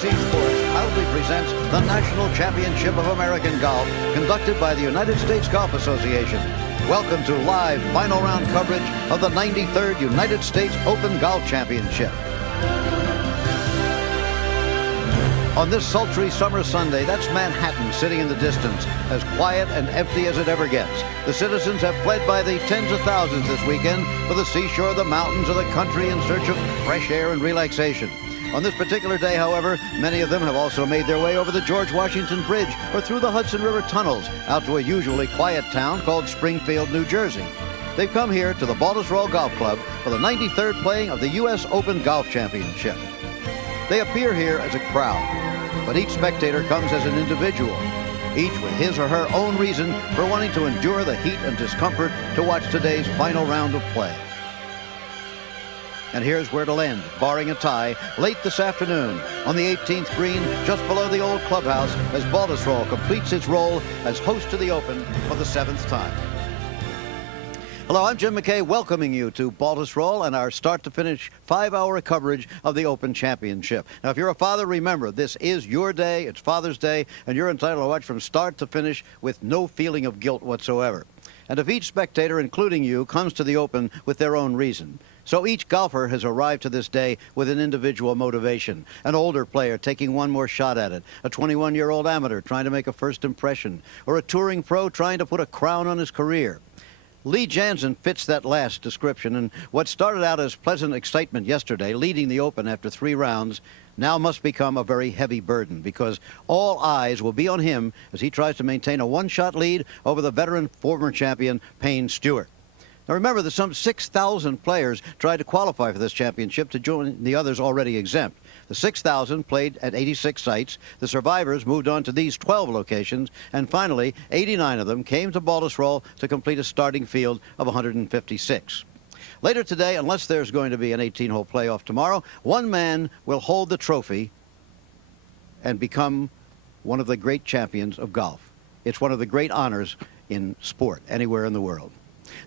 NBC Sports proudly presents the National Championship of American Golf, conducted by the United States Golf Association. Welcome to live final round coverage of the 93rd United States Open Golf Championship. On this sultry summer Sunday, that's Manhattan sitting in the distance, as quiet and empty as it ever gets. The citizens have fled by the tens of thousands this weekend for the seashore, the mountains, or the country in search of fresh air and relaxation. On this particular day, however, many of them have also made their way over the George Washington Bridge or through the Hudson River tunnels out to a usually quiet town called Springfield, New Jersey. They've come here to the Baltusrol Golf Club for the 93rd playing of the U.S. Open Golf Championship. They appear here as a crowd, but each spectator comes as an individual, each with his or her own reason for wanting to endure the heat and discomfort to watch today's final round of play. And here's where it'll end, barring a tie, late this afternoon on the 18th green, just below the old clubhouse, as Baltusrol completes its role as host to the Open for the 7th time. Hello, I'm Jim McKay, welcoming you to Baltusrol and our start-to-finish 5-hour coverage of the Open Championship. Now, if you're a father, remember, this is your day, it's Father's Day, and you're entitled to watch from start to finish with no feeling of guilt whatsoever. And if each spectator, including you, comes to the Open with their own reason, so each golfer has arrived to this day with an individual motivation. An older player taking one more shot at it, a 21-year-old amateur trying to make a first impression, or a touring pro trying to put a crown on his career. Lee Janzen fits that last description, and what started out as pleasant excitement yesterday, leading the Open after 3 rounds, now must become a very heavy burden, because all eyes will be on him as he tries to maintain a one-shot lead over the veteran former champion Payne Stewart. Now remember that some 6,000 players tried to qualify for this championship to join the others already exempt. The 6,000 played at 86 sites. The survivors moved on to these 12 locations. And finally, 89 of them came to Baltusrol to complete a starting field of 156. Later today, unless there's going to be an 18-hole playoff tomorrow, one man will hold the trophy and become one of the great champions of golf. It's one of the great honors in sport anywhere in the world.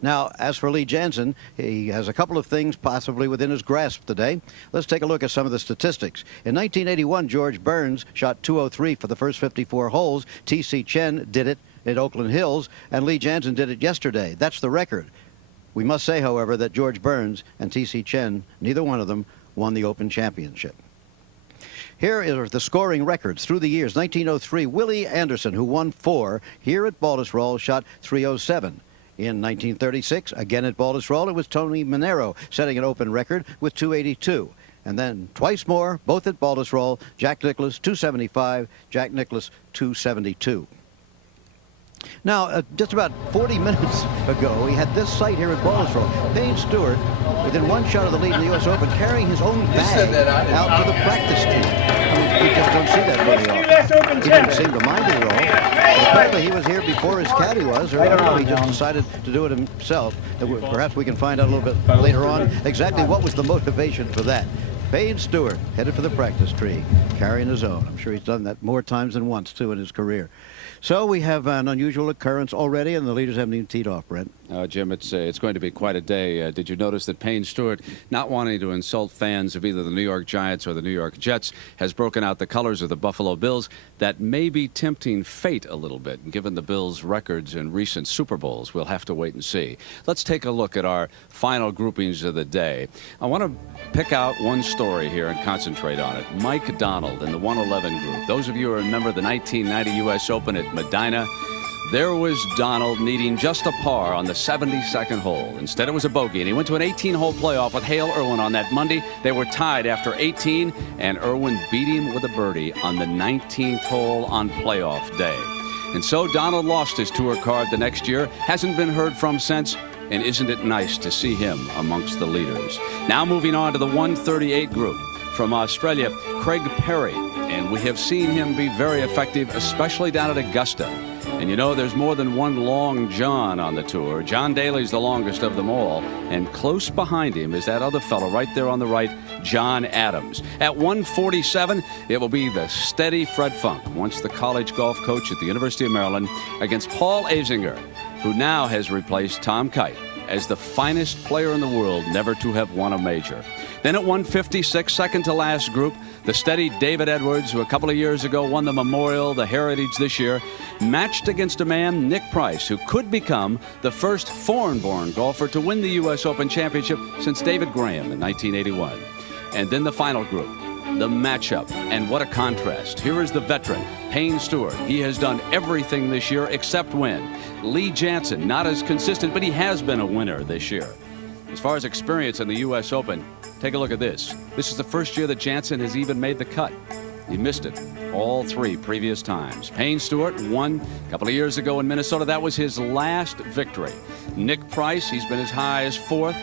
Now, as for Lee Janzen, he has a couple of things possibly within his grasp today. Let's take a look at some of the statistics. In 1981, George Burns shot .203 for the first 54 holes. T.C. Chen did it at Oakland Hills, and Lee Janzen did it yesterday. That's the record. We must say, however, that George Burns and T.C. Chen, neither one of them, won the Open Championship. Here are the scoring records through the years. 1903, Willie Anderson, who won 4 here at Baltusrol, shot .307. In 1936, again at Baltusrol, it was Tony Manero setting an Open record with .282. And then twice more, both at Baltusrol, Jack Nicklaus .275, Jack Nicklaus .272. Now, just about 40 minutes ago, we had this sight here at Baltusrol. Payne Stewart, within one shot of the lead in the U.S. Open, carrying his own bag out to the practice team. I mean, we just don't see that very often. He didn't seem to mind it at all. Apparently, he was here before his caddy was, or I don't know, he just decided to do it himself. Perhaps we can find out a little bit later on exactly what was the motivation for that. Payne Stewart headed for the practice tree, carrying his own. I'm sure he's done that more times than once, too, in his career. So we have an unusual occurrence already, and the leaders haven't even teed off, Brent. Jim, it's going to be quite a day. Did you notice that Payne Stewart, not wanting to insult fans of either the New York Giants or the New York Jets, has broken out the colors of the Buffalo Bills? That may be tempting fate a little bit, given the Bills' records in recent Super Bowls. We'll have to wait and see. Let's take a look at our final groupings of the day. I want to pick out one story here and concentrate on it. Mike Donald in the 111 group. Those of you who remember the 1990 U.S. Open at Medina, there was Donald needing just a par on the 72nd hole. Instead, it was a bogey, and he went to an 18-hole playoff with Hale Irwin on that Monday. They were tied after 18, and Irwin beat him with a birdie on the 19th hole on playoff day. And so Donald lost his tour card the next year, hasn't been heard from since, and isn't it nice to see him amongst the leaders? Now moving on to the 138 group. From Australia, Craig Perry, and we have seen him be very effective, especially down at Augusta. And you know, there's more than one long John on the tour. John Daly's the longest of them all, and close behind him is that other fellow right there on the right, John Adams. At 147, it will be the steady Fred Funk, once the college golf coach at the University of Maryland, against Paul Azinger, who now has replaced Tom Kite as the finest player in the world never to have won a major. Then at 156, second to last group, the steady David Edwards, who a couple of years ago won the Memorial, the Heritage this year, matched against a man, Nick Price, who could become the first foreign-born golfer to win the U.S. Open Championship since David Graham in 1981. And then the final group, the matchup, and what a contrast. Here is the veteran, Payne Stewart. He has done everything this year except win. Lee Janzen, not as consistent, but he has been a winner this year. As far as experience in the U.S. Open, take a look at this. This is the first year that Janzen has even made the cut. He missed it all 3 previous times. Payne Stewart won a couple of years ago in Minnesota. That was his last victory. Nick Price, he's been as high as 4th.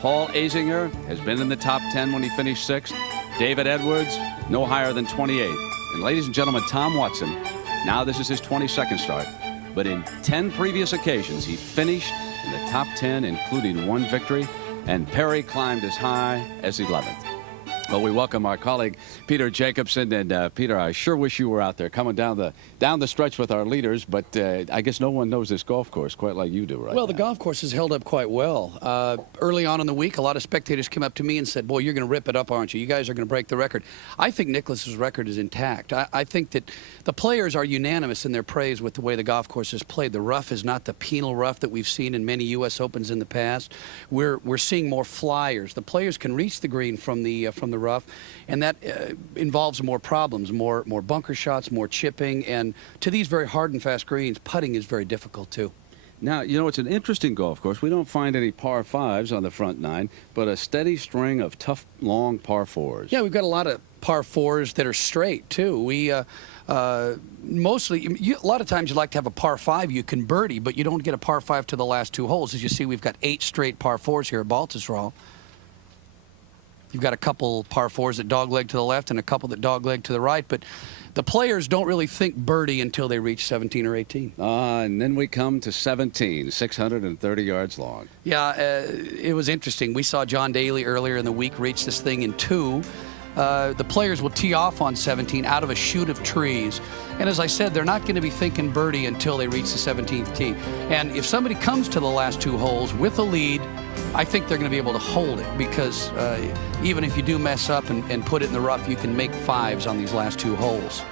Paul Azinger has been in the top 10 when he finished 6th. David Edwards, no higher than 28. And ladies and gentlemen, Tom Watson, now this is his 22nd start. But in 10 previous occasions, he finished in the top 10, including 1 victory. And Perry climbed as high as 11th. Well, we welcome our colleague, Peter Jacobsen. And, Peter, I sure wish you were out there coming down the stretch with our leaders. But I guess no one knows this golf course quite like you do right Well, now. the golf course has held up quite well. Early on in the week, a lot of spectators came up to me and said, boy, you're going to rip it up, aren't you? You guys are going to break the record. I think Nicklaus's record is intact. I think that the players are unanimous in their praise with the way the golf course is played. The rough is not the penal rough that we've seen in many U.S. Opens in the past. We're seeing more flyers. The players can reach the green from the rough, and that involves more problems, more bunker shots, more chipping, and to these very hard and fast greens, putting is very difficult too. Now, you know, it's an interesting golf course. We don't find any par 5s on the front 9, but a steady string of tough, long par 4s. Yeah, we've got a lot of par 4s that are straight too. We mostly, a lot of times you like to have a par 5 you can birdie, but you don't get a par 5 to the last 2 holes. As you see, we've got 8 straight par 4s here at Baltusrol. You've got a couple par 4s that dogleg to the left and a couple that dogleg to the right, but the players don't really think birdie until they reach 17 or 18. And then we come to 17, 630 yards long. Yeah, it was interesting. We saw John Daly earlier in the week reach this thing in 2. The players will tee off on 17 out of a chute of trees. And as I said, they're not going to be thinking birdie until they reach the 17th tee. And if somebody comes to the last 2 holes with a lead, I think they're going to be able to hold it, because even if you do mess up and put it in the rough, you can make 5s on these last 2 holes.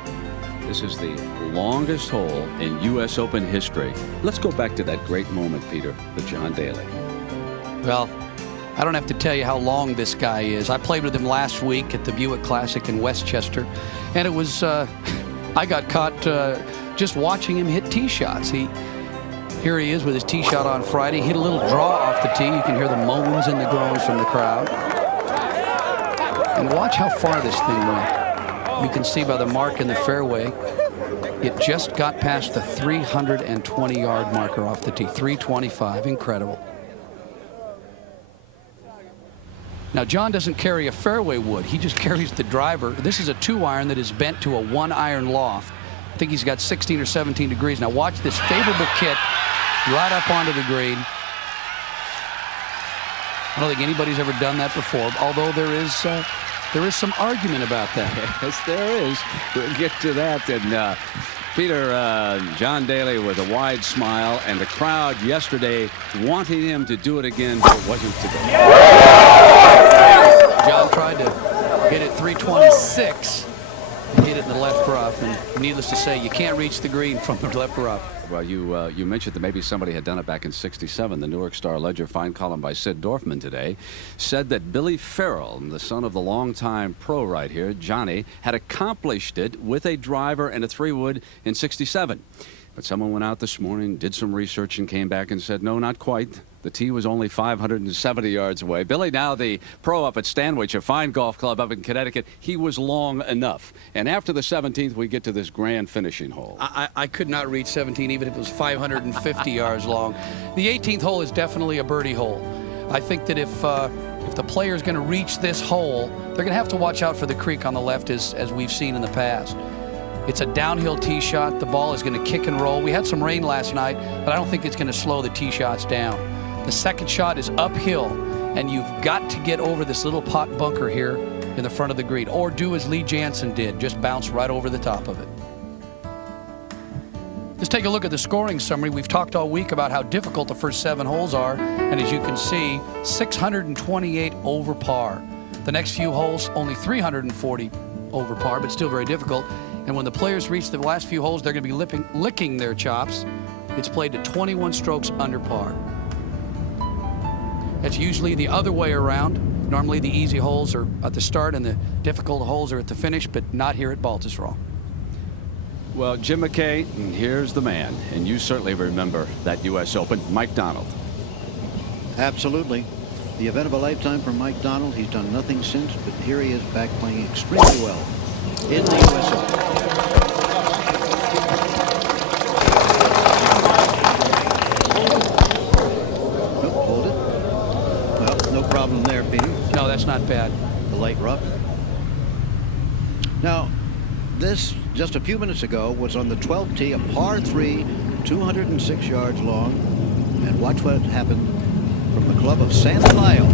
This is the longest hole in U.S. Open history. Let's go back to that great moment, Peter, with John Daly. Well, I don't have to tell you how long this guy is. I played with him last week at the Buick Classic in Westchester, and it was, I got caught just watching him hit tee shots. Here he is with his tee shot on Friday. Hit a little draw off the tee. You can hear the moans and the groans from the crowd. And watch how far this thing went. You can see by the mark in the fairway, it just got past the 320-yard marker off the tee. 325, incredible. Now, John doesn't carry a fairway wood. He just carries the driver. This is a 2-iron that is bent to a 1-iron loft. I think he's got 16 or 17 degrees. Now, watch this favorable kick right up onto the green. I don't think anybody's ever done that before, although there is some argument about that. Yes, there is. We'll get to that. And Peter, John Daly with a wide smile, and the crowd yesterday wanting him to do it again, but it wasn't today. John tried to hit it 326. Hit it in the left rough, and needless to say, you can't reach the green from the left rough. Well, you mentioned that maybe somebody had done it back in '67. The Newark Star-Ledger fine column by Sid Dorfman today said that Billy Farrell, the son of the longtime pro right here, Johnny, had accomplished it with a driver and a 3-wood in '67. But someone went out this morning, did some research, and came back and said, no, not quite. The tee was only 570 yards away. Billy, now the pro up at Stanwich, a fine golf club up in Connecticut, he was long enough. And after the 17th, we get to this grand finishing hole. I could not reach 17 even if it was 550 yards long. The 18th hole is definitely a birdie hole. I think that if the player is going to reach this hole, they're going to have to watch out for the creek on the left as we've seen in the past. It's a downhill tee shot. The ball is going to kick and roll. We had some rain last night, but I don't think it's going to slow the tee shots down. The second shot is uphill, and you've got to get over this little pot bunker here in the front of the green, or do as Lee Janzen did, just bounce right over the top of it. Let's take a look at the scoring summary. We've talked all week about how difficult the first 7 holes are, and as you can see, 628 over par. The next few holes, only 340 over par, but still very difficult. And when the players reach the last few holes, they're going to be licking their chops. It's played to 21 strokes under par. That's usually the other way around. Normally the easy holes are at the start and the difficult holes are at the finish, but not here at Baltusrol. Well, Jim McKay, here's the man, and you certainly remember that U.S. Open, Mike Donald. Absolutely. The event of a lifetime for Mike Donald. He's done nothing since, but here he is back playing extremely well in the U.S. Open. Nope, hold it. Well, no problem there, Peter. No, that's not bad. The light rough. Now, this, just a few minutes ago, was on the 12th tee, a par 3, 206 yards long. And watch what happened from the club of Sandy Lyle,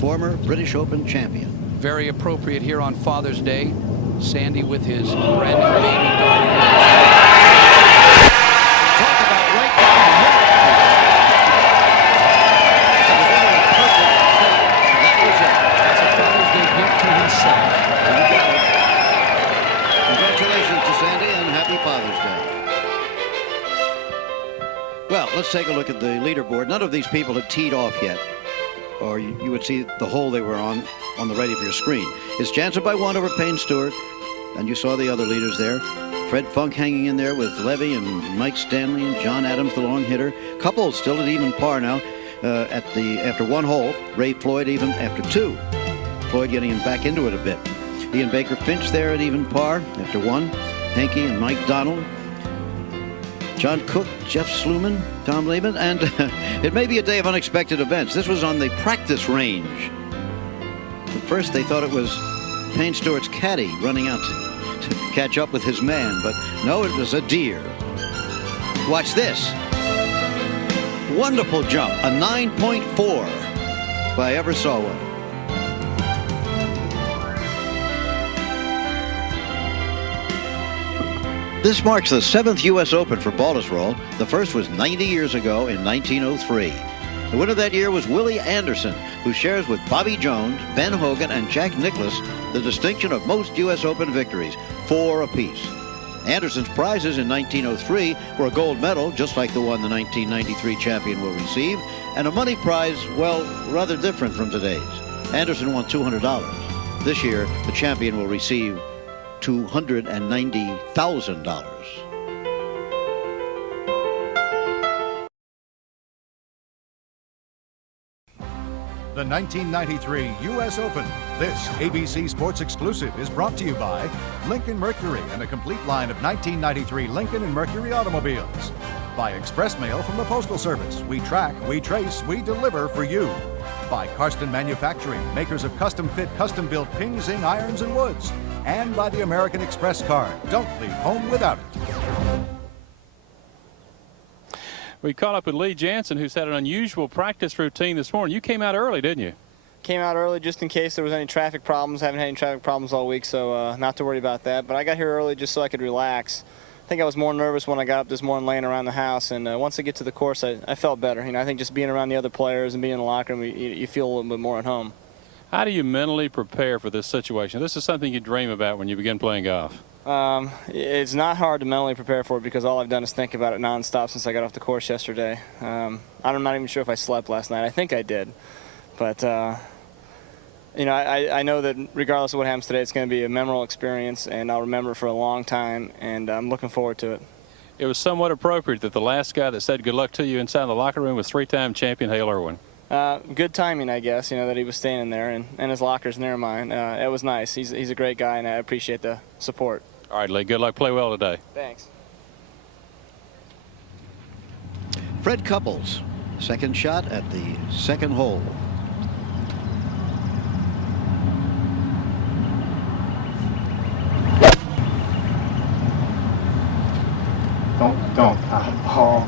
former British Open champion. Very appropriate here on Father's Day. Sandy with his brand new baby daughter. Talk about right down the middle. That was it. That's a Father's Day gift to himself. Congratulations to Sandy and happy Father's Day. Well, let's take a look at the leaderboard. None of these people have teed off yet, or you would see the hole they were on the right of your screen. It's Jansen by 1 over Payne Stewart, and you saw the other leaders there. Fred Funk hanging in there with Levy and Mike Stanley and John Adams, the long hitter. Couples still at even par now after 1 hole. Ray Floyd even after 2. Floyd getting him back into it a bit. Ian Baker Finch there at even par after 1. Hankey and Mike Donald. John Cook, Jeff Sluman, Tom Lehman, and it may be a day of unexpected events. This was on the practice range. At first they thought it was Payne Stewart's caddy running out to catch up with his man, but no, it was a deer. Watch this. Wonderful jump, a 9.4 if I ever saw one. This marks the 7th U.S. Open for Baltusrol. The first was 90 years ago in 1903. The winner that year was Willie Anderson, who shares with Bobby Jones, Ben Hogan, and Jack Nicklaus the distinction of most U.S. Open victories, 4 apiece. Anderson's prizes in 1903 were a gold medal, just like the one the 1993 champion will receive, and a money prize, well, rather different from today's. Anderson won $200. This year, the champion will receive $290,000. The 1993 U.S. Open. This ABC Sports exclusive is brought to you by Lincoln Mercury and a complete line of 1993 Lincoln and Mercury automobiles. By express mail from the Postal Service. We track, we trace, we deliver for you. By Karsten Manufacturing, makers of custom-fit, custom-built ping, zing, irons, and woods. And by the American Express card. Don't leave home without it. We caught up with Lee Jansen, who's had an unusual practice routine this morning. You came out early, didn't you? Came out early just in case there was any traffic problems. Haven't had any traffic problems all week, so not to worry about that. But I got here early just so I could relax. I think I was more nervous when I got up this morning laying around the house, and once I get to the course, I felt better. You know, I think just being around the other players and being in the locker room, you feel a little bit more at home. How do you mentally prepare for this situation? This is something you dream about when you begin playing golf. It's not hard to mentally prepare for it because all I've done is think about it nonstop since I got off the course yesterday. I'm not even sure if I slept last night. I think I did. But, you know, I know that regardless of what happens today, it's going to be a memorable experience, and I'll remember it for a long time, and I'm looking forward to it. It was somewhat appropriate that the last guy that said good luck to you inside the locker room was 3-time champion Hale Irwin. Good timing, I guess, you know, that he was standing there and his locker's near mine. It was nice. He's a great guy, and I appreciate the support. All right, Lee, good luck. Play well today. Thanks. Fred Couples, second shot at the second hole. Don't, Paul.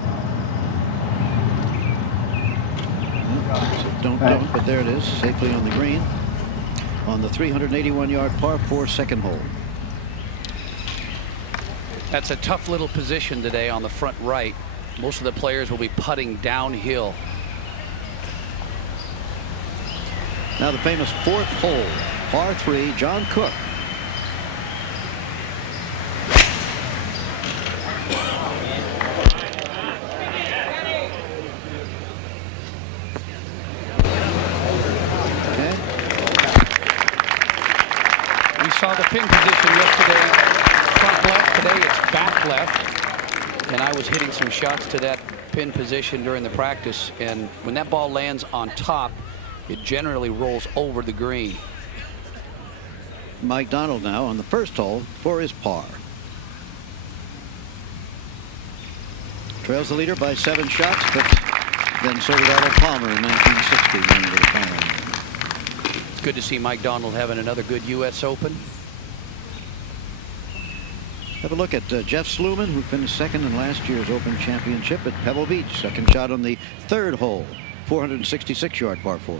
Don't, but there it is, safely on the green on the 381-yard par 4 second hole. That's a tough little position today on the front right. Most of the players will be putting downhill. Now the famous fourth hole, par 3, John Cook. We saw the pin position yesterday, front left. Today it's back left. And I was hitting some shots to that pin position during the practice. And when that ball lands on top, it generally rolls over the green. Mike Donald now on the first hole for his par. Trails the leader by 7 shots, but then so did Arnold Palmer in 1960 going to the final. It's good to see Mike Donald having another good U.S. Open. Have a look at Jeff Sluman, who finished second in last year's Open Championship at Pebble Beach. Second shot on the third hole, 466-yard par 4.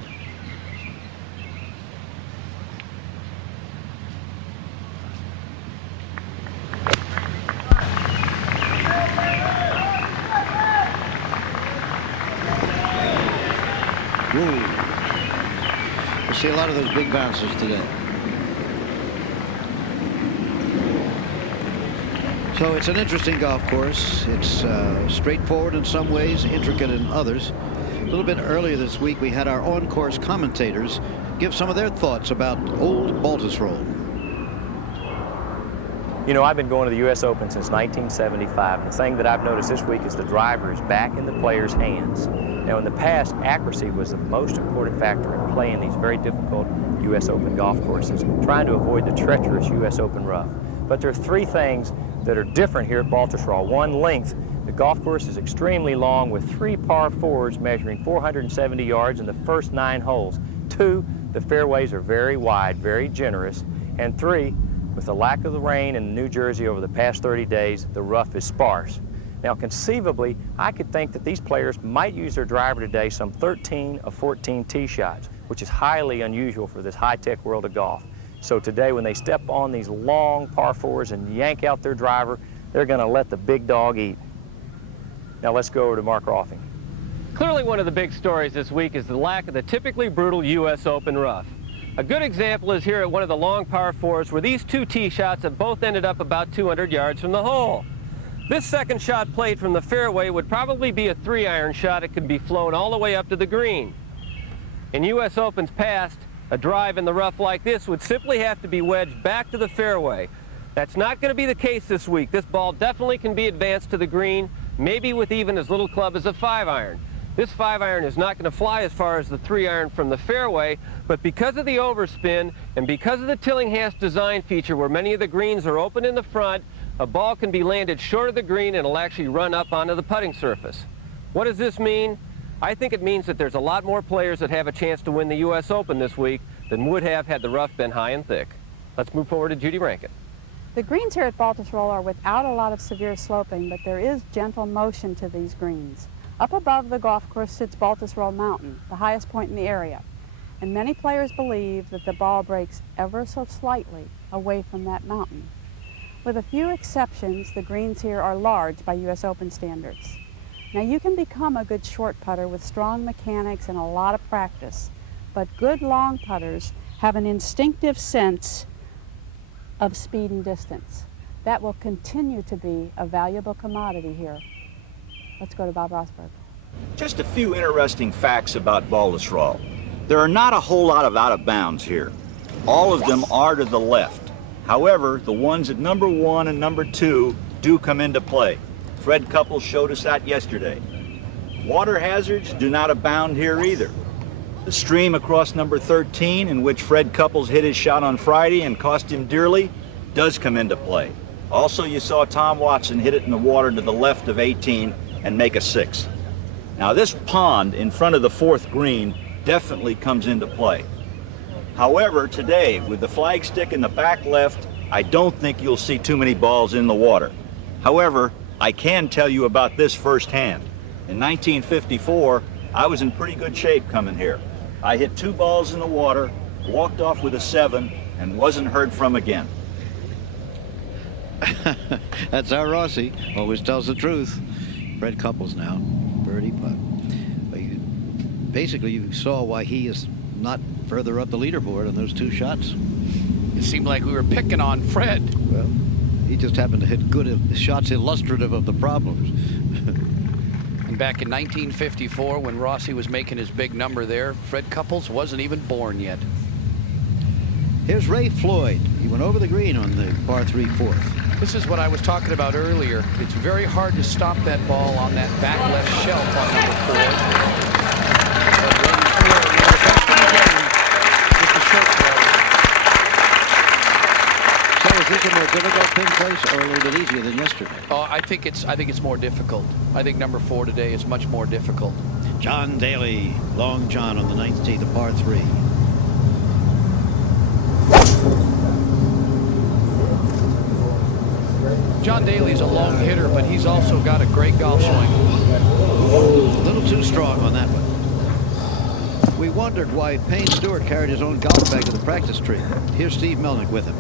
We'll see a lot of those big bounces today. So it's an interesting golf course. It's straightforward in some ways, intricate in others. A little bit earlier this week, we had our on-course commentators give some of their thoughts about old Baltusrol. You know, I've been going to the U.S. Open since 1975. The thing that I've noticed this week is the driver is back in the players' hands. Now, in the past, accuracy was the most important factor in playing these very difficult U.S. Open golf courses, trying to avoid the treacherous U.S. Open rough. But there are 3 things that are different here at Baltusrol. 1, length. The golf course is extremely long with 3 par 4s measuring 470 yards in the first 9 holes. 2, the fairways are very wide, very generous. And 3, with the lack of the rain in New Jersey over the past 30 days, the rough is sparse. Now, conceivably, I could think that these players might use their driver today some 13 of 14 tee shots, which is highly unusual for this high-tech world of golf. So today, when they step on these long par 4s and yank out their driver, they're going to let the big dog eat. Now let's go over to Mark Rolfing. Clearly one of the big stories this week is the lack of the typically brutal U.S. Open rough. A good example is here at one of the long par 4s where these 2 tee shots have both ended up about 200 yards from the hole. This second shot played from the fairway would probably be a 3-iron shot. It could be flown all the way up to the green. In U.S. Opens past, a drive in the rough like this would simply have to be wedged back to the fairway. That's not going to be the case this week. This ball definitely can be advanced to the green, maybe with even as little club as a 5-iron. This 5-iron is not going to fly as far as the 3-iron from the fairway, but because of the overspin and because of the Tillinghast design feature where many of the greens are open in the front, a ball can be landed short of the green and it'll actually run up onto the putting surface. What does this mean? I think it means that there's a lot more players that have a chance to win the U.S. Open this week than would have had the rough been high and thick. Let's move forward to Judy Rankin. The greens here at Baltusrol are without a lot of severe sloping, but there is gentle motion to these greens. Up above the golf course sits Baltusrol Mountain, the highest point in the area, and many players believe that the ball breaks ever so slightly away from that mountain. With a few exceptions, the greens here are large by U.S. Open standards. Now, you can become a good short putter with strong mechanics and a lot of practice, but good long putters have an instinctive sense of speed and distance. That will continue to be a valuable commodity here. Let's go to Bob Rosberg. Just a few interesting facts about Baltusrol. There are not a whole lot of out of bounds here. All of them are to the left. However, the ones at number 1 and number 2 do come into play. Fred Couples showed us that yesterday. Water hazards do not abound here either. The stream across number 13, in which Fred Couples hit his shot on Friday and cost him dearly, does come into play. Also, you saw Tom Watson hit it in the water to the left of 18 and make a 6. Now, this pond in front of the 4th green definitely comes into play. However, today, with the flagstick in the back left, I don't think you'll see too many balls in the water. However, I can tell you about this firsthand. In 1954, I was in pretty good shape coming here. I hit 2 balls in the water, walked off with a 7, and wasn't heard from again. That's our Rossi. Always tells the truth. Fred Couples now. Birdie putt. Basically, you saw why he is not further up the leaderboard on those 2 shots. It seemed like we were picking on Fred. Well, he just happened to hit good shots illustrative of the problems. And back in 1954, when Rossi was making his big number there, Fred Couples wasn't even born yet. Here's Ray Floyd. He went over the green on the par 3 fourth. This is what I was talking about earlier. It's very hard to stop that ball on that back left shelf on number 4. So is this a more difficult pin place or a little bit easier than yesterday? Oh, I think it's more difficult. I think number 4 today is much more difficult. John Daly, Long John on the 9th tee, the par 3. John Daly's a long hitter, but he's also got a great golf swing. A little too strong on that one. We wondered why Payne Stewart carried his own golf bag to the practice tree. Here's Steve Melnick with him.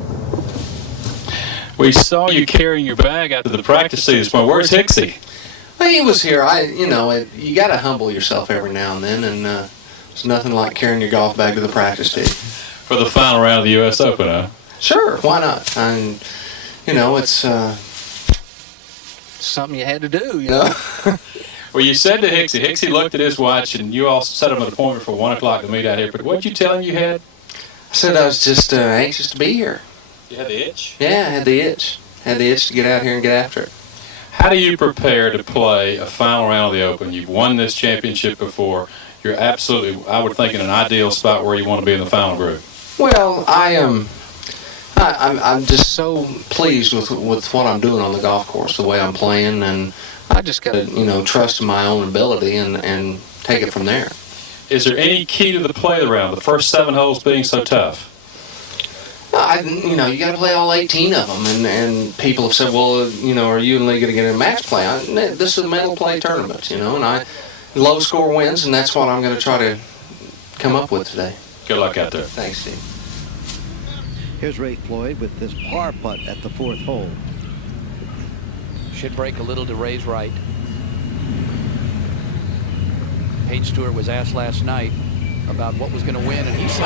We saw you carrying your bag out to the practice tee this morning. Where's Hicksy? Well, he was here. You got to humble yourself every now and then, and it's nothing like carrying your golf bag to the practice tee. For the final round of the U.S. Open, huh? Sure, why not? And it's something you had to do, Well, you said to Hicksy. Hicksy looked at his watch, and you all set him an appointment for 1 o'clock to meet out here. But what did you tell him you had? I said I was just anxious to be here. You had the itch? Yeah, I had the itch. Had the itch to get out here and get after it. How do you prepare to play a final round of the Open? You've won this championship before. You're absolutely, I would think, in an ideal spot where you want to be in the final group. Well, I'm just so pleased with what I'm doing on the golf course, the way I'm playing, and I just got to, trust in my own ability and take it from there. Is there any key to the play of the round, the first 7 holes being so tough? You got to play all 18 of them, and people have said, well, are you and Lee going to get in a match play? This is a mental play tournament, and low score wins, and that's what I'm going to try to come up with today. Good luck out there. Thanks, Steve. Here's Ray Floyd with this par putt at the 4th hole. Should break a little to Ray's right. Payne Stewart was asked last night about what was going to win, and he said,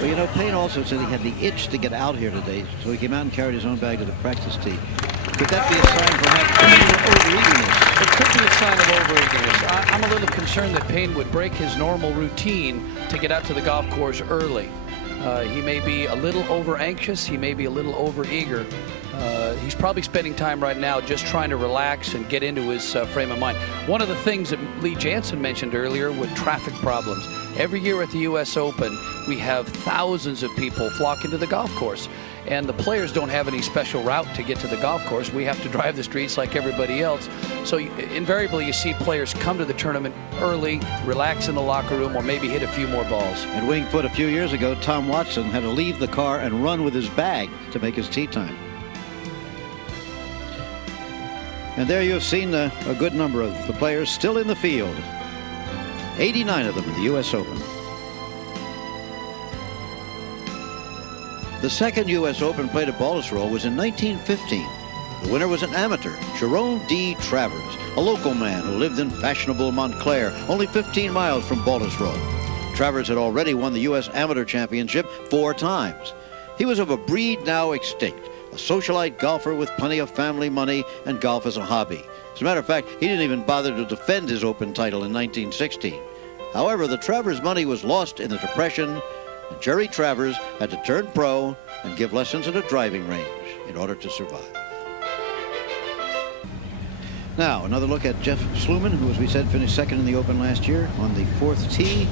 well, Payne also said he had the itch to get out here today, so he came out and carried his own bag to the practice tee. Could that be a sign perhaps of overeagerness? It could be a sign of overeagerness. I'm a little concerned that Payne would break his normal routine to get out to the golf course early. He may be a little over-anxious. He may be a little over-eager. He's probably spending time right now just trying to relax and get into his frame of mind. One of the things that Lee Janzen mentioned earlier with traffic problems. Every year at the U.S. Open, we have thousands of people flock into the golf course. And the players don't have any special route to get to the golf course. We have to drive the streets like everybody else. So invariably, you see players come to the tournament early, relax in the locker room, or maybe hit a few more balls. At Winged Foot a few years ago, Tom Watson had to leave the car and run with his bag to make his tee time. And there you have seen a good number of the players still in the field. 89 of them in the U.S. Open. The second U.S. Open played at Baltusrol was in 1915. The winner was an amateur, Jerome D. Travers, a local man who lived in fashionable Montclair, only 15 miles from Baltusrol. Travers had already won the U.S. Amateur Championship 4 times. He was of a breed now extinct, a socialite golfer with plenty of family money and golf as a hobby. As a matter of fact, he didn't even bother to defend his Open title in 1916. However, the Travers money was lost in the Depression, and Jerry Travers had to turn pro and give lessons at a driving range in order to survive. Now, another look at Jeff Sluman, who, as we said, finished second in the Open last year on the 4th tee.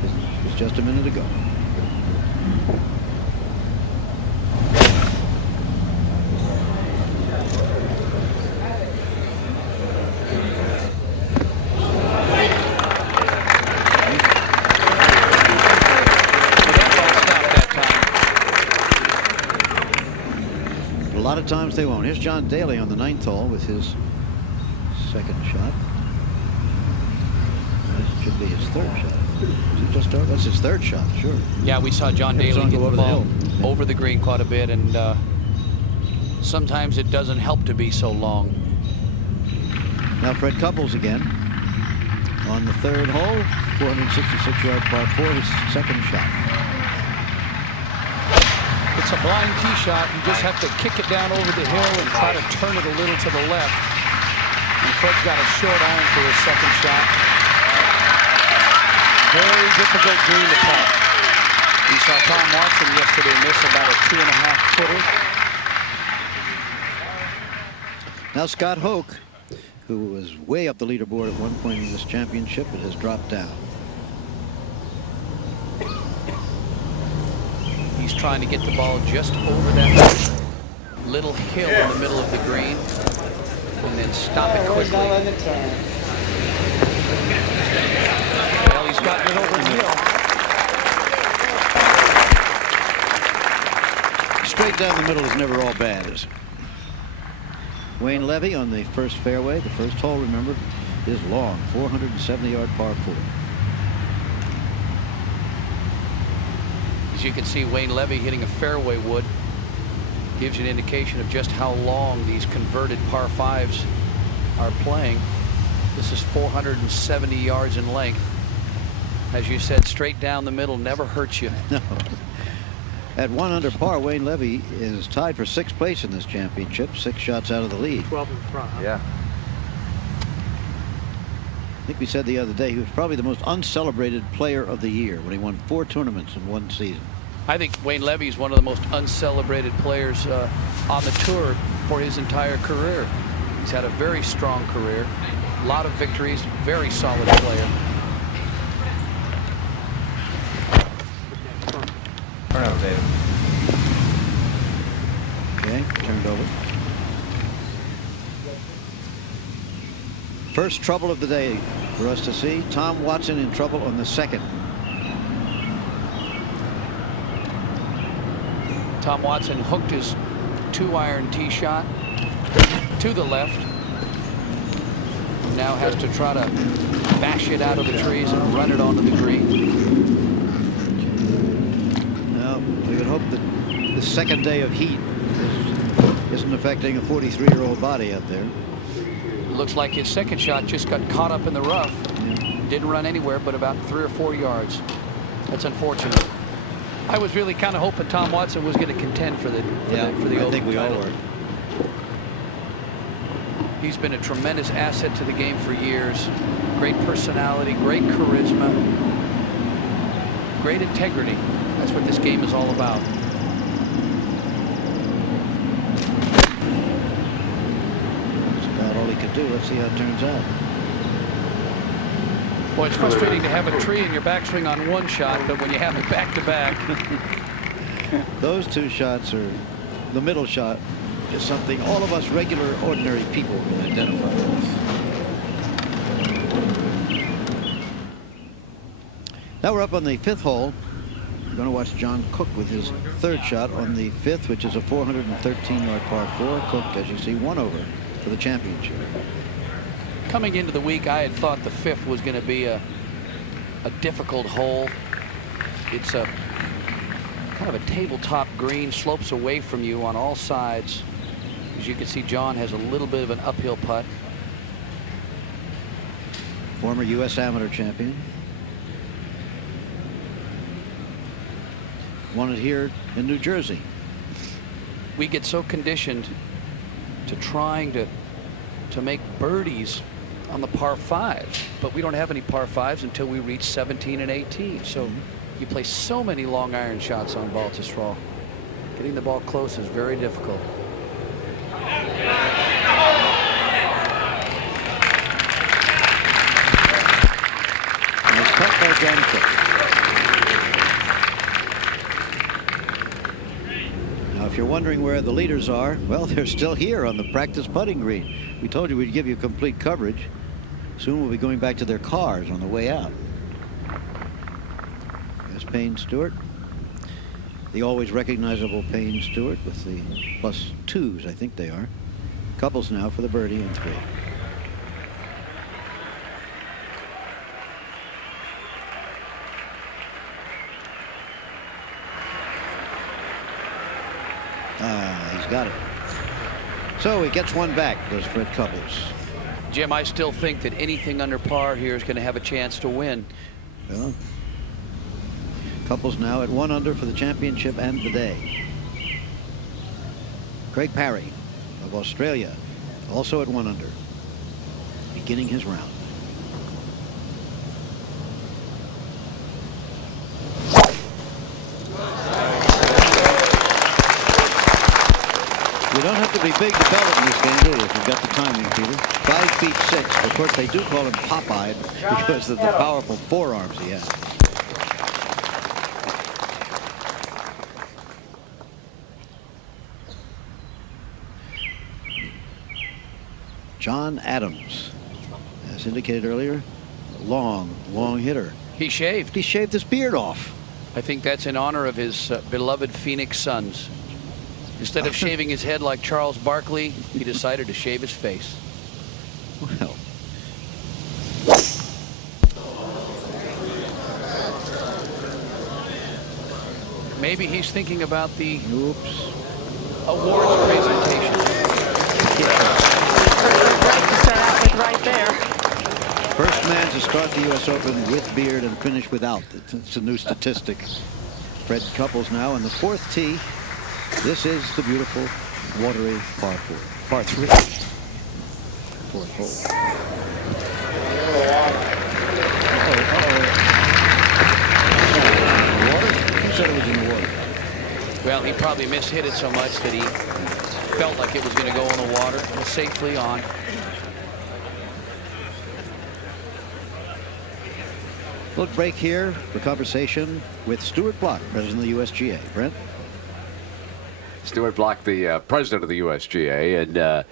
This was just a minute ago. A lot of times they won't. Here's John Daly on the 9th hole with his second shot. This should be his third shot. That's his third shot, sure. Yeah, we saw John Daly get the ball over the green quite a bit, and sometimes it doesn't help to be so long. Now Fred Couples again on the third hole, 466-yard par 4, his second shot. It's a blind tee shot. You just have to kick it down over the hill and try to turn it a little to the left. And Fred's got a short iron for his second shot. Very difficult green to putt. We saw Tom Watson yesterday miss about a 2.5 footer. Now Scott Hoch, who was way up the leaderboard at one point in this championship, it has dropped down. He's trying to get the ball just over that little hill in the middle of the green and then stop it quickly. Well, he's gotten it over the hill. Straight down the middle is never all bad, is it? Wayne Levy on the first fairway. The first hole, remember, is long, 470-yard par 4. As you can see, Wayne Levy hitting a fairway wood gives you an indication of just how long these converted par 5s are playing. This is 470 yards in length. As you said, straight down the middle never hurts you. No. At 1 under par, Wayne Levy is tied for 6th place in this championship, 6 shots out of the lead. 12 in front. Yeah. I think we said the other day he was probably the most uncelebrated player of the year when he won 4 tournaments in one season. I think Wayne Levy is one of the most uncelebrated players on the tour for his entire career. He's had a very strong career, a lot of victories, very solid player. Turn over, David. Okay, turned over. First trouble of the day for us to see. Tom Watson in trouble on the second. Tom Watson hooked his 2-iron tee shot to the left. Now has to try to bash it out of the trees and run it onto the green. Well, we would hope that the second day of heat isn't affecting a 43-year-old body out there. Looks like his second shot just got caught up in the rough. Didn't run anywhere but about 3 or 4 yards. That's unfortunate. I was really kind of hoping Tom Watson was going to contend for the I Open think we all title. were. He's been a tremendous asset to the game for years. Great personality, great charisma, great integrity. That's what this game is all about. That's about all he could do. Let's see how it turns out. Boy, it's frustrating to have a tree in your backswing on one shot, but when you have it back-to-back. Those 2 shots are the middle shot is something all of us regular, ordinary people can identify with. Now we're up on the 5th hole. We're going to watch John Cook with his 3rd shot on the 5th, which is a 413-yard par 4. Cook, as you see, 1 over for the championship. Coming into the week, I had thought the 5th was going to be a difficult hole. It's a kind of a tabletop green, slopes away from you on all sides. As you can see, John has a little bit of an uphill putt. Former U.S. amateur champion. Won it here in New Jersey. We get so conditioned to trying to make birdies on the par 5s, but we don't have any par 5s until we reach 17 and 18. So you play so many long iron shots on Baltusrol. Getting the ball close is very difficult. Nice putt by John Cook. Now, if you're wondering where the leaders are, well, they're still here on the practice putting green. We told you we'd give you complete coverage. Soon we'll be going back to their cars on the way out. There's Payne Stewart. The always recognizable Payne Stewart with the +2s, I think they are. Couples now for the birdie and 3. got it. So he gets one back, does Fred Couples. Jim, I still think that anything under par here is going to have a chance to win. Well, Couples now at 1 under for the championship and the day. Craig Parry of Australia also at 1 under, beginning his round. You don't have to be big to belt in this game, do you, if you've got the timing, Peter? 5'6". Of course, they do call him Popeye because of the powerful forearms he has. John Adams, as indicated earlier, long hitter. He shaved. He shaved his beard off. I think that's in honor of his beloved Phoenix Suns. Instead of shaving his head like Charles Barkley, he decided to shave his face. Well. Maybe he's thinking about the awards presentation. Right there. First man to start the U.S. Open with beard and finish without. It's a new statistic. Fred Couples now on the 4th tee. This is the beautiful, watery par 3. 4th hole. Water? Who said it was in the water? Well, he probably mishit it so much that he felt like it was going to go in the water. It's safely on. Little break here for conversation with Stuart Block, president of the USGA. Brent? Stuart Block, the president of the USGA. And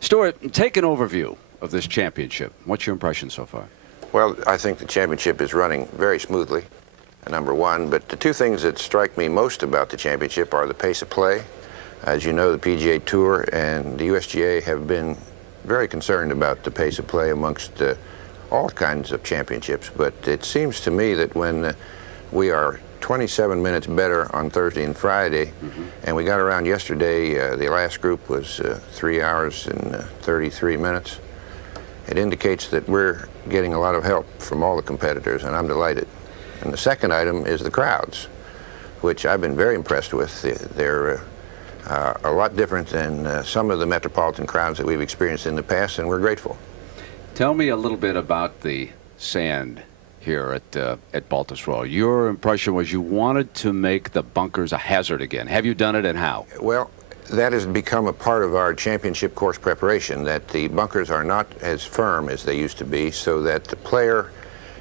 Stuart, take an overview of this championship. What's your impression so far? Well, I think the championship is running very smoothly, number one. But the two things that strike me most about the championship are the pace of play. As you know, the PGA Tour and the USGA have been very concerned about the pace of play amongst all kinds of championships. But it seems to me that when we are 27 minutes better on Thursday and Friday, and we got around yesterday, the last group was 3 hours and 33 minutes. It indicates that we're getting a lot of help from all the competitors, and I'm delighted. And the second item is the crowds, which I've been very impressed with. They're a lot different than some of the metropolitan crowds that we've experienced in the past, and we're grateful. Tell me a little bit about the sand here at Baltusrol. Your impression was you wanted to make the bunkers a hazard again. Have you done it, and how? Well, that has become a part of our championship course preparation, that the bunkers are not as firm as they used to be, so that the player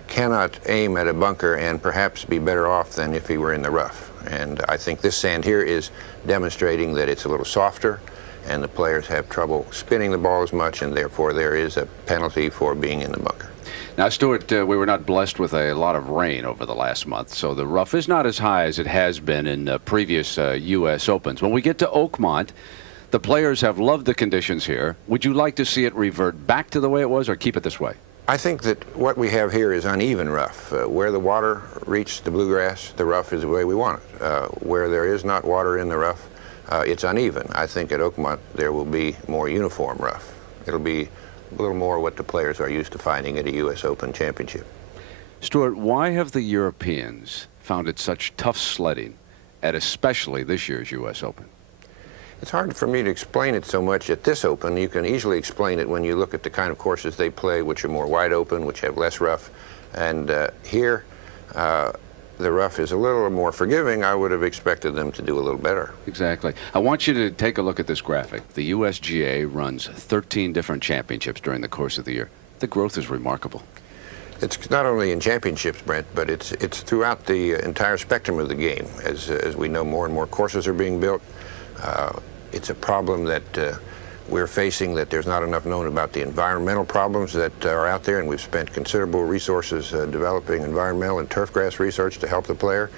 cannot aim at a bunker and perhaps be better off than if he were in the rough. And I think this sand here is demonstrating that it's a little softer, and the players have trouble spinning the ball as much, and therefore there is a penalty for being in the bunker. Now, Stuart, we were not blessed with a lot of rain over the last month, so the rough is not as high as it has been in previous U.S. Opens. When we get to Oakmont, the players have loved the conditions here. Would you like to see it revert back to the way it was, or keep it this way? I think that what we have here is uneven rough. Where the water reached the bluegrass, the rough is the way we want it. Where there is not water in the rough, it's uneven. I think at Oakmont there will be more uniform rough. It'll be a little more what the players are used to finding at a U.S. Open championship. Stuart, why have the Europeans found it such tough sledding at especially this year's U.S. Open? It's hard for me to explain it so much at this Open. You can easily explain it when you look at the kind of courses they play, which are more wide open, which have less rough. And here, the rough is a little more forgiving. I would have expected them to do a little better. Exactly. I want you to take a look at this graphic. The USGA runs 13 different championships during the course of the year. The growth is remarkable. It's not only in championships, Brent, but it's throughout the entire spectrum of the game. As we know, more and more courses are being built. It's a problem that we're facing, that there's not enough known about the environmental problems that are out there, and we've spent considerable resources developing environmental and turfgrass research to help the player.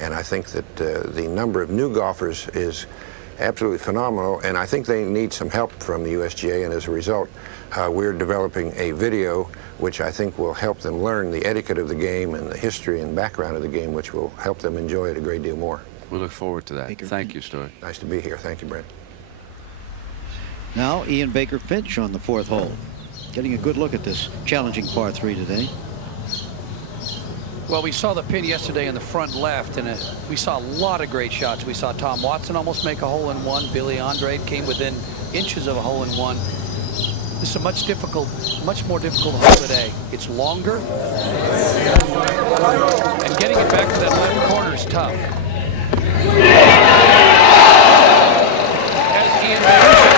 And I think that the number of new golfers is absolutely phenomenal, and I think they need some help from the USGA, and as a result, we're developing a video which I think will help them learn the etiquette of the game and the history and background of the game, which will help them enjoy it a great deal more. We look forward to that. Thank you, Stuart. Nice to be here. Thank you, Brent. Now Ian Baker Finch on the 4th hole. Getting a good look at this challenging par 3 today. Well, we saw the pin yesterday in the front left, and we saw a lot of great shots. We saw Tom Watson almost make a hole-in-one. Billy Andrade came within inches of a hole-in-one. This is a much more difficult hole today. It's longer, and getting it back to that left corner is tough. As Ian Baker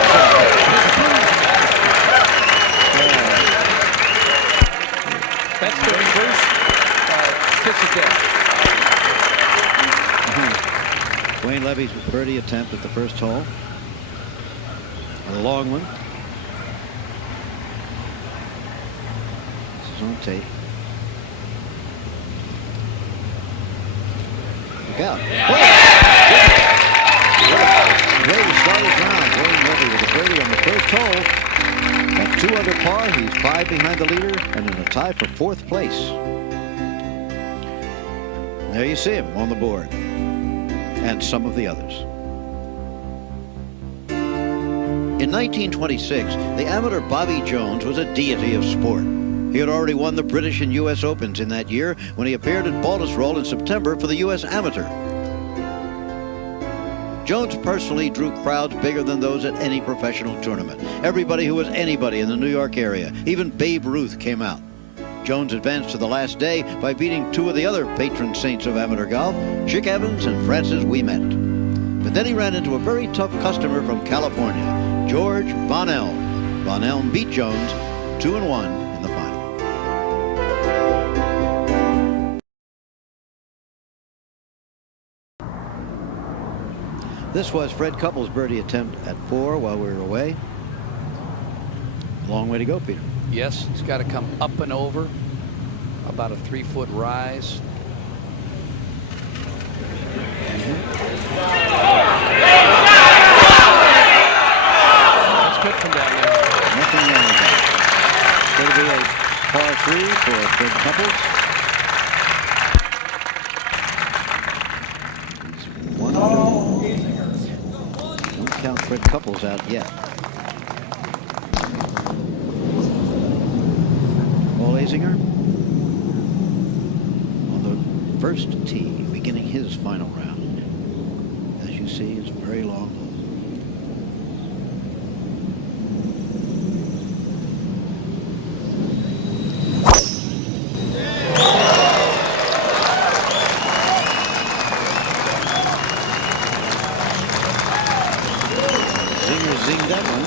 that's the reverse kiss of death. Wayne Levy's birdie attempt at the first hole. A long one. This is on tape. Look out. Way to start his round. Wayne Levy with a birdie on the first hole. At 2 under par, he's 5 behind the leader and in a tie for 4th place. There you see him on the board. And some of the others. In 1926, the amateur Bobby Jones was a deity of sport. He had already won the British and U.S. Opens in that year when he appeared at Baltusrol in September for the U.S. Amateur. Jones personally drew crowds bigger than those at any professional tournament. Everybody who was anybody in the New York area, even Babe Ruth, came out. Jones advanced to the last day by beating 2 of the other patron saints of amateur golf, Chick Evans and Francis Ouimet. But then he ran into a very tough customer from California, George Bonnell. Bonnell beat Jones 2-1 in the final. This was Fred Couples' birdie attempt at 4 while we were away. Long way to go, Peter. Yes, he's got to come up and over, about a 3-foot rise. That's good from down there. Nothing wrong with that. It's going to be a par 3 for Fred Couples. One under. Don't count Fred Couples out yet. Paul Azinger on the first tee, beginning his final round. As you see, it's a very long hole. Zinger zinged that one.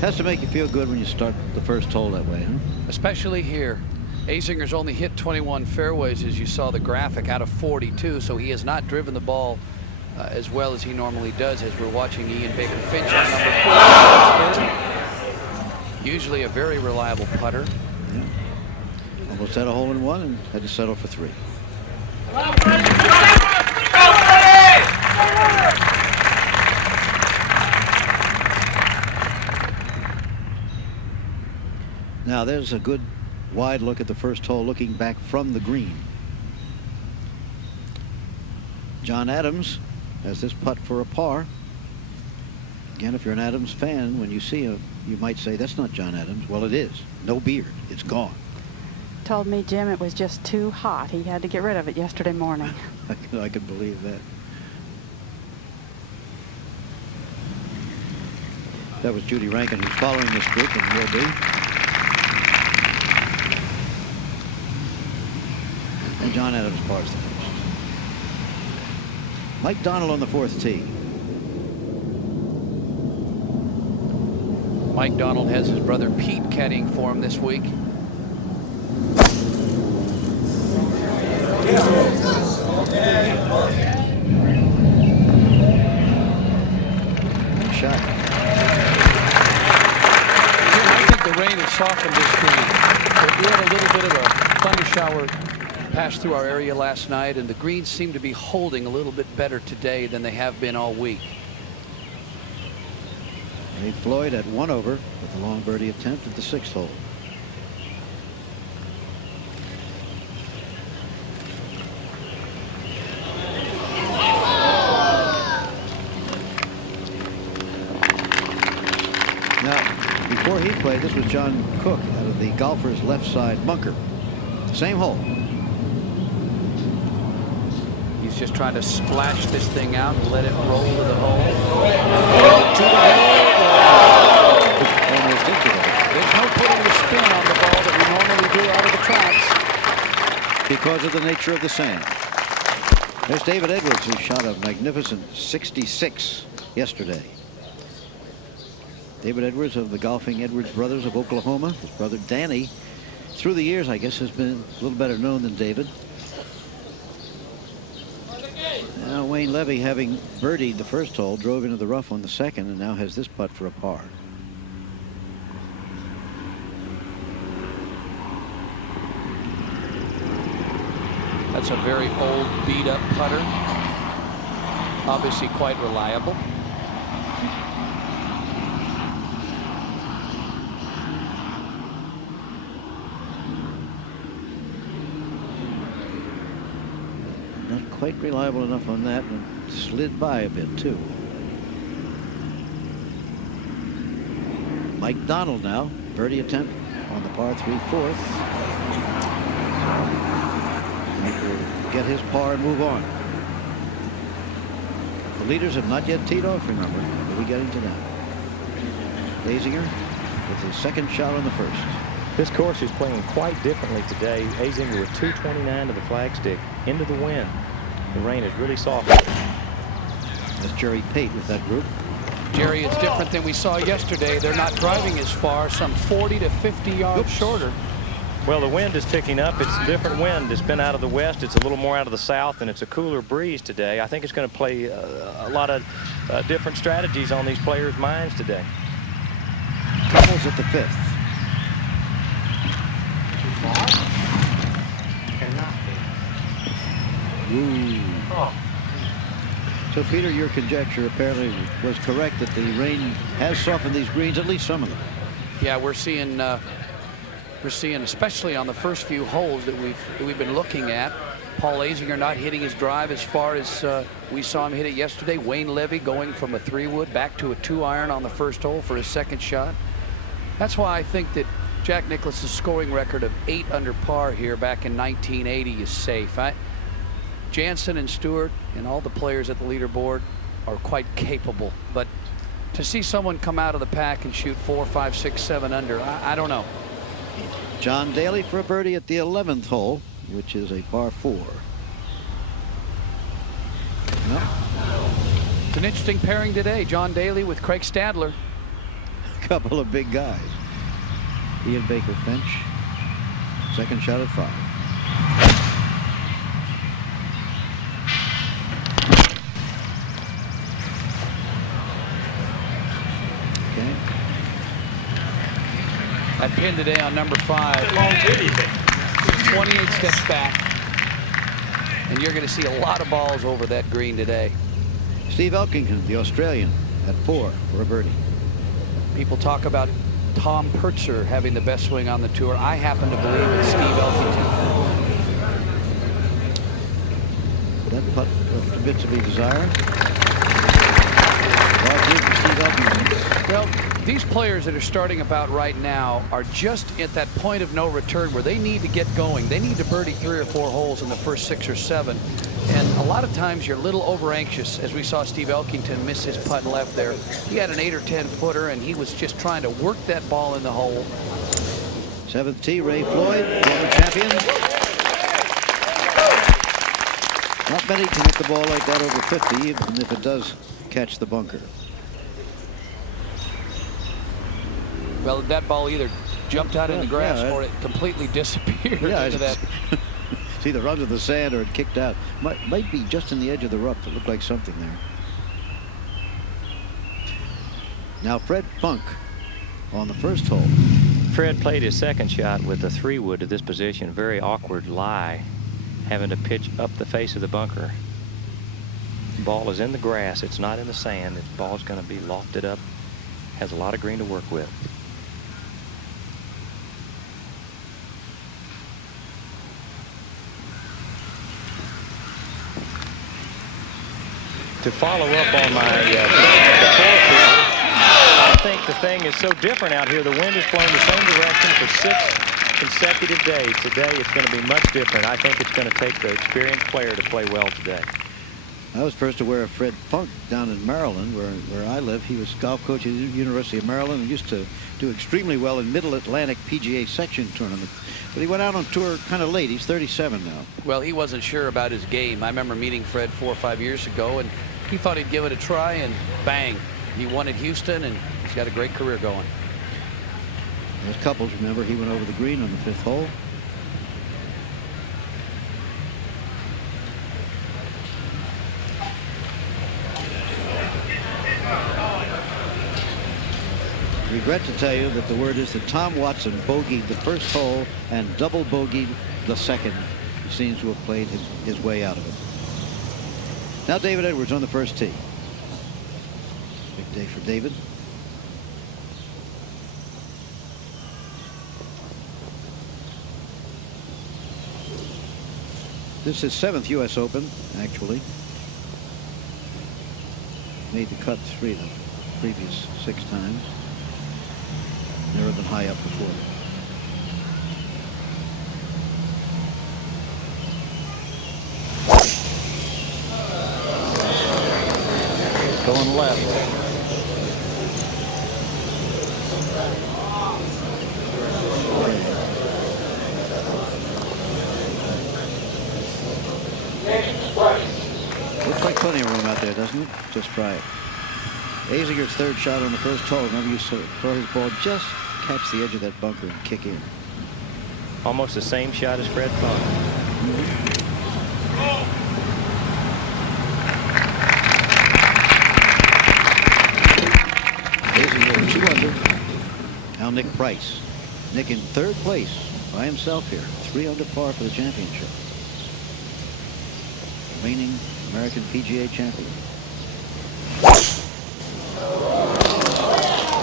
Has to make you feel good when you start the first hole that way, huh? Especially here. Azinger's only hit 21 fairways, as you saw the graphic, out of 42, so he has not driven the ball as well as he normally does, as we're watching Ian Baker Finch on number 4. Usually a very reliable putter. Yeah. Almost had a hole-in-one and had to settle for 3. Now there's a good wide look at the first hole, looking back from the green. John Adams has this putt for a par. Again, if you're an Adams fan, when you see him, you might say, that's not John Adams. Well, it is. No beard. It's gone. Told me, Jim, it was just too hot. He had to get rid of it yesterday morning. I can believe that. That was Judy Rankin, who's following this group and will be. And John Adams pars the first. Mike Donald on the 4th tee. Mike Donald has his brother Pete caddying for him this week. Good shot. I think the rain has softened this green. We had a little bit of a thunder shower pass through our area last night, and the greens seem to be holding a little bit better today than they have been all week. Ray Floyd at 1 over with a long birdie attempt at the 6th hole. This was John Cook out of the golfer's left side bunker. Same hole. He's just trying to splash this thing out and let it roll to the hole. Almost into it. There's no putting the spin on the ball that we normally do out of the traps. Because of the nature of the sand. There's David Edwards, who shot a magnificent 66 yesterday. David Edwards of the Golfing Edwards Brothers of Oklahoma. His brother Danny, through the years, I guess, has been a little better known than David. Now Wayne Levy, having birdied the first hole, drove into the rough on the second and now has this putt for a par. That's a very old, beat-up putter. Obviously quite reliable. Not quite reliable enough on that, and slid by a bit too. Mike Donald now, birdie attempt on the par 3 fourth. Mike will get his par and move on. The leaders have not yet teed off, remember. We'll be getting to that. Azinger with his second shot on the first. This course is playing quite differently today. Azinger with 229 to the flagstick into the wind. The rain is really soft. That's Jerry Pate with that group. Jerry, it's different than we saw yesterday. They're not driving as far, some 40 to 50 yards shorter. Well, the wind is picking up. It's a different wind. It's been out of the west. It's a little more out of the south, and it's a cooler breeze today. I think it's going to play a lot of different strategies on these players' minds today. Troubles at the fifth. Ooh. Oh. So, Peter, your conjecture apparently was correct that the rain has softened these greens, at least some of them. Yeah, we're seeing, especially on the first few holes that we've been looking at, Paul Azinger not hitting his drive as far as we saw him hit it yesterday. Wayne Levy going from a 3-wood back to a 2-iron on the first hole for his second shot. That's why I think that Jack Nicklaus's scoring record of 8 under par here back in 1980 is safe. Jansen and Stewart and all the players at the leaderboard are quite capable, but to see someone come out of the pack and shoot 4, 5, 6, 7 under, I don't know. John Daly for a birdie at the 11th hole, which is a par 4. No. It's an interesting pairing today. John Daly with Craig Stadler. A couple of big guys. Ian Baker Finch. Second shot at 5. That pin today on number 5. 28 steps back. And you're going to see a lot of balls over that green today. Steve Elkington, the Australian, at 4 for a birdie. People talk about Tom Purtzer having the best swing on the tour. I happen to believe it's Steve Elkington. That putt left a bit to be desired. Steve Elkington. Well, these players that are starting about right now are just at that point of no return where they need to get going. They need to birdie 3 or 4 holes in the first 6 or 7. And a lot of times you're a little over anxious, as we saw Steve Elkington miss his putt left there. He had an 8 or 10 footer and he was just trying to work that ball in the hole. 7th tee, Ray Floyd, former champion. Not many can hit the ball like that over 50, even if it does catch the bunker. Well, that ball either jumped out in the grass or it completely disappeared into that. It's either under the sand or it kicked out. Might be just in the edge of the rough. It looked like something there. Now Fred Funk on the first hole. Fred played his second shot with a 3-wood to this position. Very awkward lie, having to pitch up the face of the bunker. The ball is in the grass. It's not in the sand. The ball's going to be lofted up. Has a lot of green to work with. To follow up on my think the thing is so different out here. The wind has blown the same direction for 6 consecutive days. Today it's going to be much different. I think it's going to take the experienced player to play well today. I was first aware of Fred Funk down in Maryland, where I live. He was golf coach at the University of Maryland and used to do extremely well in Middle Atlantic PGA section tournaments. But he went out on tour kind of late. He's 37 now. Well, he wasn't sure about his game. I remember meeting Fred 4 or 5 years ago, and he thought he'd give it a try, and bang, he won at Houston, and he's got a great career going. There's Couples, remember, he went over the green on the 5th hole. Regret to tell you that the word is that Tom Watson bogeyed the first hole and double bogeyed the second. He seems to have played his way out of it. Now David Edwards on the first tee. Big day for David. This is 7th U.S. Open, actually. Made the cut 3 the previous 6 times. Never been high up before. Going left. Looks like plenty of room out there, doesn't it? Just try it. Azinger's third shot on the first hole. Remember, you throw his ball, just catch the edge of that bunker and kick in. Almost the same shot as Fred Funk. Azinger 2 under. Now Nick Price. Nick in 3rd place by himself here. 3 under par for the championship. Reigning American PGA champion.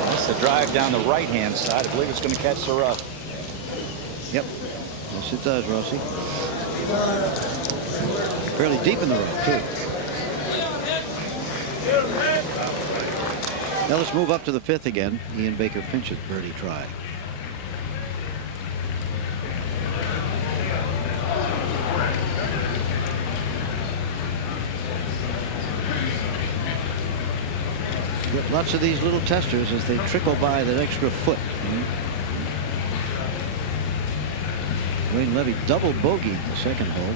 That's the drive down the right-hand side. I believe it's going to catch the rough. Yep. Yes, it does, Rossi. Fairly deep in the rough, too. Now let's move up to the 5th again. Ian Baker Finch's birdie try. Get lots of these little testers as they trickle by that extra foot. Wayne Levy double bogey in the 2nd hole.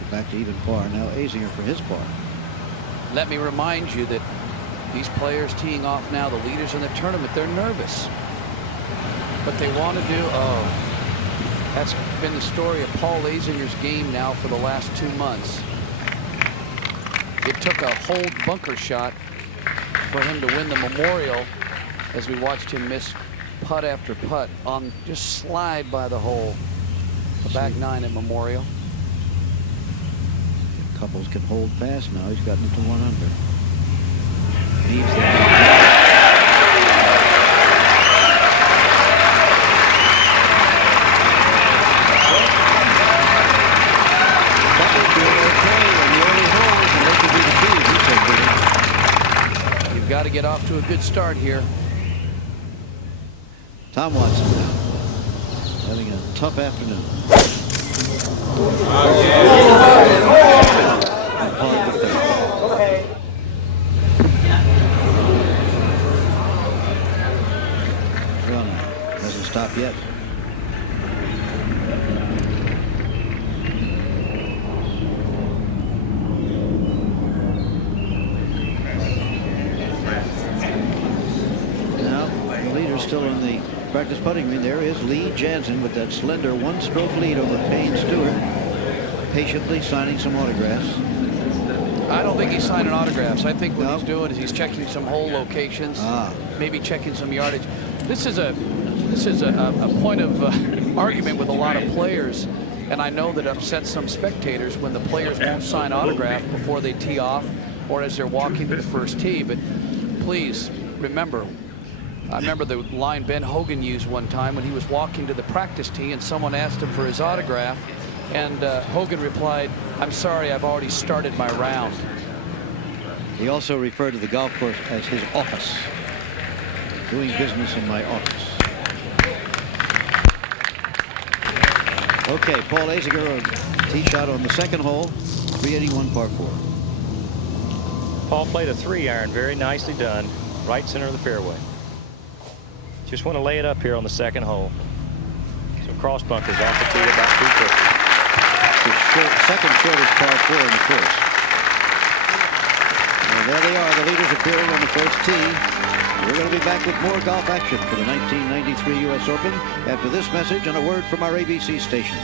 Go back to even par. Now Azinger for his par. Let me remind you that these players teeing off now, the leaders in the tournament, they're nervous. But they want to do, that's been the story of Paul Azinger's game now for the last 2 months. It took a hold bunker shot for him to win the Memorial, as we watched him miss putt after putt on just slide by the hole. The back 9 at Memorial. Couples can hold fast now. He's gotten into 1 under. Leaves You've got to get off to a good start here. Tom Watson now having a tough afternoon. Hasn't stopped yet. Now the leader's still in the practice putting green. There is Lee Janzen with that slender 1-stroke lead over Payne Stewart, patiently signing some autographs. I don't think he's signing autographs. I think what he's doing is he's checking some hole locations, maybe checking some yardage. This is a point of argument with a lot of players, and I know that upsets some spectators when the players won't sign autographs before they tee off or as they're walking to the first tee. But please remember, I remember the line Ben Hogan used one time when he was walking to the practice tee and someone asked him for his autograph, and Hogan replied, "I'm sorry, I've already started my round." He also referred to the golf course as his office. doing business in my office. Okay, Paul Azinger, a tee shot on the second hole, 381 par 4. Paul played a 3-iron, very nicely done, right center of the fairway. Just want to lay it up here on the second hole. So cross bunkers off the tee about 250. The second shortest par 4 in the course. And there they are, the leaders appearing on the first tee. We're going to be back with more golf action for the 1993 U.S. Open after this message and a word from our ABC station.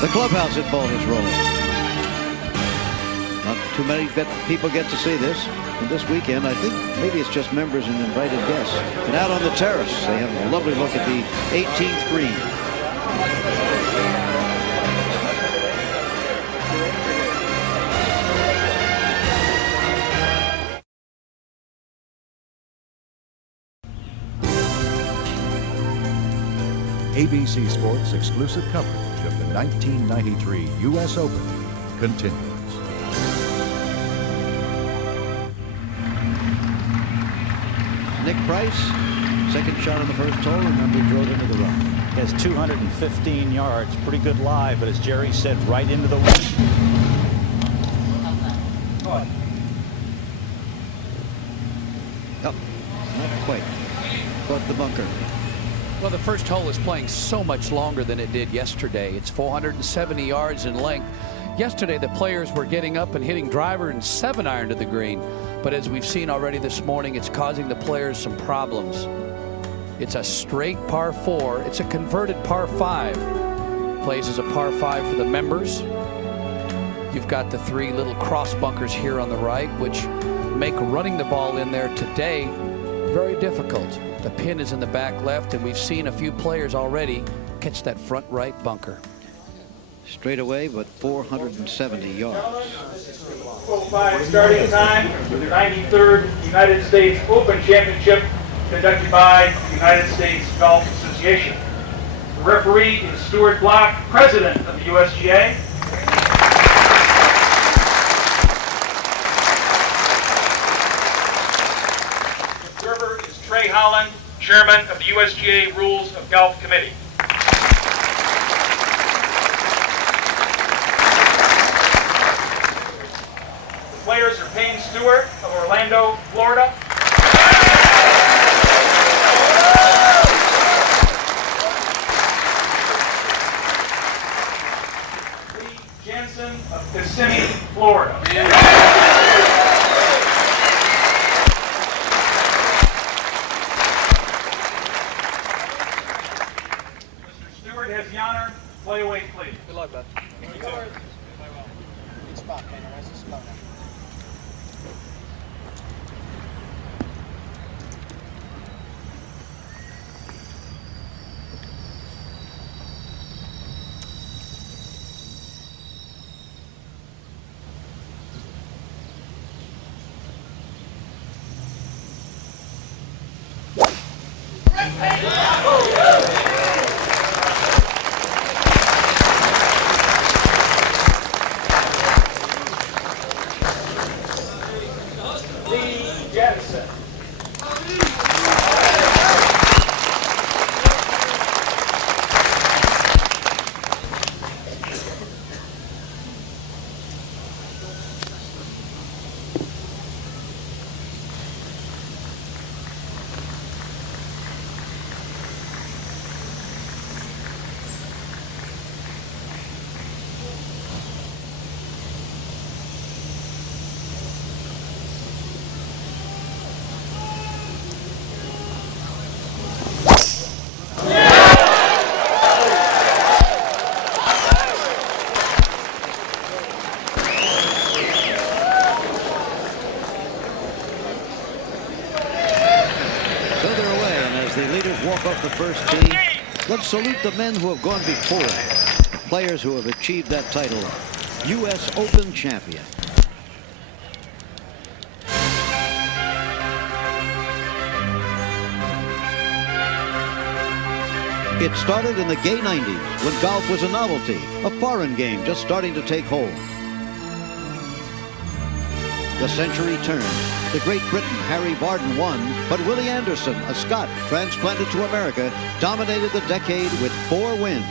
The clubhouse at Baldus Roll. Not too many people get to see this. And this weekend, I think maybe it's just members and invited guests. And out on the terrace, they have a lovely look at the 18th green. ABC Sports exclusive coverage of the 1993 U.S. Open continues. Nick Price, second shot on the first hole, and then we drove into the rough. He has 215 yards, pretty good lie, but as Jerry said, right into the wind. Oh, not quite. Caught the bunker. Well, the first hole is playing so much longer than it did yesterday. It's 470 yards in length. Yesterday, the players were getting up and hitting driver and 7-iron to the green. But as we've seen already this morning, it's causing the players some problems. It's a straight par 4. It's a converted par 5. Plays as a par 5 for the members. You've got the 3 little cross bunkers here on the right, which make running the ball in there today very difficult. The pin is in the back left, and we've seen a few players already catch that front right bunker. Straight away, but 470 yards. 5 starting time for the 93rd United States Open Championship conducted by the United States Golf Association. The referee is Stuart Block, President of the USGA. The observer is Trey Holland, Chairman of the USGA Rules of Golf Committee. Players are Payne Stewart of Orlando, Florida. Lee Jensen of Kissimmee, Florida. Mr. Stewart has the honor. Play away, please. Good luck, bud. Good spot, man. Nice spot. Lee Jensen. Walk off the first tee. Let's salute the men who have gone before, the players who have achieved that title, U.S. Open champion. It started in the gay 90s when golf was a novelty, a foreign game just starting to take hold. The century turned. The Great Britain Harry Vardon won, but Willie Anderson, a Scot transplanted to America, dominated the decade with 4 wins.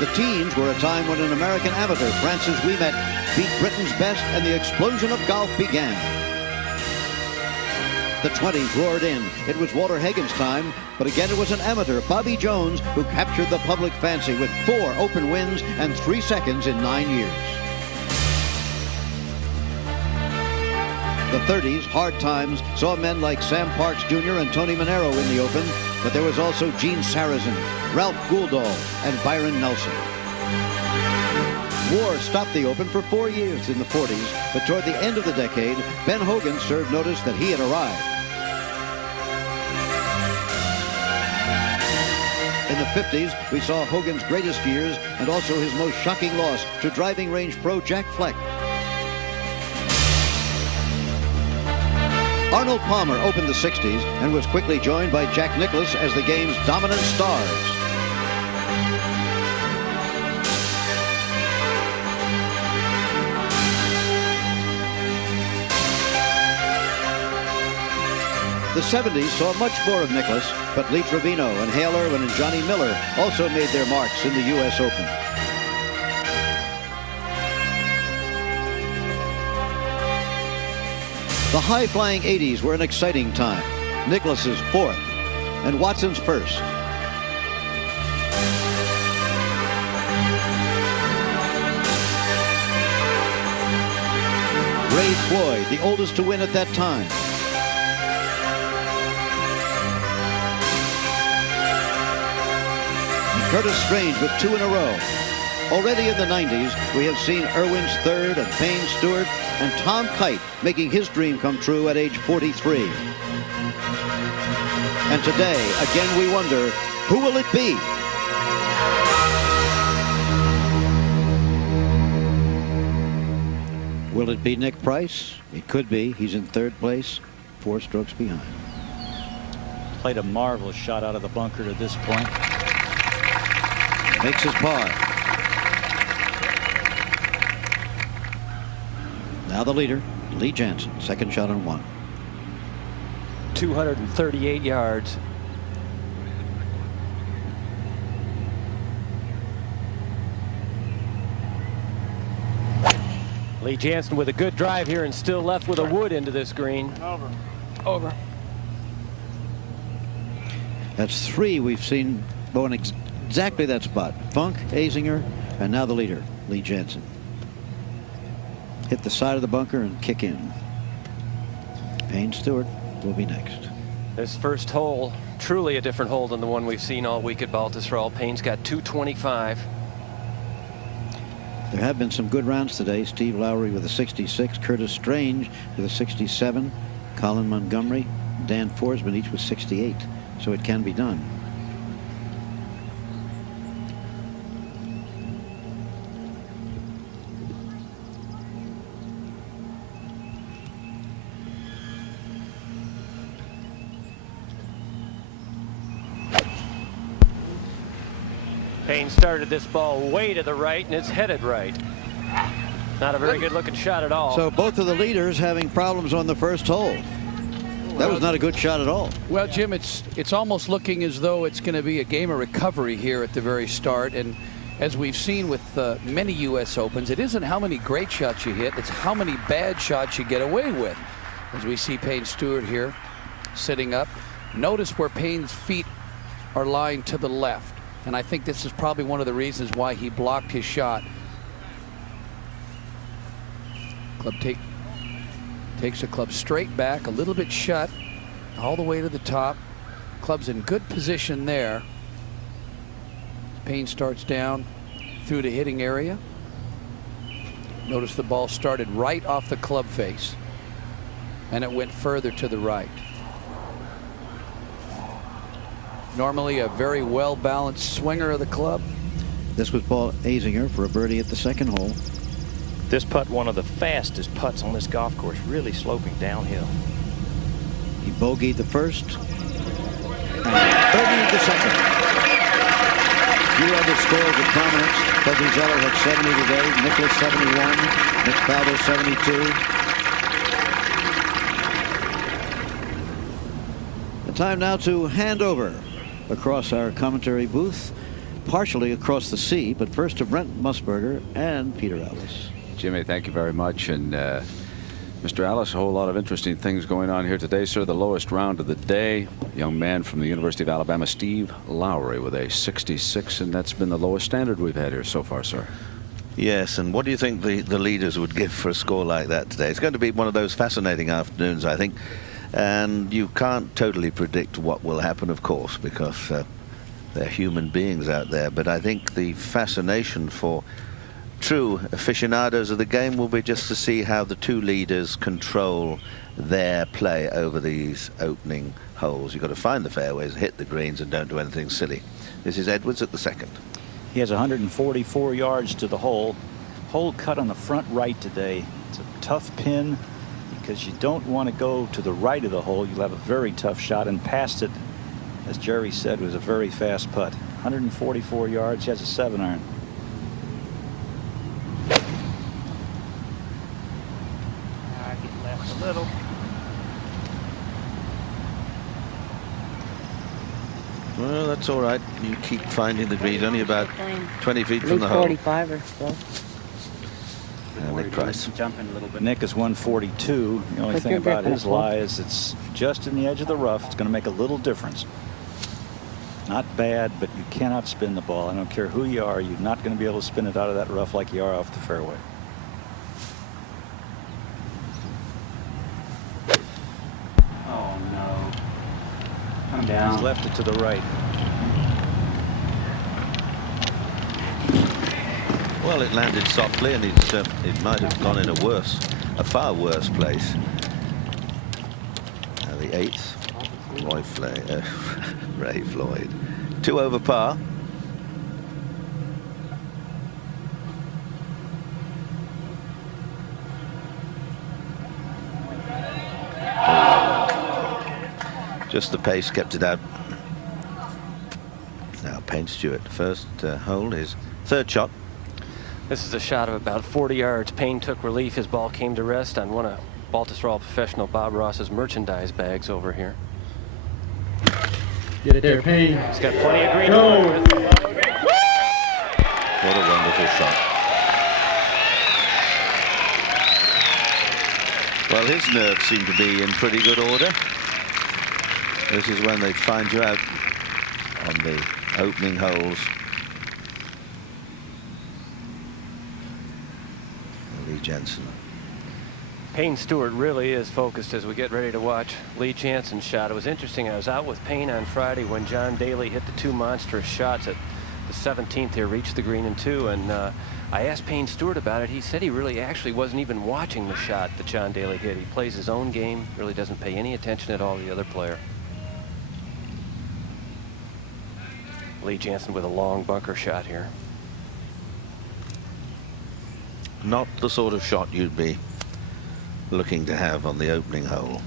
The teens were a time when an American amateur, Francis Ouimet, beat Britain's best and the explosion of golf began. The 20s roared in. It was Walter Hagen's time, but again it was an amateur, Bobby Jones, who captured the public fancy with 4 open wins and 3 seconds in 9 years. The 30s, hard times, saw men like Sam Parks Jr. and Tony Manero in the Open, but there was also Gene Sarazen, Ralph Gouldall, and Byron Nelson. War stopped the Open for 4 years in the 40s, but toward the end of the decade, Ben Hogan served notice that he had arrived. In the 50s, we saw Hogan's greatest years and also his most shocking loss to driving range pro Jack Fleck. Arnold Palmer opened the 60s and was quickly joined by Jack Nicklaus as the game's dominant stars. The 70s saw much more of Nicklaus, but Lee Trevino and Hale Irwin and Johnny Miller also made their marks in the U.S. Open. The high-flying 80s were an exciting time. Nicklaus's 4th and Watson's 1st. Ray Floyd, the oldest to win at that time. Curtis Strange with 2 in a row. Already in the 90s, we have seen Irwin's 3rd and Payne Stewart and Tom Kite making his dream come true at age 43. And today, again, we wonder, who will it be? Will it be Nick Price? It could be. He's in 3rd place, 4 strokes behind. Played a marvelous shot out of the bunker to this point. Makes his par. Now the leader, Lee Janzen, 2nd shot on 1. 238 yards. Lee Janzen with a good drive here and still left with a wood into this green. Over. That's 3 we've seen going exactly that spot. Funk, Azinger, and now the leader, Lee Janzen. Hit the side of the bunker and kick in. Payne Stewart will be next. This first hole, truly a different hole than the one we've seen all week at Baltusrol. Payne's got 225. There have been some good rounds today. Steve Lowry with a 66, Curtis Strange with a 67, Colin Montgomery, Dan Forsman, each with 68. So it can be done. Payne started this ball way to the right, and it's headed right. Not a very good looking shot at all. So both of the leaders having problems on the first hole. That was not a good shot at all. Well, Jim, it's almost looking as though it's going to be a game of recovery here at the very start. And as we've seen with many U.S. Opens, it isn't how many great shots you hit, it's how many bad shots you get away with. As we see Payne Stewart here sitting up. Notice where Payne's feet are lying to the left. And I think this is probably one of the reasons why he blocked his shot. Club takes the club straight back, a little bit shut, all the way to the top. Club's in good position there. Payne starts down through the hitting area. Notice the ball started right off the club face, and it went further to the right. Normally a very well-balanced swinger of the club. This was Paul Azinger for a birdie at the 2nd hole. This putt, one of the fastest putts on this golf course, really sloping downhill. bogeyed the first and birdied the second. Few other scores of prominence. Fuzzy Zoeller had 70 today. Nicklaus 71. Nick Faldo 72. The time now to hand over across our commentary booth, partially across the sea, but first to Brent Musburger and Peter Alliss. Jimmy, thank you very much. And Mr. Alliss, a whole lot of interesting things going on here today, sir. The lowest round of the day, young man from the University of Alabama, Steve Lowry, with a 66, and that's been the lowest standard we've had here so far, sir. Yes, and what do you think the leaders would give for a score like that today? It's going to be one of those fascinating afternoons, I think, and you can't totally predict what will happen, of course, because they're human beings out there, but I think the fascination for true aficionados of the game will be just to see how the two leaders control their play over these opening holes. You've got to find the fairways, hit the greens, and don't do anything silly. This is Edwards at the second. He has 144 yards to the hole. Hole cut on the front right today. It's a tough pin because you don't want to go to the right of the hole. You'll have a very tough shot, and past it, as Jerry said, was a very fast putt. 144 yards. He has a 7-iron. Left a little. Well, that's all right. You keep finding the greens. Only about 20 feet from the hole. 45 or so. Nick Price. Jumping a little bit. Nick is 142. The only thing about his lie is it's just in the edge of the rough. It's going to make a little difference. Not bad, but you cannot spin the ball. I don't care who you are. You're not going to be able to spin it out of that rough like you are off the fairway. Oh no. Come down. He's left it to the right. Well, it landed softly, and it might have gone in a far worse place. Now the 8th, Ray Floyd. 2 over par. Just the pace kept it out. Now Payne Stewart, first hole, his third shot. This is a shot of about 40 yards. Payne took relief. His ball came to rest on one of Baltusrol professional Bob Ross's merchandise bags over here. Get it there, Payne. He's got plenty of green to work with. What a wonderful shot. Well, his nerves seem to be in pretty good order. This is when they find you out on the opening holes. Lee Janzen. Payne Stewart really is focused as we get ready to watch Lee Janzen's shot. It was interesting. I was out with Payne on Friday when John Daly hit the 2 monstrous shots at the 17th here, reached the green in 2, and I asked Payne Stewart about it. He said he really actually wasn't even watching the shot that John Daly hit. He plays his own game, really doesn't pay any attention at all to the other player. Lee Janzen with a long bunker shot here. Not the sort of shot you'd be looking to have on the opening hole.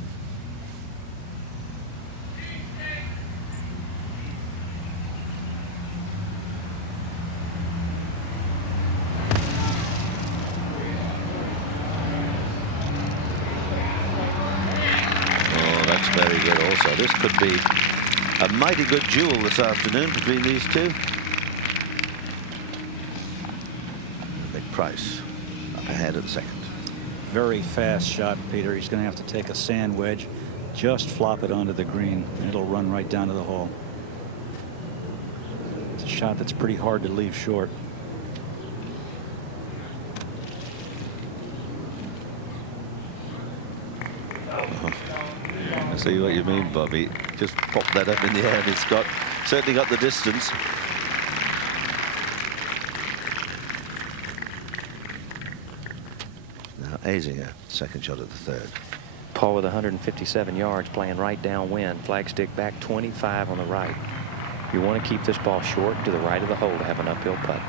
Oh, that's very good also. This could be a mighty good duel this afternoon between these two. Big Price up ahead at the second. Very fast shot, Peter. He's going to have to take a sand wedge, just flop it onto the green, and it'll run right down to the hole. It's a shot that's pretty hard to leave short. I see what you mean, Bobby. Just pop that up in the air, and it's certainly got the distance. Now Azinger, second shot at the third. Paul with 157 yards, playing right downwind. Flagstick back 25 on the right. You want to keep this ball short to the right of the hole to have an uphill putt.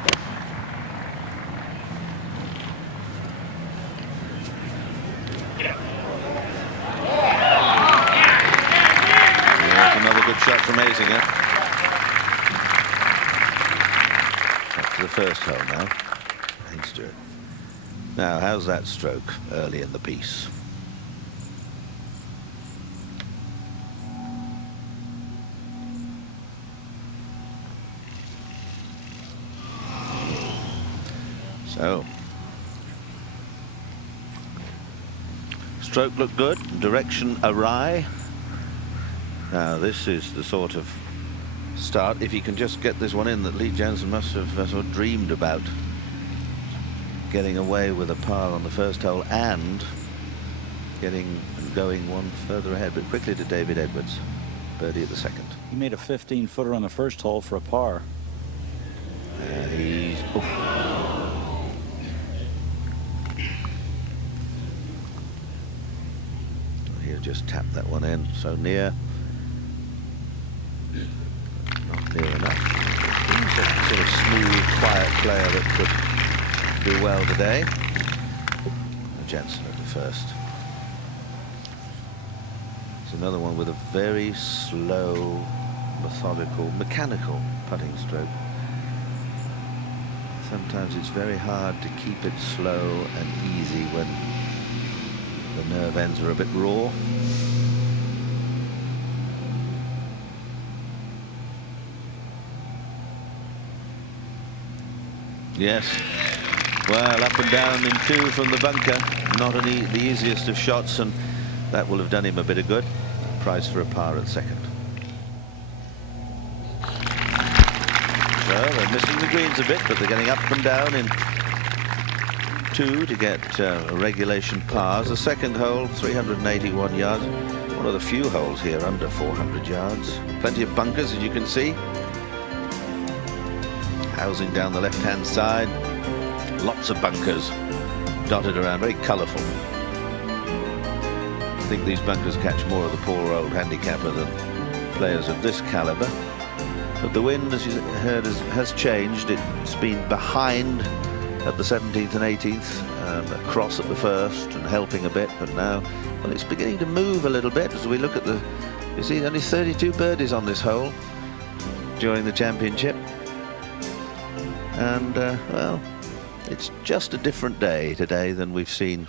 to the first hole now. Payne Stewart. Now, how's that stroke early in the piece? So, stroke looked good, direction awry. Now, this is the sort of start, if he can just get this one in, that Lee Janzen must have sort of dreamed about. Getting away with a par on the first hole and going one further ahead, but quickly to David Edwards. Birdie at the second. He made a 15-footer on the first hole for a par. And he's... He'll just tap that one in, so near. Not near enough. He's a sort of smooth, quiet player that could do well today. Jensen at the first. It's another one with a very slow, methodical, mechanical putting stroke. Sometimes it's very hard to keep it slow and easy when the nerve ends are a bit raw. Yes. Well, up and down in two from the bunker. Not the easiest of shots, and that will have done him a bit of good. Price for a par at second. So they're missing the greens a bit, but they're getting up and down in two to get regulation pars. The second hole, 381 yards. One of the few holes here under 400 yards. Plenty of bunkers, as you can see. Housing down the left-hand side. Lots of bunkers dotted around, very colourful. I think these bunkers catch more of the poor old handicapper than players of this calibre. But the wind, as you heard, has changed. It's been behind at the 17th and 18th, and across at the first, and helping a bit. But now, well, it's beginning to move a little bit as we look at the. You see, only 32 birdies on this hole during the championship, and well. It's just a different day today than we've seen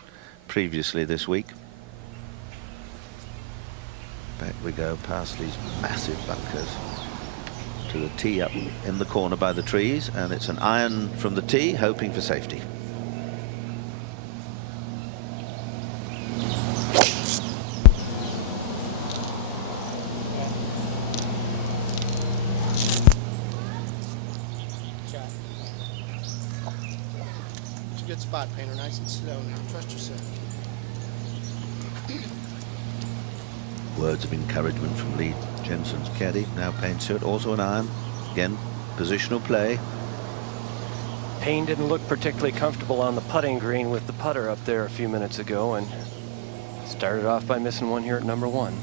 previously this week. Back we go past these massive bunkers to the tee up in the corner by the trees, and it's an iron from the tee, hoping for safety. Good spot, Painter. Nice and slow now. Trust yourself. Words of encouragement from Lee Jensen's caddy. Now Payne Stewart, also an iron. Again, positional play. Payne didn't look particularly comfortable on the putting green with the putter up there a few minutes ago, and started off by missing one here at number one.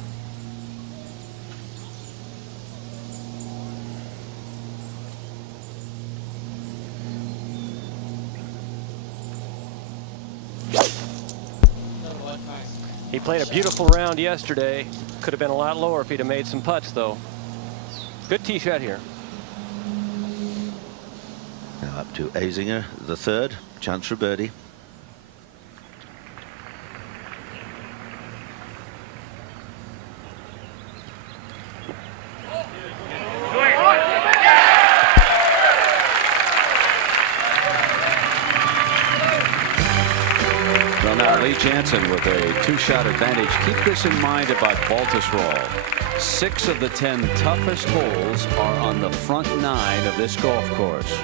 He played a beautiful round yesterday. Could have been a lot lower if he'd have made some putts, though. Good tee shot here. Now up to Azinger, the third. Chance for birdie. Lee Janzen with a two-shot advantage. Keep this in mind about Baltusrol. 6 of the 10 toughest holes are on the front 9 of this golf course.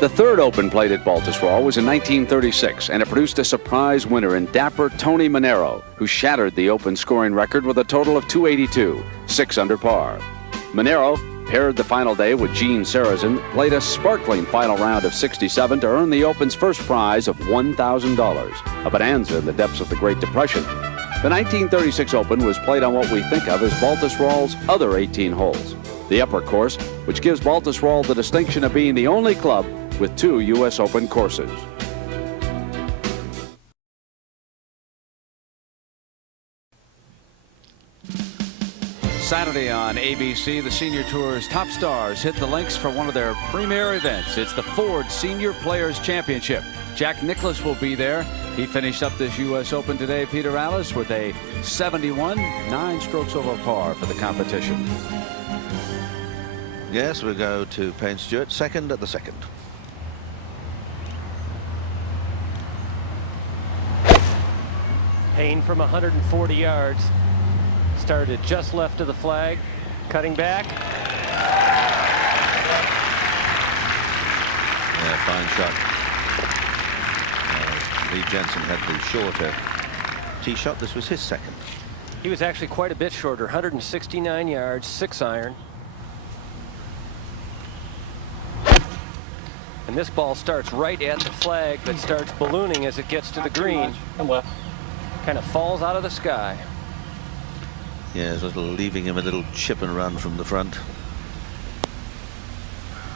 The third Open played at Baltusrol was in 1936, and it produced a surprise winner in dapper Tony Manero, who shattered the Open scoring record with a total of 282, 6 under par. Manero paired the final day with Gene Sarazen, played a sparkling final round of 67 to earn the Open's first prize of $1,000, a bonanza in the depths of the Great Depression. The 1936 Open was played on what we think of as Baltusrol's other 18 holes, the upper course, which gives Baltusrol the distinction of being the only club with 2 U.S. Open courses. Saturday Saturday on ABC, the Senior Tour's top stars hit the links for one of their premier events. It's the Ford Senior Players Championship. Jack Nicklaus will be there. He finished up this U.S. Open today, Peter Allis, with a 71, 9 strokes over par for the competition. Yes, we'll go to Payne Stewart, second at the second. Payne from 140 yards. Started just left of the flag, cutting back. Yeah, fine shot. Lee Jensen had the shorter tee shot. This was his second. He was actually quite a bit shorter, 169 yards, 6-iron. And this ball starts right at the flag, but starts ballooning as it gets to the green. Kind of falls out of the sky. Yeah, leaving him a little chip and run from the front.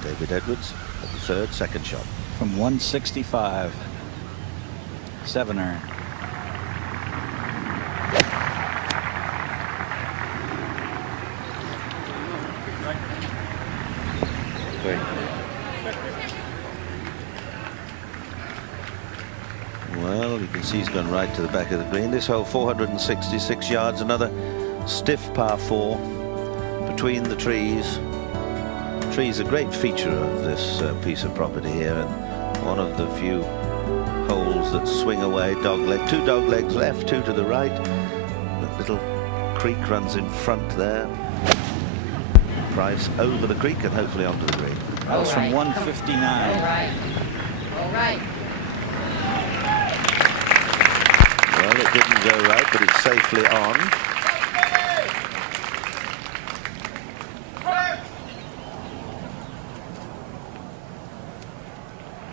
David Edwards at the third, second shot. From 165. 7-iron. Great. Well, you can see he's gone right to the back of the green. This hole, 466 yards, another stiff par 4 between the trees. Trees, a great feature of this piece of property here, and one of the few holes that swing away. Dogleg, 2 dog legs left, 2 to the right. That little creek runs in front there. Price over the creek and hopefully onto the green. That was from 159. All right. All right. Well, it didn't go right, but it's safely on.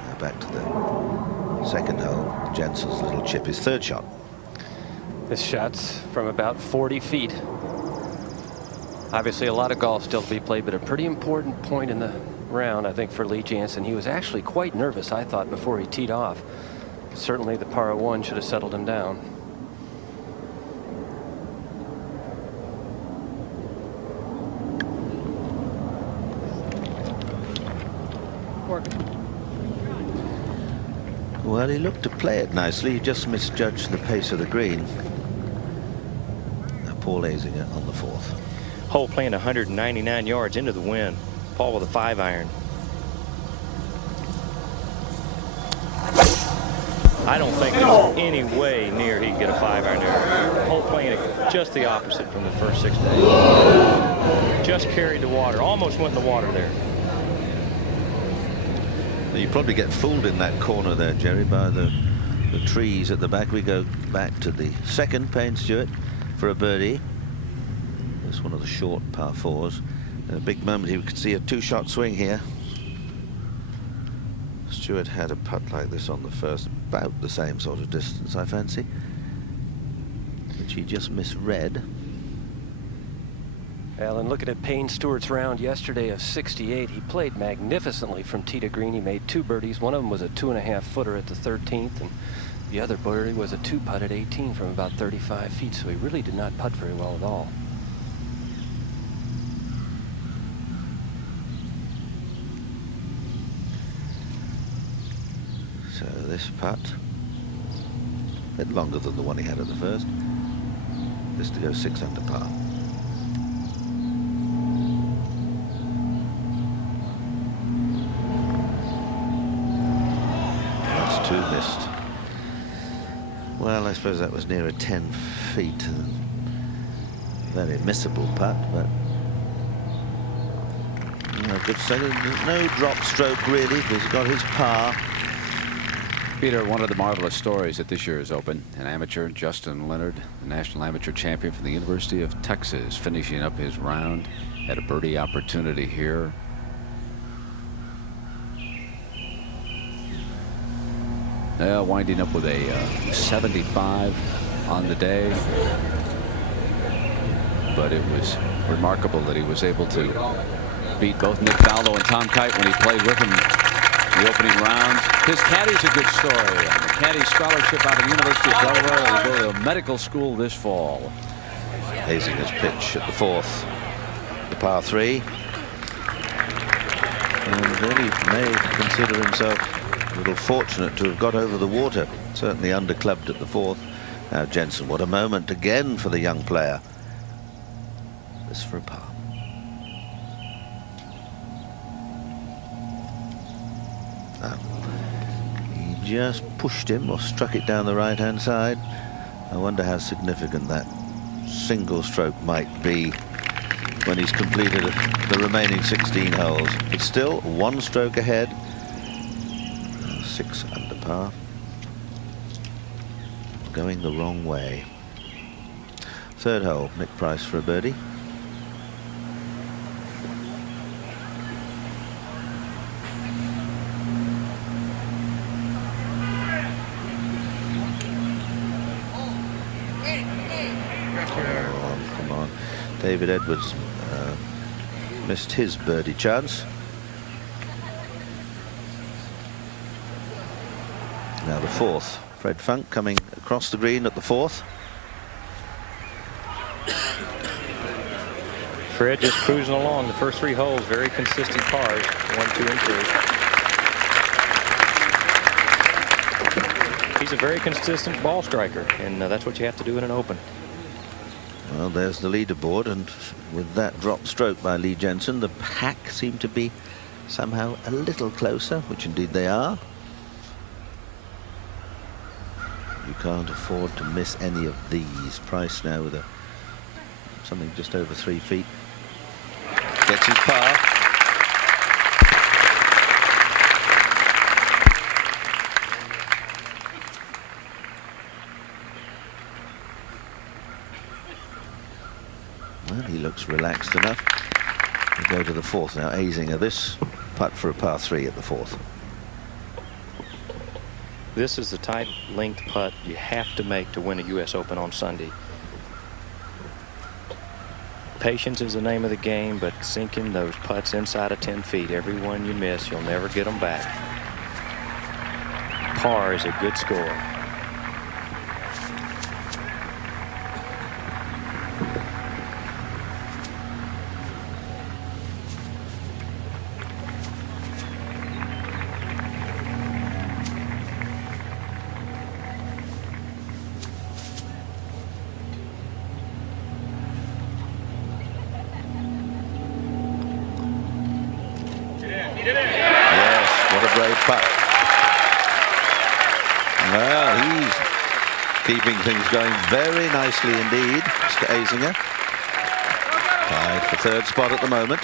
Now back to the second hole. Jensen's little chip, his third shot. This shot's from about 40 feet. Obviously a lot of golf still to be played, but a pretty important point in the round, I think, for Lee Janzen. He was actually quite nervous, I thought, before he teed off. Certainly the par 1 should have settled him down. Well, he looked to play it nicely. He just misjudged the pace of the green. Now Paul Azinger on the fourth. Hole playing 199 yards into the wind. Paul with a 5-iron. I don't think there's any way near he can get a 5-iron there. Hole playing it just the opposite from the first 6 days. Just carried the water. Almost went in the water there. You probably get fooled in that corner there, Jerry, by the trees at the back. We go back to the second, Payne Stewart for a birdie. It's one of the short par 4s. A big moment. He could see a 2-shot swing here. Stewart had a putt like this on the first, about the same sort of distance, I fancy, which he just misread. Alan, looking at Payne Stewart's round yesterday of 68, he played magnificently from tee to green. He made 2 birdies. One of them was a 2.5-footer at the 13th, and the other birdie was a 2-putt at 18 from about 35 feet. So he really did not putt very well at all. So this putt, a bit longer than the one he had at the first. This to go 6 under par. That's 2 missed. Well, I suppose that was nearer 10 feet. Very missable putt, but good second. No drop stroke really. He's got his par. Peter, one of the marvelous stories at this year's Open, an amateur, Justin Leonard, the national amateur champion from the University of Texas, finishing up his round, had a birdie opportunity here. Winding up with a 75 on the day. But it was remarkable that he was able to beat both Nick Faldo and Tom Kite when he played with him in the opening rounds. His caddy's a good story. The caddy scholarship out of the University of Delaware. Will go to medical school this fall. Azinger's pitch at the fourth. the par 3. And really may consider himself a little fortunate to have got over the water. Certainly underclubbed at the 4th. Now Jensen, what a moment again for the young player. This for a par. He just pushed him or struck it down the right-hand side. I wonder how significant that single stroke might be when he's completed the remaining 16 holes. But still 1 stroke ahead. 6 under par. Going the wrong way. 3rd hole, Nick Price for a birdie. Come on. David Edwards missed his birdie chance. Now the 4th. Fred Funk coming across the green at the 4th. Fred just cruising along the first 3 holes, very consistent pars, 1, 2, and 3. He's a very consistent ball striker, and that's what you have to do in an Open. Well, there's the leaderboard, and with that drop stroke by Lee Jensen, the pack seem to be somehow a little closer, which indeed they are. You can't afford to miss any of these. Price now with something just over 3 feet. Gets his par. Well, he looks relaxed enough. We'll go to the 4th now. Azinger, this putt for a par 3 at the 4th. This is the type length putt you have to make to win a U.S. Open on Sunday. Patience is the name of the game, but sinking those putts inside of 10 feet, every one you miss, you'll never get them back. Par is a good score. Yes, what a brave putt. Well, he's keeping things going very nicely indeed, Mr. Azinger. Tied for 3rd spot at the moment.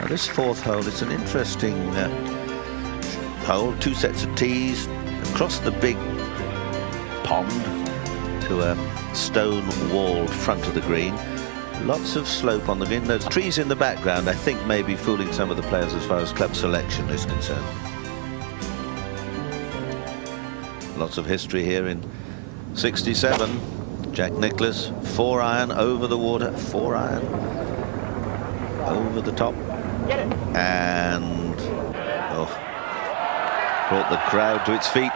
Now this 4th hole, it's an interesting hole. 2 sets of tees across the big pond to a stone-walled front of the green. Lots of slope on the green. Those trees in the background, I think, may be fooling some of the players as far as club selection is concerned. Lots of history here in 67. Jack Nicklaus, 4-iron over the water, 4-iron over the top, and brought the crowd to its feet.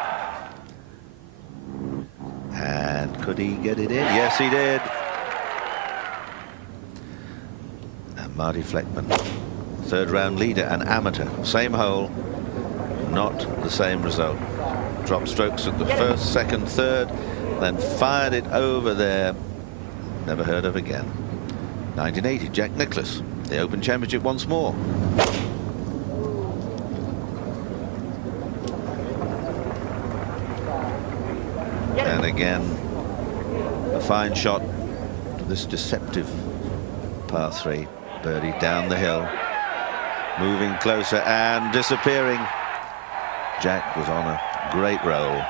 And could he get it in? Yes, he did. Marty Fleckman, 3rd round leader, an amateur, same hole, not the same result. Drop strokes at the 1st, 2nd, 3rd, then fired it over there. Never heard of again. 1980, Jack Nicklaus, the Open Championship once more. And again, a fine shot to this deceptive par 3. Birdie down the hill, moving closer and disappearing. Jack was on a great roll.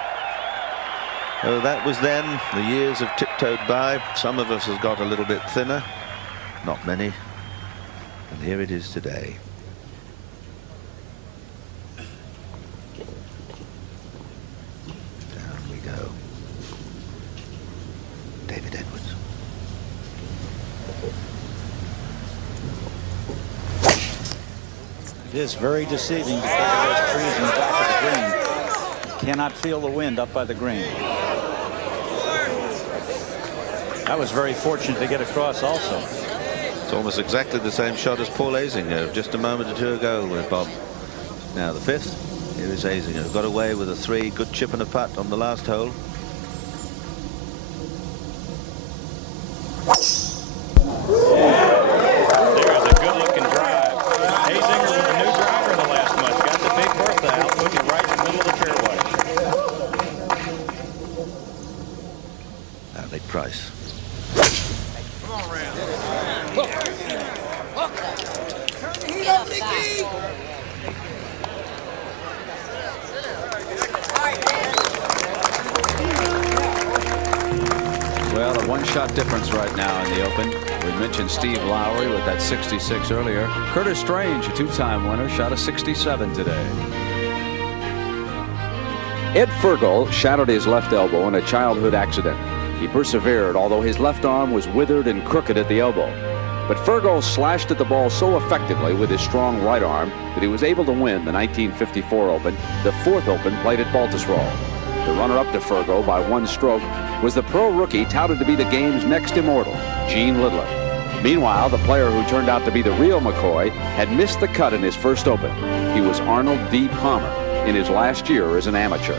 Oh, that was then. The years have tiptoed by. Some of us has got a little bit thinner, not many, and here it is today. Down we go. David Edwards. It is very deceiving because of those trees in the back of the green. You cannot feel the wind up by the green. I was very fortunate to get across also. It's almost exactly the same shot as Paul Azinger just a moment or two ago with Bob. Now the 5th. Here is Azinger. Got away with a 3. Good chip and a putt on the last hole. There's a good-looking drive. Azinger with a new driver in the last month. Got the Big Bertha out, put it right in the middle of the fairway. Now Nick Price. Come on, Ram. Turn the heat up, Nicky. Well, a one-shot difference right now in the Open. We mentioned Steve Lowry with that 66 earlier. Curtis Strange, a 2-time winner, shot a 67 today. Ed Fergal shattered his left elbow in a childhood accident. He persevered, although his left arm was withered and crooked at the elbow. But Fergal slashed at the ball so effectively with his strong right arm that he was able to win the 1954 Open, the 4th Open played at Baltusrol. The runner-up to Fergal by 1 stroke was the pro rookie touted to be the game's next immortal, Gene Lidler. Meanwhile, the player who turned out to be the real McCoy had missed the cut in his first Open. He was Arnold D. Palmer in his last year as an amateur.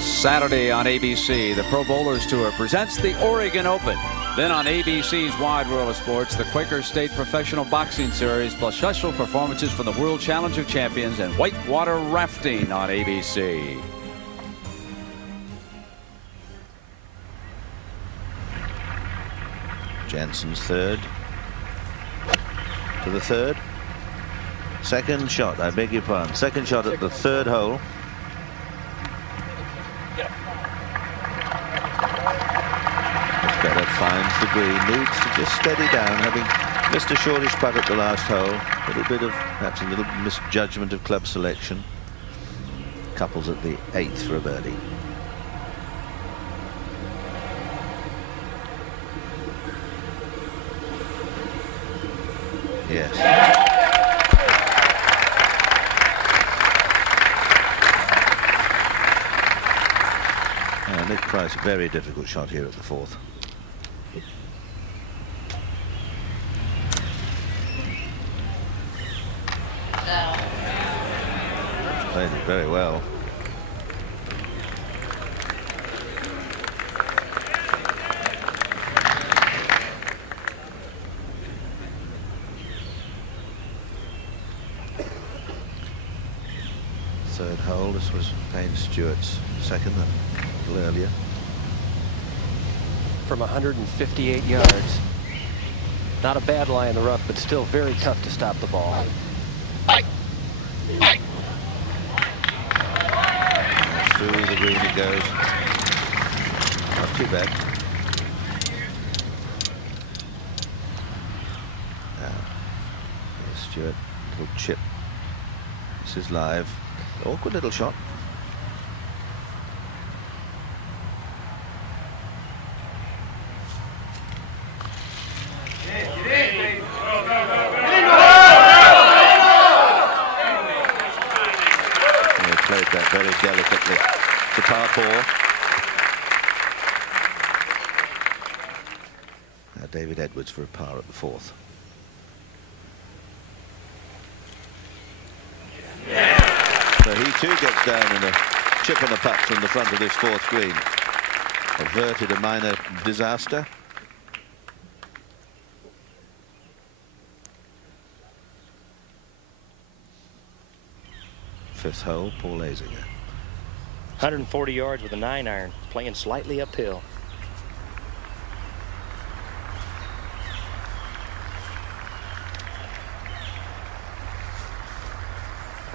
Saturday on ABC, the Pro Bowlers Tour presents the Oregon Open. Then on ABC's Wide World of Sports, the Quaker State Professional Boxing Series, plus special performances from the World Challenge of Champions and whitewater rafting on ABC. Jensen's 3rd. To the 3rd. Second shot, I beg your pardon. Second shot at the 3rd hole. Better finds the green, needs to just steady down, having missed a shortish putt at the last hole. A little bit of, perhaps a little misjudgment of club selection. Couples at the 8th for a birdie. Yes. Nick Price, a very difficult shot here at the 4th. Played it very well. Third hole. This was Payne Stewart's second a little earlier. From 158 yards. Not a bad lie in the rough, but still very tough to stop the ball. Through the green it goes. Not too bad. Now, here's Stewart. Little chip. This is live. Awkward little shot. Very delicately to par 4. Now David Edwards for a par at the 4th. So he too gets down in a chip and a putt from the front of this 4th green. Averted a minor disaster. Fifth hole, Paul Azinger. 140 yards with a 9-iron, playing slightly uphill.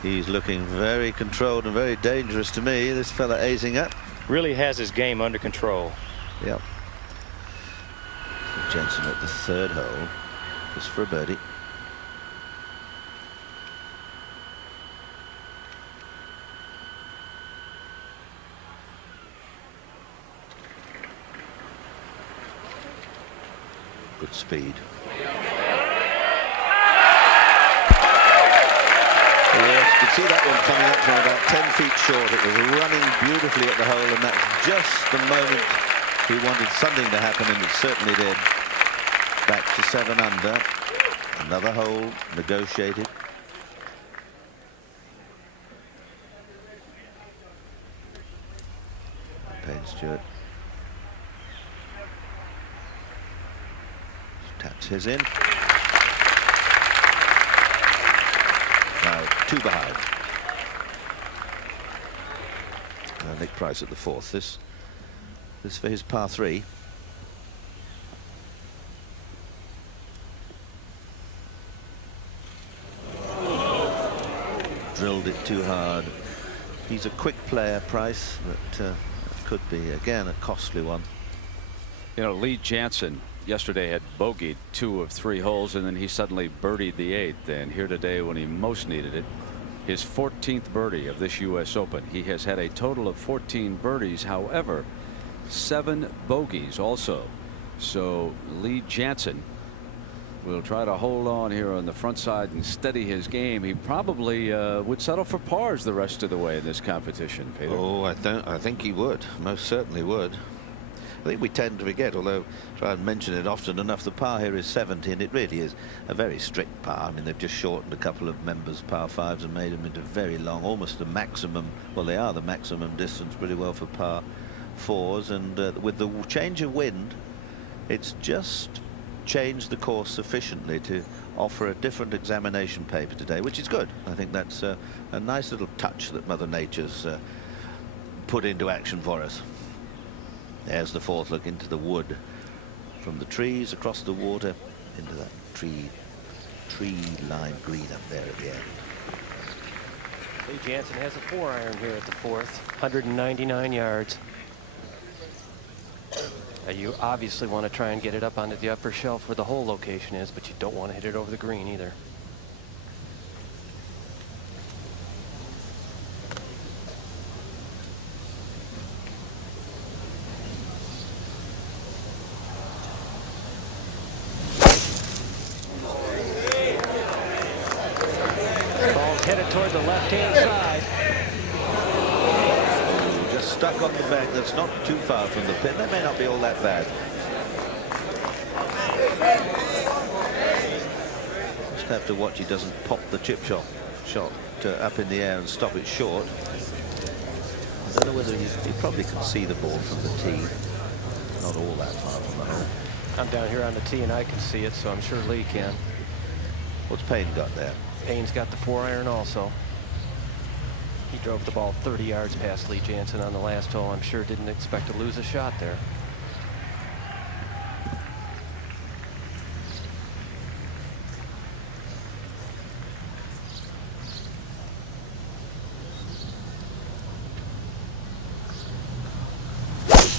He's looking very controlled and very dangerous to me, this fella Azinger. Really has his game under control. Yep. So Jensen at the 3rd hole, just for a birdie. Good speed. Yes, You could see that one coming up from about 10 feet short. It was running beautifully at the hole, and that's just the moment he wanted something to happen, and it certainly did. Back to 7 under. Another hole negotiated. Payne Stewart taps his in. Now 2 behind. Nick Price at the 4th. This for his par 3. Drilled it too hard. He's a quick player, Price, but could be again a costly one. You know, Lee Janzen yesterday had bogeyed 2 of 3 holes, and then he suddenly birdied the 8th. And here today, when he most needed it, his 14th birdie of this U.S. Open. He has had a total of 14 birdies. However, 7 bogeys also. So Lee Janzen will try to hold on here on the front side and steady his game. He probably would settle for pars the rest of the way in this competition, Peter. Oh, I think he would. Most certainly would. I think we tend to forget, although try and mention it often enough, the par here is 70, and it really is a very strict par. I mean, they've just shortened a couple of members' par 5s and made them into very long, almost the maximum. Well, they are the maximum distance pretty well for par 4s, and with the change of wind, it's just changed the course sufficiently to offer a different examination paper today, which is good. I think that's a nice little touch that Mother Nature's put into action for us. There's the 4th look into the wood, from the trees across the water into that tree-lined green up there at the end. Lee Janzen has a 4-iron here at the 4th, 199 yards. You obviously want to try and get it up onto the upper shelf where the hole location is, but you don't want to hit it over the green either. Ball's headed toward the left-hand side. Just stuck on the bank. That's not too far from the pin. That may not be all that bad. Just have to watch he doesn't pop the chip shot up in the air and stop it short. I don't know whether you probably can see the ball from the tee. Not all that far from the hole. I'm down here on the tee and I can see it, so I'm sure Lee can. What's Payne got there? Payne's got the 4-iron also. He drove the ball 30 yards past Lee Janzen on the last hole. I'm sure didn't expect to lose a shot there.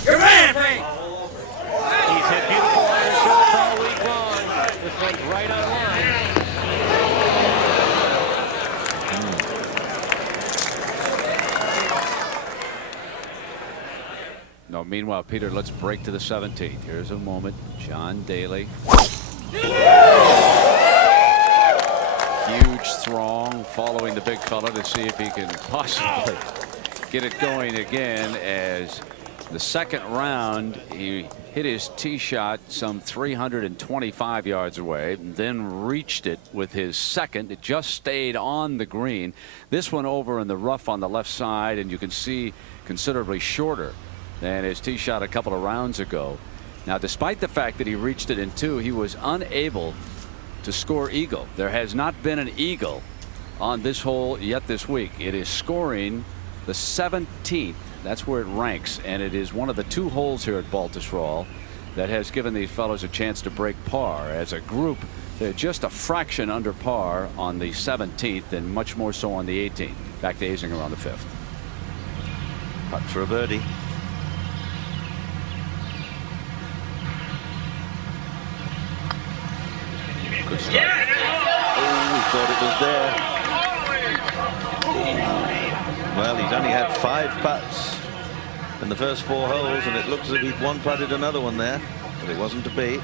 Your man, Payne! He's hit beautiful iron shots all week long. This one's right on line. No, meanwhile, Peter, let's break to the 17th. Here's a moment. John Daly. Huge throng following the big fella to see if he can possibly get it going again, as the second round he hit his tee shot some 325 yards away, then reached it with his second. It just stayed on the green. This one over in the rough on the left side, and you can see considerably shorter than his tee shot a couple of rounds ago. Now, despite the fact that he reached it in 2, he was unable to score eagle. There has not been an eagle on this hole yet this week. It is scoring the 17th. That's where it ranks, and it is one of the 2 holes here at Baltusrol that has given these fellows a chance to break par. As a group, they're just a fraction under par on the 17th and much more so on the 18th. Back to Azinger on the 5th. Putt for a birdie. Good strike. Oh, we thought it was there. Well, he's only had 5 putts in the first 4 holes, and it looks as if he'd one-putted another one there, but it wasn't to be.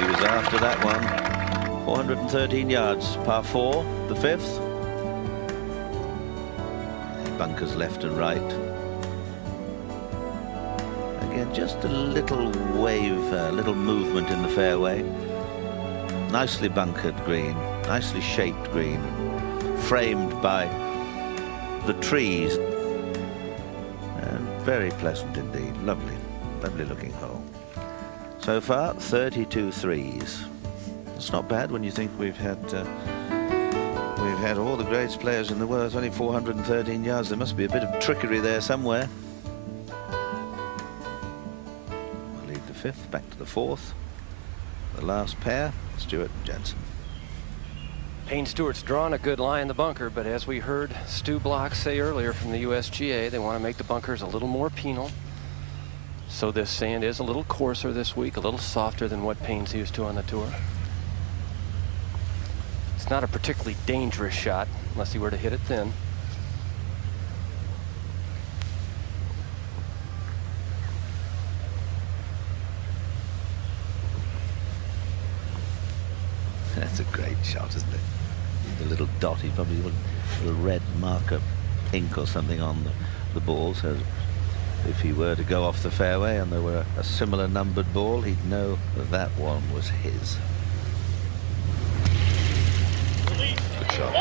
He was after that one. 413 yards, par 4, the 5th. Bunkers left and right. Again, just a little wave, a little movement in the fairway. Nicely bunkered green, nicely shaped green, framed by the trees. And very pleasant indeed. Lovely, lovely looking hole. So far, 32 threes. It's not bad when you think we've had all the greatest players in the world. It's only 413 yards. There must be a bit of trickery there somewhere. We'll leave the 5th, back to the 4th. The last pair, Stewart and Jensen. Payne Stewart's drawn a good lie in the bunker, but as we heard Stu Block say earlier from the USGA, they want to make the bunkers a little more penal. So this sand is a little coarser this week, a little softer than what Payne's used to on the tour. It's not a particularly dangerous shot unless he were to hit it thin. That's a great shot, isn't it? The little dot, he probably would put a red marker ink or something on the ball, so if he were to go off the fairway and there were a similar numbered ball, he'd know that that one was his. Good shot.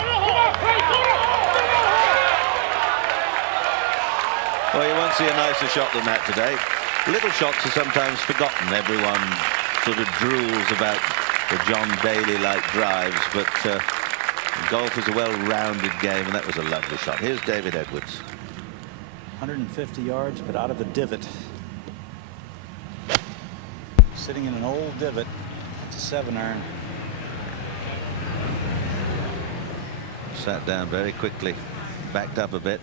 Well, you won't see a nicer shot than that today. Little shots are sometimes forgotten. Everyone sort of drools about the John Daly-like drives, but golf is a well-rounded game, and that was a lovely shot. Here's David Edwards. 150 yards, but out of the divot. Sitting in an old divot. It's a 7-iron. Sat down very quickly, backed up a bit.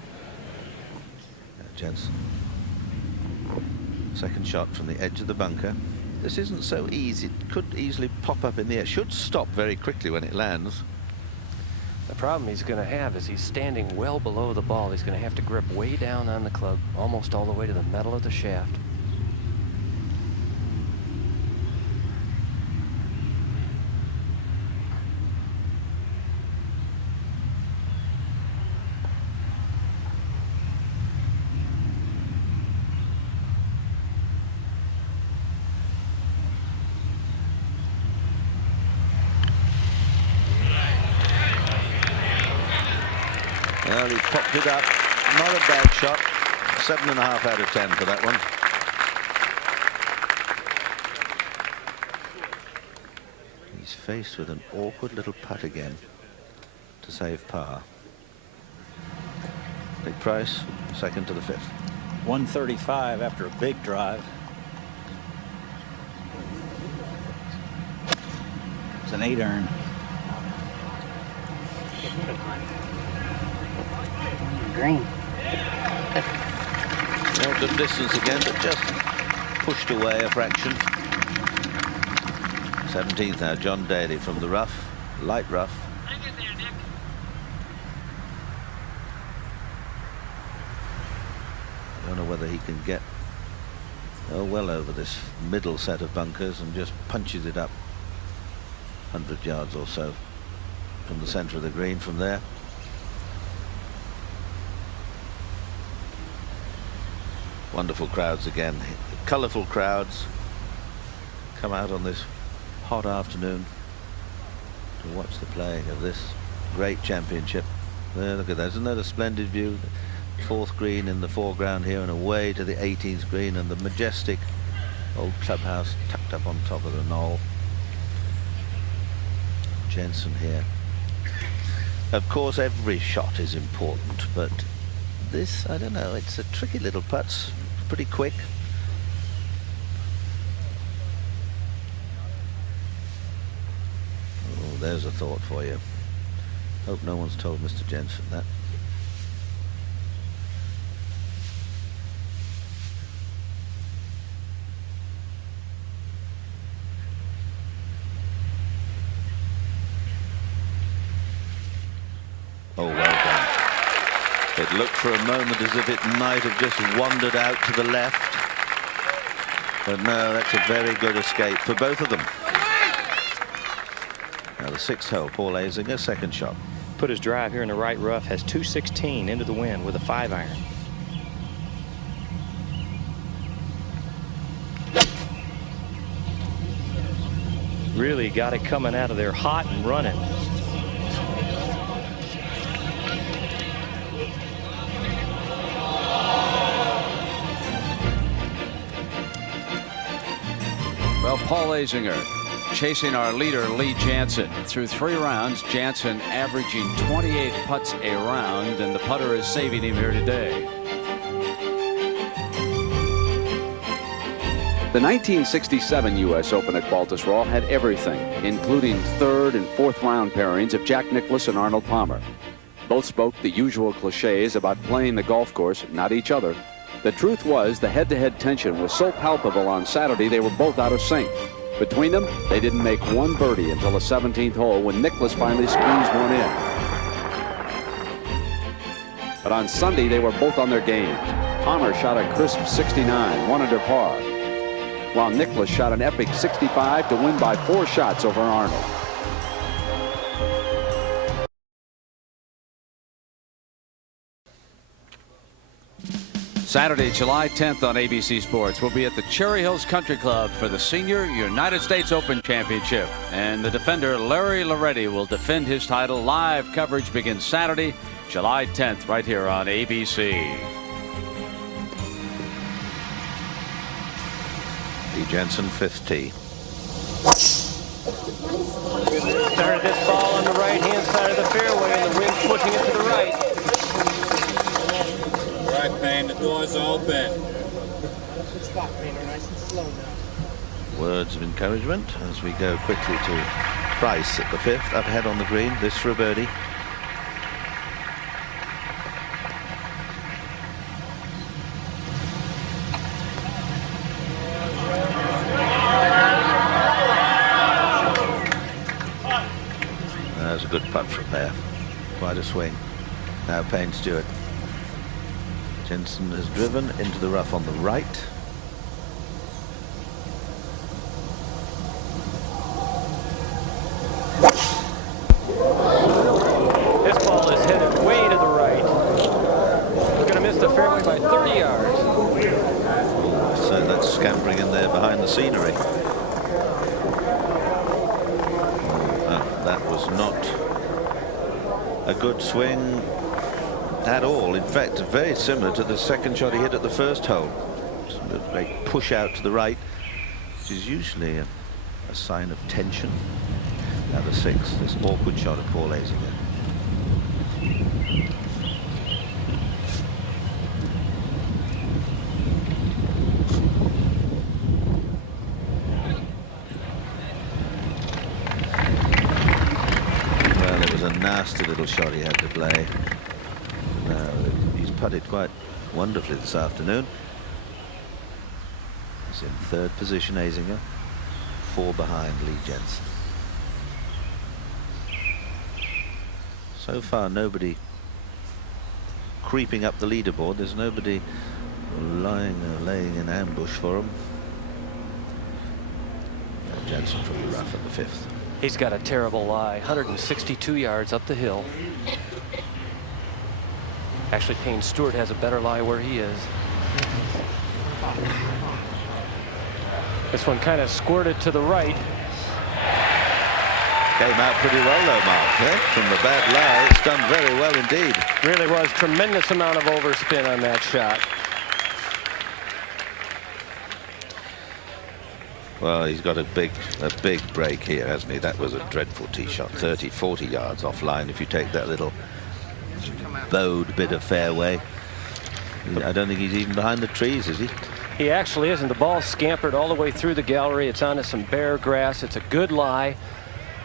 Jensen. Second shot from the edge of the bunker. This isn't so easy. It could easily pop up in the air. Should stop very quickly when it lands. The problem he's going to have is he's standing well below the ball. He's going to have to grip way down on the club, almost all the way to the metal of the shaft. Well, he popped it up. Not a bad shot. 7.5 out of 10 for that one. He's faced with an awkward little putt again to save par. Big Price, second to the 5th. 135 after a big drive. It's an 8-iron. Green. Well, good distance again, but just pushed away a fraction. 17th now, John Daly from the rough, light rough. I don't know whether he can get well over this middle set of bunkers and just punches it up 100 yards or so from the center of the green from there. Wonderful crowds again. Colourful crowds come out on this hot afternoon to watch the playing of this great championship. There, look at that. Isn't that a splendid view? The 4th green in the foreground here and away to the 18th green, and the majestic old clubhouse tucked up on top of the knoll. Jensen here. Of course, every shot is important, but this, I don't know, it's a tricky little putt. Pretty quick. Oh, there's a thought for you. Hope no one's told Mr. Jensen that. Oh, well done. It looked for a moment as if it might have just wandered out to the left. But no, that's a very good escape for both of them. the 6th hole. Paul Azinger, second shot. Put his drive here in the right rough, has 216 into the wind with a 5-iron. Really got it coming out of there hot and running. Well, Paul Azinger chasing our leader, Lee Janzen. Through 3 rounds, Janzen averaging 28 putts a round, and the putter is saving him here today. The 1967 U.S. Open at Baltusrol had everything, including 3rd and 4th round pairings of Jack Nicklaus and Arnold Palmer. Both spoke the usual cliches about playing the golf course, not each other. The truth was the head-to-head tension was so palpable on Saturday they were both out of sync. Between them, they didn't make one birdie until the 17th hole when Nicklaus finally squeezed one in. But on Sunday, they were both on their game. Palmer shot a crisp 69, 1 under par, while Nicklaus shot an epic 65 to win by 4 shots over Arnold. Saturday, July 10th on ABC Sports, we'll be at the Cherry Hills Country Club for the Senior United States Open Championship. And the defender, Larry Loretti, will defend his title. Live coverage begins Saturday, July 10th, right here on ABC. Lee Janzen, 5th tee. Started this ball on the right-hand side of the fairway, and the wind's pushing it to the right. Right, Payne, the door's open. Words of encouragement as we go quickly to Price at the 5th, up ahead on the green, this for a birdie. There's a good putt from there. Quite a swing. Now Payne Stewart. Janzen has driven into the rough on the right. This ball is headed way to the right. It's going to miss the fairway by 30 yards. So that's scampering in there behind the scenery. That was not a good swing at all. In fact, very similar to the second shot he hit at the first hole. A great push out to the right, which is usually a sign of tension. Now the 6th, this awkward shot of Paul Azinger. Well, it was a nasty little shot he had to play. He's putted quite wonderfully this afternoon. He's in 3rd position, Azinger, 4 behind Lee Janzen. So far, nobody creeping up the leaderboard. There's nobody laying in ambush for him. Janzen from the rough at the 5th. He's got a terrible lie, 162 yards up the hill. Actually, Payne Stewart has a better lie where he is. This one kind of squirted to the right. Came out pretty well though, Mark. Eh? From the bad lie, it's done very well indeed. Really was tremendous amount of overspin on that shot. Well, he's got a big break here, hasn't he? That was a dreadful tee shot, 30, 40 yards offline. If you take that little bowed bit of fairway, I don't think he's even behind the trees, is he? He actually isn't. The ball scampered all the way through the gallery. It's onto some bare grass. It's a good lie.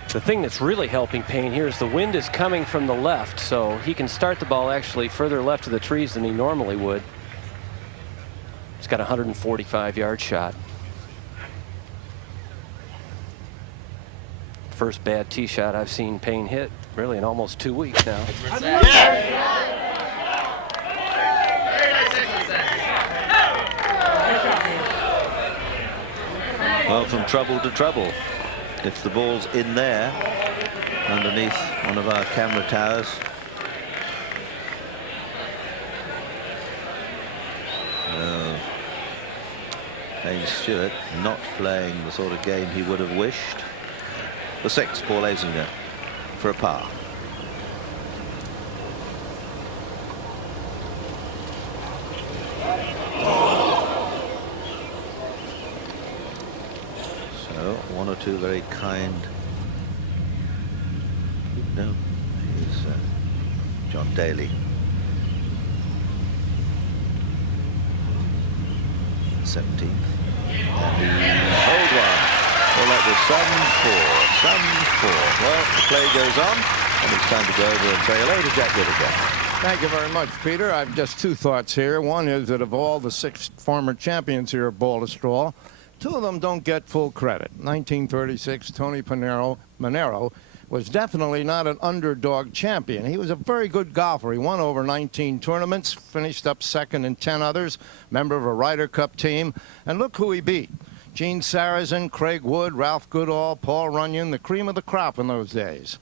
The thing that's really helping Payne here is the wind is coming from the left, so he can start the ball actually further left of the trees than he normally would. He's got a 145-yard shot. First bad tee shot I've seen Payne hit really in almost 2 weeks now. Well, from trouble to trouble. If the ball's in there, underneath one of our camera towers. Payne Stewart not playing the sort of game he would have wished. The 6th, Paul Azinger for a par. So 1 or 2 very kind. No, here's John Daly. 17th. And he hold one. Well, that was some 4. Well, the play goes on, and it's time to go over and say hello to Jack Whittaker. Thank you very much, Peter. I've just 2 thoughts here. One is that of all the 6 former champions here at Baltusrol, 2 of them don't get full credit. 1936, Tony Manero was definitely not an underdog champion. He was a very good golfer. He won over 19 tournaments, finished up 2nd in 10 others, member of a Ryder Cup team. And look who he beat. Gene Sarazen, Craig Wood, Ralph Goodall, Paul Runyon, the cream of the crop in those days.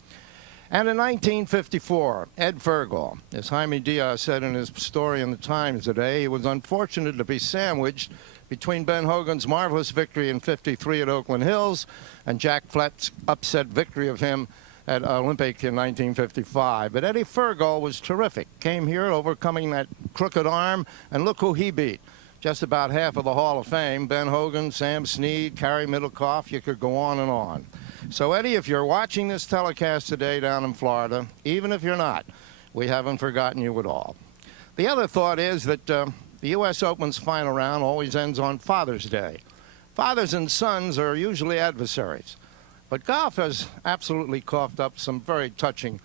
And in 1954, Ed Fergal, as Jaime Diaz said in his story in the Times today, he was unfortunate to be sandwiched between Ben Hogan's marvelous victory in '53 at Oakland Hills and Jack Fleck's upset victory of him at Olympic in 1955. But Eddie Fergal was terrific. Came here overcoming that crooked arm, and look who he beat. Just about half of the Hall of Fame, Ben Hogan, Sam Snead, Carrie Middlecoff, you could go on and on. So, Eddie, if you're watching this telecast today down in Florida, even if you're not, we haven't forgotten you at all. The other thought is that the U.S. Open's final round always ends on Father's Day. Fathers and sons are usually adversaries, but golf has absolutely coughed up some very touching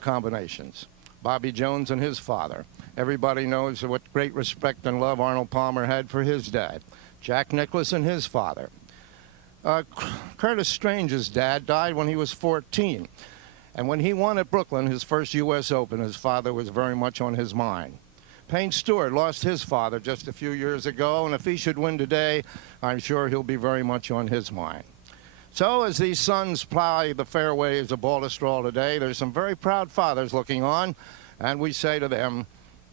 combinations. Bobby Jones and his father. Everybody knows what great respect and love Arnold Palmer had for his dad. Jack Nicklaus and his father. Curtis Strange's dad died when he was 14. And when he won at Brooklyn, his first U.S. Open, his father was very much on his mind. Payne Stewart lost his father just a few years ago, and if he should win today, I'm sure he'll be very much on his mind. So as these sons plow the fairways of Baltusrol today, there's some very proud fathers looking on, and we say to them,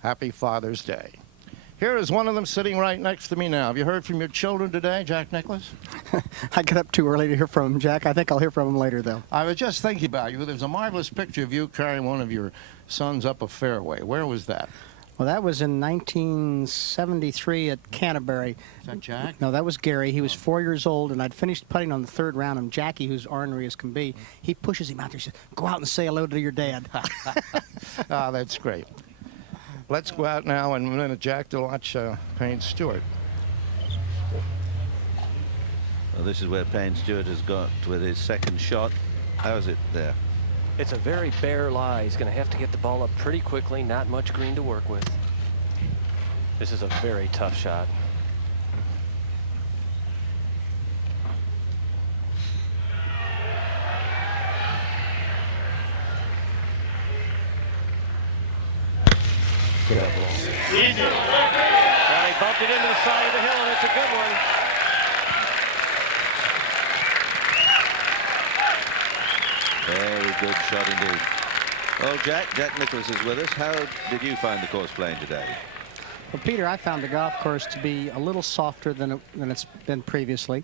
Happy Father's Day. Here is one of them sitting right next to me now. Have you heard from your children today, Jack Nicklaus? I got up too early to hear from him, Jack. I think I'll hear from him later, though. I was just thinking about you. There's a marvelous picture of you carrying one of your sons up a fairway. Where was that? Well, that was in 1973 at Canterbury. Is that Jack? No, that was Gary. He was 4 years old, and I'd finished putting on the 3rd round, and Jackie, who's ornery as can be, he pushes him out there. He says, go out and say hello to your dad. Ah, that's great. Let's go out now in a minute, Jack, to watch Payne Stewart. Well, this is where Payne Stewart has got with his 2nd shot. How is it there? It's a very bare lie. He's going to have to get the ball up pretty quickly. Not much green to work with. This is a very tough shot. Get up. Easy. Well, he bumped it into the side of the hill, and it's a good one. Very good shot indeed. Well, Jack Nicklaus is with us. How did you find the course playing today? Well, Peter, I found the golf course to be a little softer than it's been previously.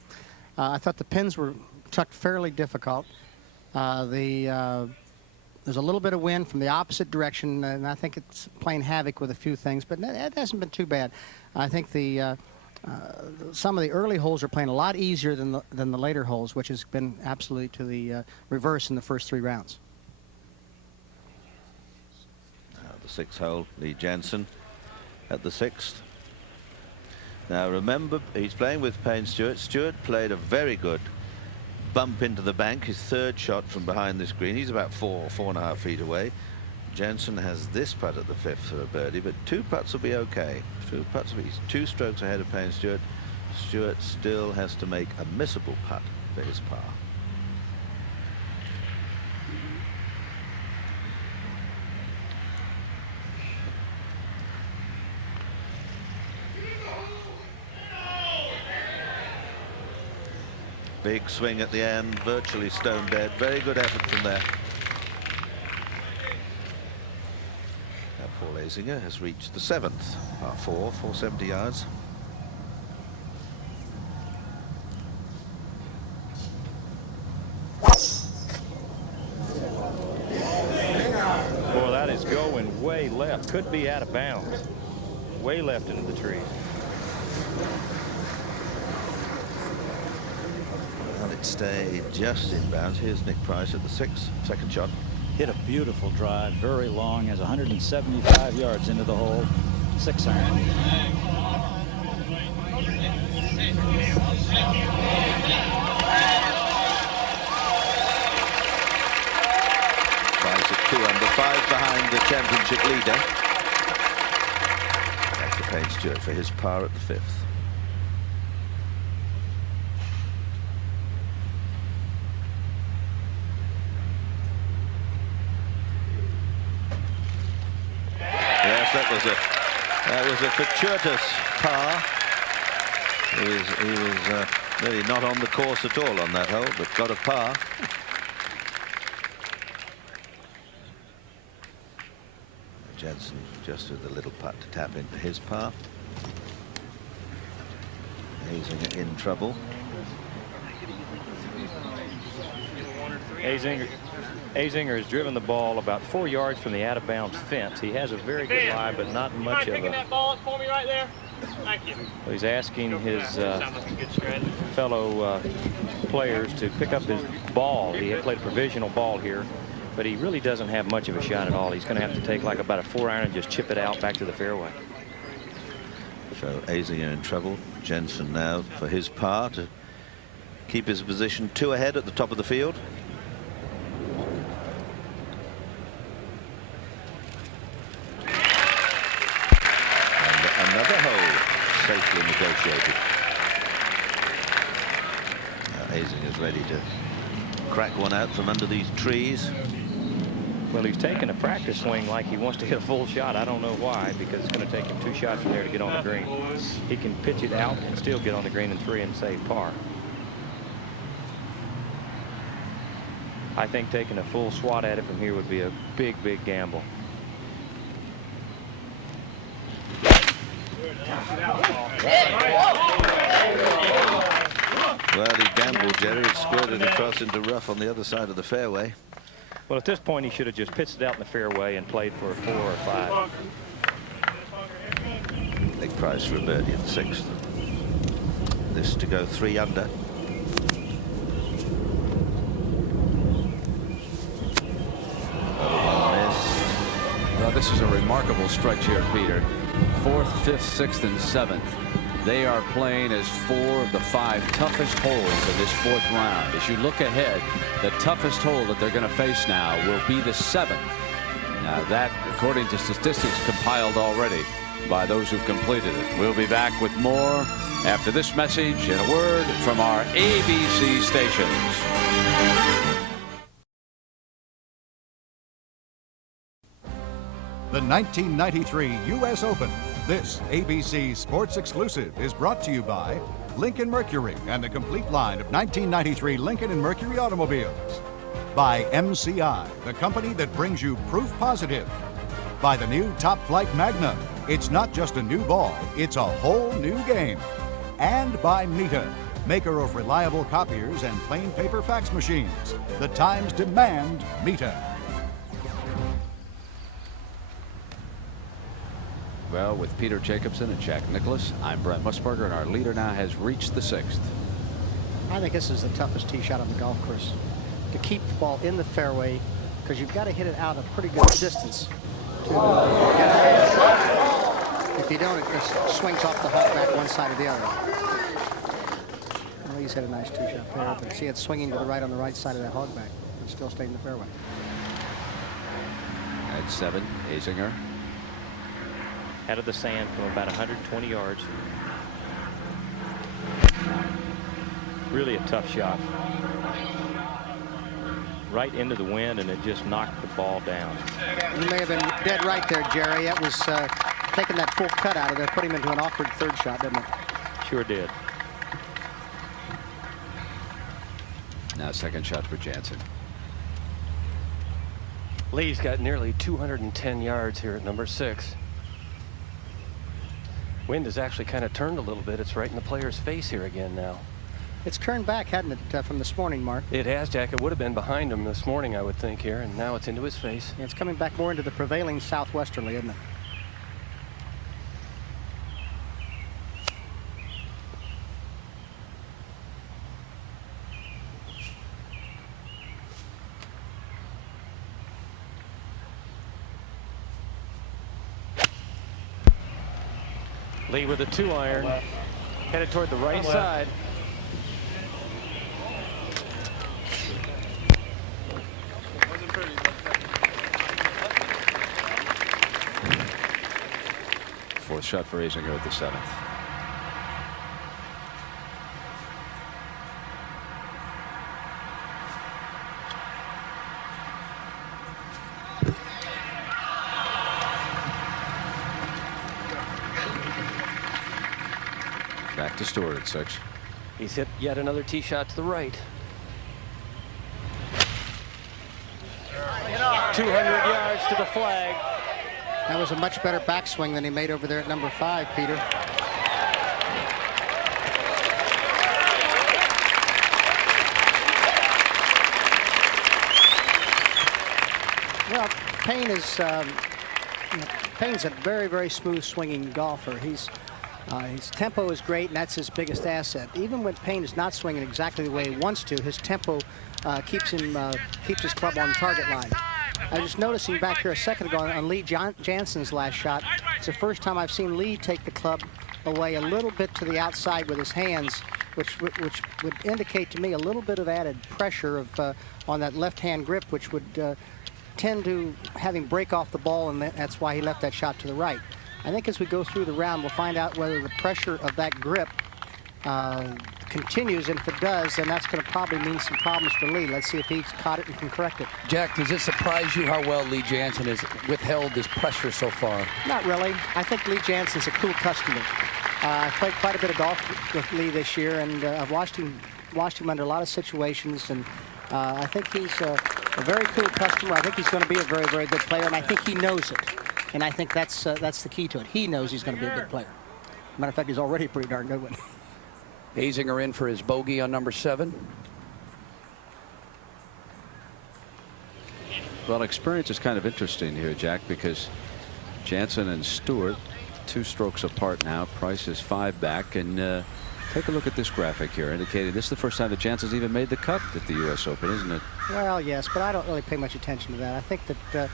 I thought the pins were tucked fairly difficult. There's a little bit of wind from the opposite direction, and I think it's playing havoc with a few things, but it hasn't been too bad. I think some of the early holes are playing a lot easier than the later holes, which has been absolutely to the reverse in the first 3 rounds. Now the 6th hole, Lee Jansen at the 6th. Now remember, he's playing with Payne Stewart. Stewart played a very good bump into the bank, his 3rd shot from behind this green. He's about 4.5 feet away. Jansen has this putt at the 5th for a birdie, but 2 putts will be okay. 2 putts will be 2 strokes ahead of Payne Stewart. Stewart still has to make a missable putt for his par. Big swing at the end, virtually stone dead. Very good effort from there. Paul Azinger has reached the 7th, par 4, 470 yards. Boy, that is going way left. Could be out of bounds. Way left into the tree. Well, it stayed just in bounds. Here's Nick Price at the 6th, second shot. Hit a beautiful drive, very long, has 175 yards into the hole, 6-iron. Price at 2 under, 5 behind the championship leader. That's the Payne Stewart for his par at the 5th. That was a fortuitous par. He was really not on the course at all on that hole, but got a par. Jensen just with a little putt to tap into his par. Azinger in trouble. Azinger has driven the ball about 4 yards from the out-of-bounds fence. He has a very good lie, but not much of a... that ball up for me right there? Thank you. Well, he's asking his fellow players to pick up his ball. He had played a provisional ball here, but he really doesn't have much of a shot at all. He's going to have to take like about a 4-iron and just chip it out back to the fairway. So Azinger in trouble. Jensen now for his par to keep his position 2 ahead at the top of the field. Another hole safely negotiated. Azinger's ready to crack one out from under these trees. Well, he's taking a practice swing like he wants to hit a full shot. I don't know why, because it's going to take him 2 shots from there to get on the green. He can pitch it out and still get on the green in 3 and save par. I think taking a full swat at it from here would be a big, big gamble. Well, he gambled, Jerry. It squirted across into rough on the other side of the fairway. Well, at this point, he should have just pitched it out in the fairway and played for a 4 or 5. Big price for a birdie at 6th. This to go 3 under. Well, this is a remarkable stretch here, Peter. 4th, 5th, 6th, and 7th. They are playing as 4 of the 5 toughest holes in this 4th round. As you look ahead, the toughest hole that they're going to face now will be the 7th. Now that, according to statistics compiled already by those who've completed it. We'll be back with more after this message and a word from our ABC stations. The 1993 U.S. Open. This ABC Sports Exclusive is brought to you by Lincoln Mercury and a complete line of 1993 Lincoln and Mercury automobiles. By MCI, the company that brings you proof positive. By the new Top Flight Magnum. It's not just a new ball, it's a whole new game. And by Mita, maker of reliable copiers and plain paper fax machines. The times demand Mita. Well, with Peter Jacobsen and Jack Nicklaus, I'm Brent Musburger, and our leader now has reached the 6th. I think this is the toughest tee shot on the golf course. To keep the ball in the fairway, because you've got to hit it out a pretty good distance. If you don't, it just swings off the hog back one side or the other. Well, he's hit a nice tee shot there, but see it swinging to the right on the right side of that hog back. It's still staying in the fairway. At 7, Azinger. Out of the sand from about 120 yards. Really a tough shot. Right into the wind, and it just knocked the ball down. You may have been dead right there, Jerry. That was taking that full cut out of there, put him into an awkward 3rd shot, didn't it? Sure did. Now 2nd shot for Jansen. Lee's got nearly 210 yards here at number 6. Wind has actually kind of turned a little bit. It's right in the player's face here again now. It's turned back, hadn't it, from this morning, Mark? It has, Jack. It would have been behind him this morning, I would think, here, and now it's into his face. Yeah, it's coming back more into the prevailing southwesterly, isn't it? Lee with a 2-iron, headed toward the right side. Fourth shot for Azinger at the 7th. Back to Stewart at 6. He's hit yet another tee shot to the right. 200 yards to the flag. That was a much better backswing than he made over there at number 5, Peter. Well, Payne is Payne's a very, very smooth swinging golfer. His tempo is great, and that's his biggest asset. Even when Payne is not swinging exactly the way he wants to, his tempo keeps his club on the target line. I was noticing back here a second ago on Lee Janzen's last shot. It's the first time I've seen Lee take the club away a little bit to the outside with his hands, which would indicate to me a little bit of added pressure on that left-hand grip, which would tend to have him break off the ball, and that's why he left that shot to the right. I think as we go through the round, we'll find out whether the pressure of that grip continues, and if it does, then that's going to probably mean some problems for Lee. Let's see if he's caught it and can correct it. Jack, does it surprise you how well Lee Janzen has withheld this pressure so far? Not really. I think Lee Janzen's a cool customer. I played quite a bit of golf with Lee this year, and I've watched him under a lot of situations, and I think he's a very cool customer. I think he's going to be a very, very good player, and I think he knows it. And I think that's the key to it. He knows he's going to be a good player. Matter of fact, he's already a pretty darn good one. Azinger in for his bogey on number 7. Well, experience is kind of interesting here, Jack, because Janzen and Stewart 2 strokes apart now. Price is 5 back, and take a look at this graphic here, indicating this is the first time that Janzen's even made the cut at the U.S. Open, isn't it? Well, yes, but I don't really pay much attention to that. I think that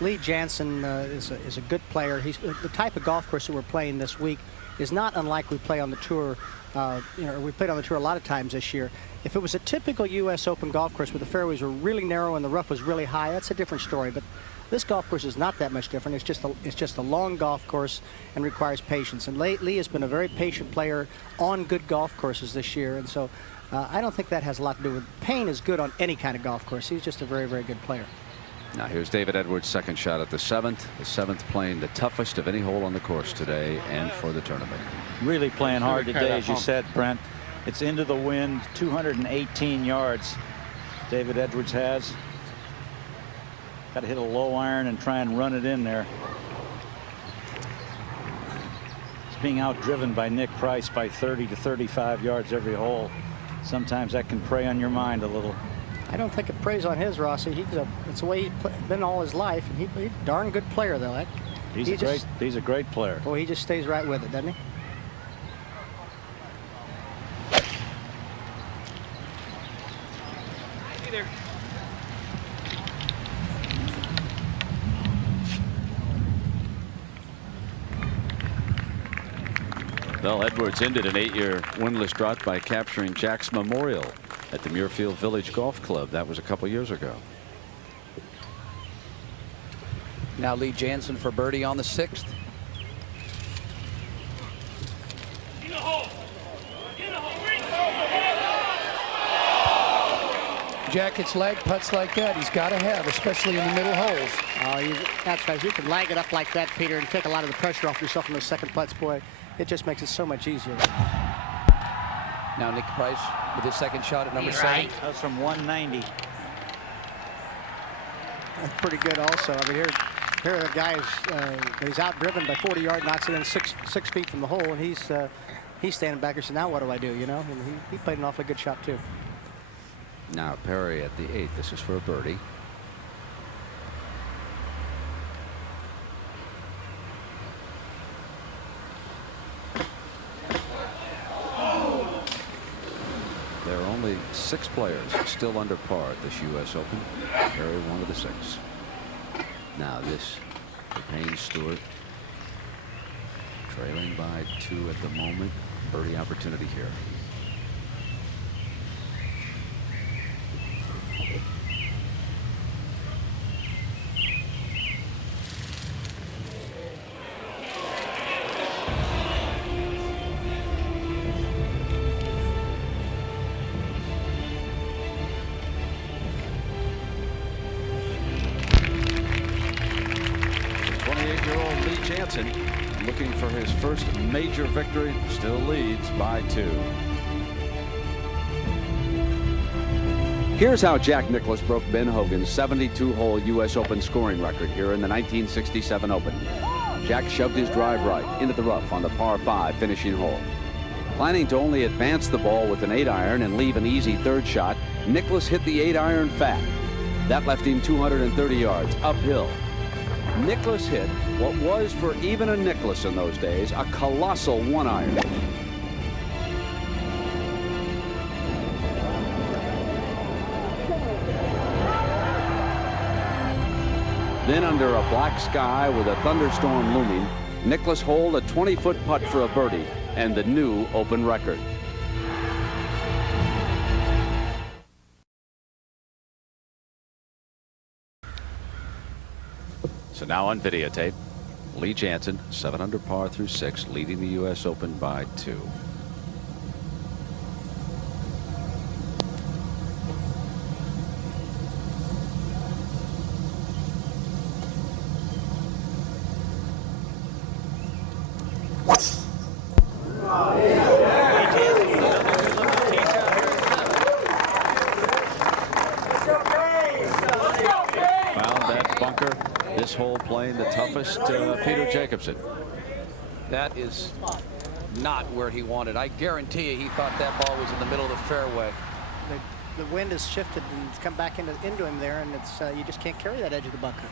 Lee Janzen is a good player. He's the type of golf course that we're playing this week is not unlike we play on the tour. We played on the tour a lot of times this year. If it was a typical U.S. Open golf course where the fairways were really narrow and the rough was really high, that's a different story. But this golf course is not that much different. It's just a long golf course and requires patience. And Lee has been a very patient player on good golf courses this year, and so I don't think that has a lot to do with. Payne is good on any kind of golf course. He's just a very, very good player. Now here's David Edwards' second shot at the 7th. The 7th playing the toughest of any hole on the course today and for the tournament. Really playing hard today, as you said, Brent. It's into the wind, 218 yards. David Edwards has. Got to hit a low iron and try and run it in there. It's being outdriven by Nick Price by 30 to 35 yards every hole. Sometimes that can prey on your mind a little. I don't think it preys on his, Rossi. It's the way he's been all his life, and he's a darn good player, though. He's a great player. Well, he just stays right with it, doesn't he? Hey there. Well, Edwards ended an 8-year winless drought by capturing Jack's Memorial at the Muirfield Village Golf Club. That was a couple years ago. Now Lee Janzen for birdie on the 6th. Jack, it's lag putts like that he's got to have, especially in the middle holes. That's right. You can lag it up like that, Peter, and take a lot of the pressure off yourself in those second putts. Boy, it just makes it so much easier. Now Nick Price with his second shot at number 7. That's from 190. That's pretty good also. I mean, here are the guys, he's outdriven by 40 yards, knocks it in six feet from the hole, and he's standing back and says, now what do I do, you know? And he played an awfully good shot, too. Now Perry at the 8th. This is for a birdie. There are only 6 players still under par at this U.S. Open. Perry, one of the 6. Now this for Payne Stewart. Trailing by 2 at the moment. Birdie opportunity here. Looking for his first major victory, still leads by 2. Here's how Jack Nicklaus broke Ben Hogan's 72-hole U.S. Open scoring record here in the 1967 Open. Jack shoved his drive right into the rough on the par 5 finishing hole. Planning to only advance the ball with an 8-iron and leave an easy 3rd shot, Nicklaus hit the 8-iron fat. That left him 230 yards uphill. Nicklaus hit what was, for even a Nicklaus in those days, a colossal 1-iron. Then under a black sky with a thunderstorm looming, Nicklaus holed a 20-foot putt for a birdie and the new Open record. So now on videotape, Lee Janzen, 7 under par through 6, leading the U.S. Open by 2. This hole playing the toughest, Peter Jacobsen. That is not where he wanted. I guarantee you he thought that ball was in the middle of the fairway. The wind has shifted and it's come back into him there, and it's you just can't carry that edge of the bunker.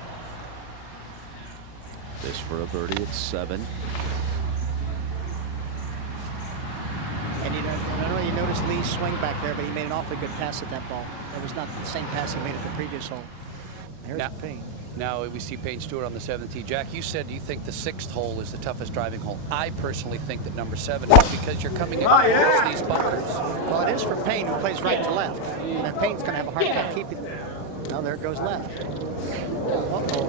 This for a birdie at 7. And I don't know if you noticed Lee's swing back there, but he made an awfully good pass at that ball. That was not the same pass he made at the previous hole. Here's the Payne. Now we see Payne Stewart on the 7th tee. Jack, you said you think the 6th hole is the toughest driving hole. I personally think that number 7 is, because you're coming in towards these bunkers. Well, it is for Payne, who plays right to left. And Payne's going to have a hard time keeping it. Now there it goes left. Uh-oh.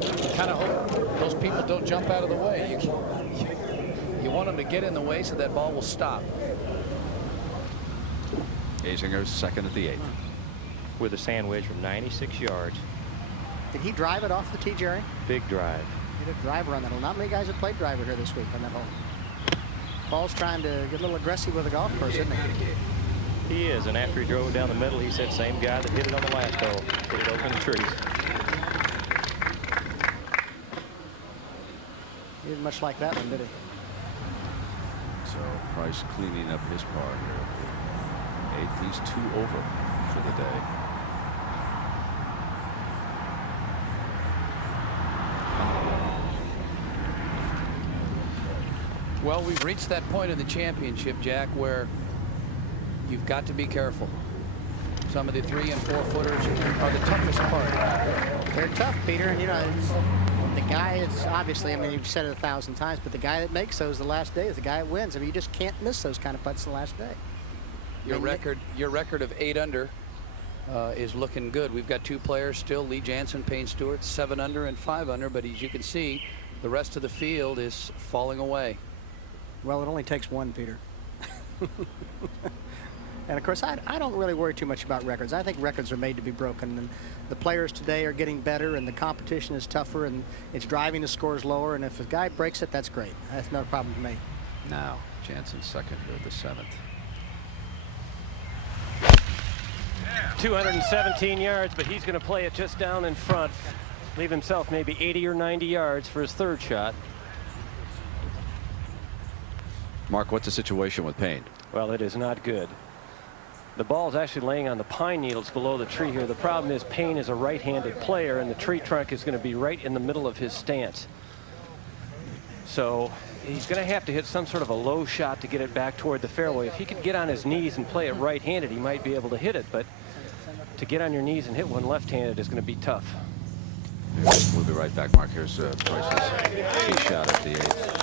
You kind of hope those people don't jump out of the way. You want them to get in the way so that ball will stop. Azinger's 2nd at the 8th. With a sand wedge from 96 yards. Did he drive it off the tee, Jerry? Big drive. He did a driver on that hole. Not many guys have played driver here this week on that hole. Paul's trying to get a little aggressive with the golf course, isn't he? He is, and after he drove down the middle, he said same guy that hit it on the last hole. Hit it over in the trees. He didn't much like that one, did he? So Price cleaning up his par here. 8th, he's 2 over for the day. Well, we've reached that point in the championship, Jack, where you've got to be careful. Some of the 3- and 4-footers are the toughest part. They're tough, Peter, and you know, the guy is obviously, I mean, you've said it 1,000 times, but the guy that makes those the last day is the guy that wins. I mean, you just can't miss those kind of putts the last day. Your record of 8 under is looking good. We've got 2 players still, Lee Janzen, Payne Stewart, 7 under and 5 under, but as you can see, the rest of the field is falling away. Well, it only takes one, Peter. And of course, I don't really worry too much about records. I think records are made to be broken, and the players today are getting better, and the competition is tougher, and it's driving the scores lower, and if a guy breaks it, that's great. That's no problem to me. Now Jansen's 2nd here, the 7th. 217 yards, but he's going to play it just down in front. Leave himself maybe 80 or 90 yards for his third shot. Mark, what's the situation with Payne? Well, it is not good. The ball is actually laying on the pine needles below the tree here. The problem is Payne is a right-handed player, and the tree trunk is going to be right in the middle of his stance. So he's going to have to hit some sort of a low shot to get it back toward the fairway. If he could get on his knees and play it right-handed, he might be able to hit it. But to get on your knees and hit one left-handed is going to be tough. We'll be right back, Mark. Here's Bryce's tee shot at the 8th.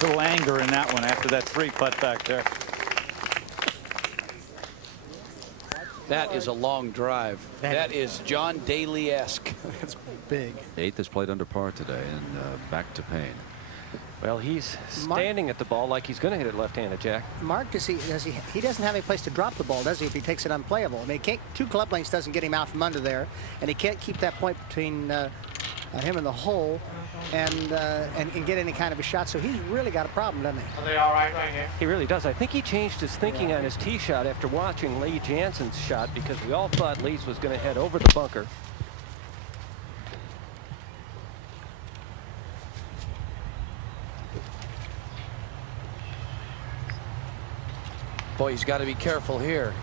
A little anger in that one after that 3-putt back there. That is a long drive. That is John Daly-esque. That's big. 8th is played under par today, and back to Payne. Well, he's standing at the ball like he's going to hit it left-handed, Jack. Mark, he doesn't have any place to drop the ball, does he, if he takes it unplayable? I mean, he can't, 2 club lengths doesn't get him out from under there, and he can't keep that point between him and the hole and get any kind of a shot. So he's really got a problem, doesn't he? Are they all right here? He really does. I think he changed his thinking on his tee shot after watching Lee Janzen's shot, because we all thought Lee's was going to head over the bunker. Boy, he's got to be careful here.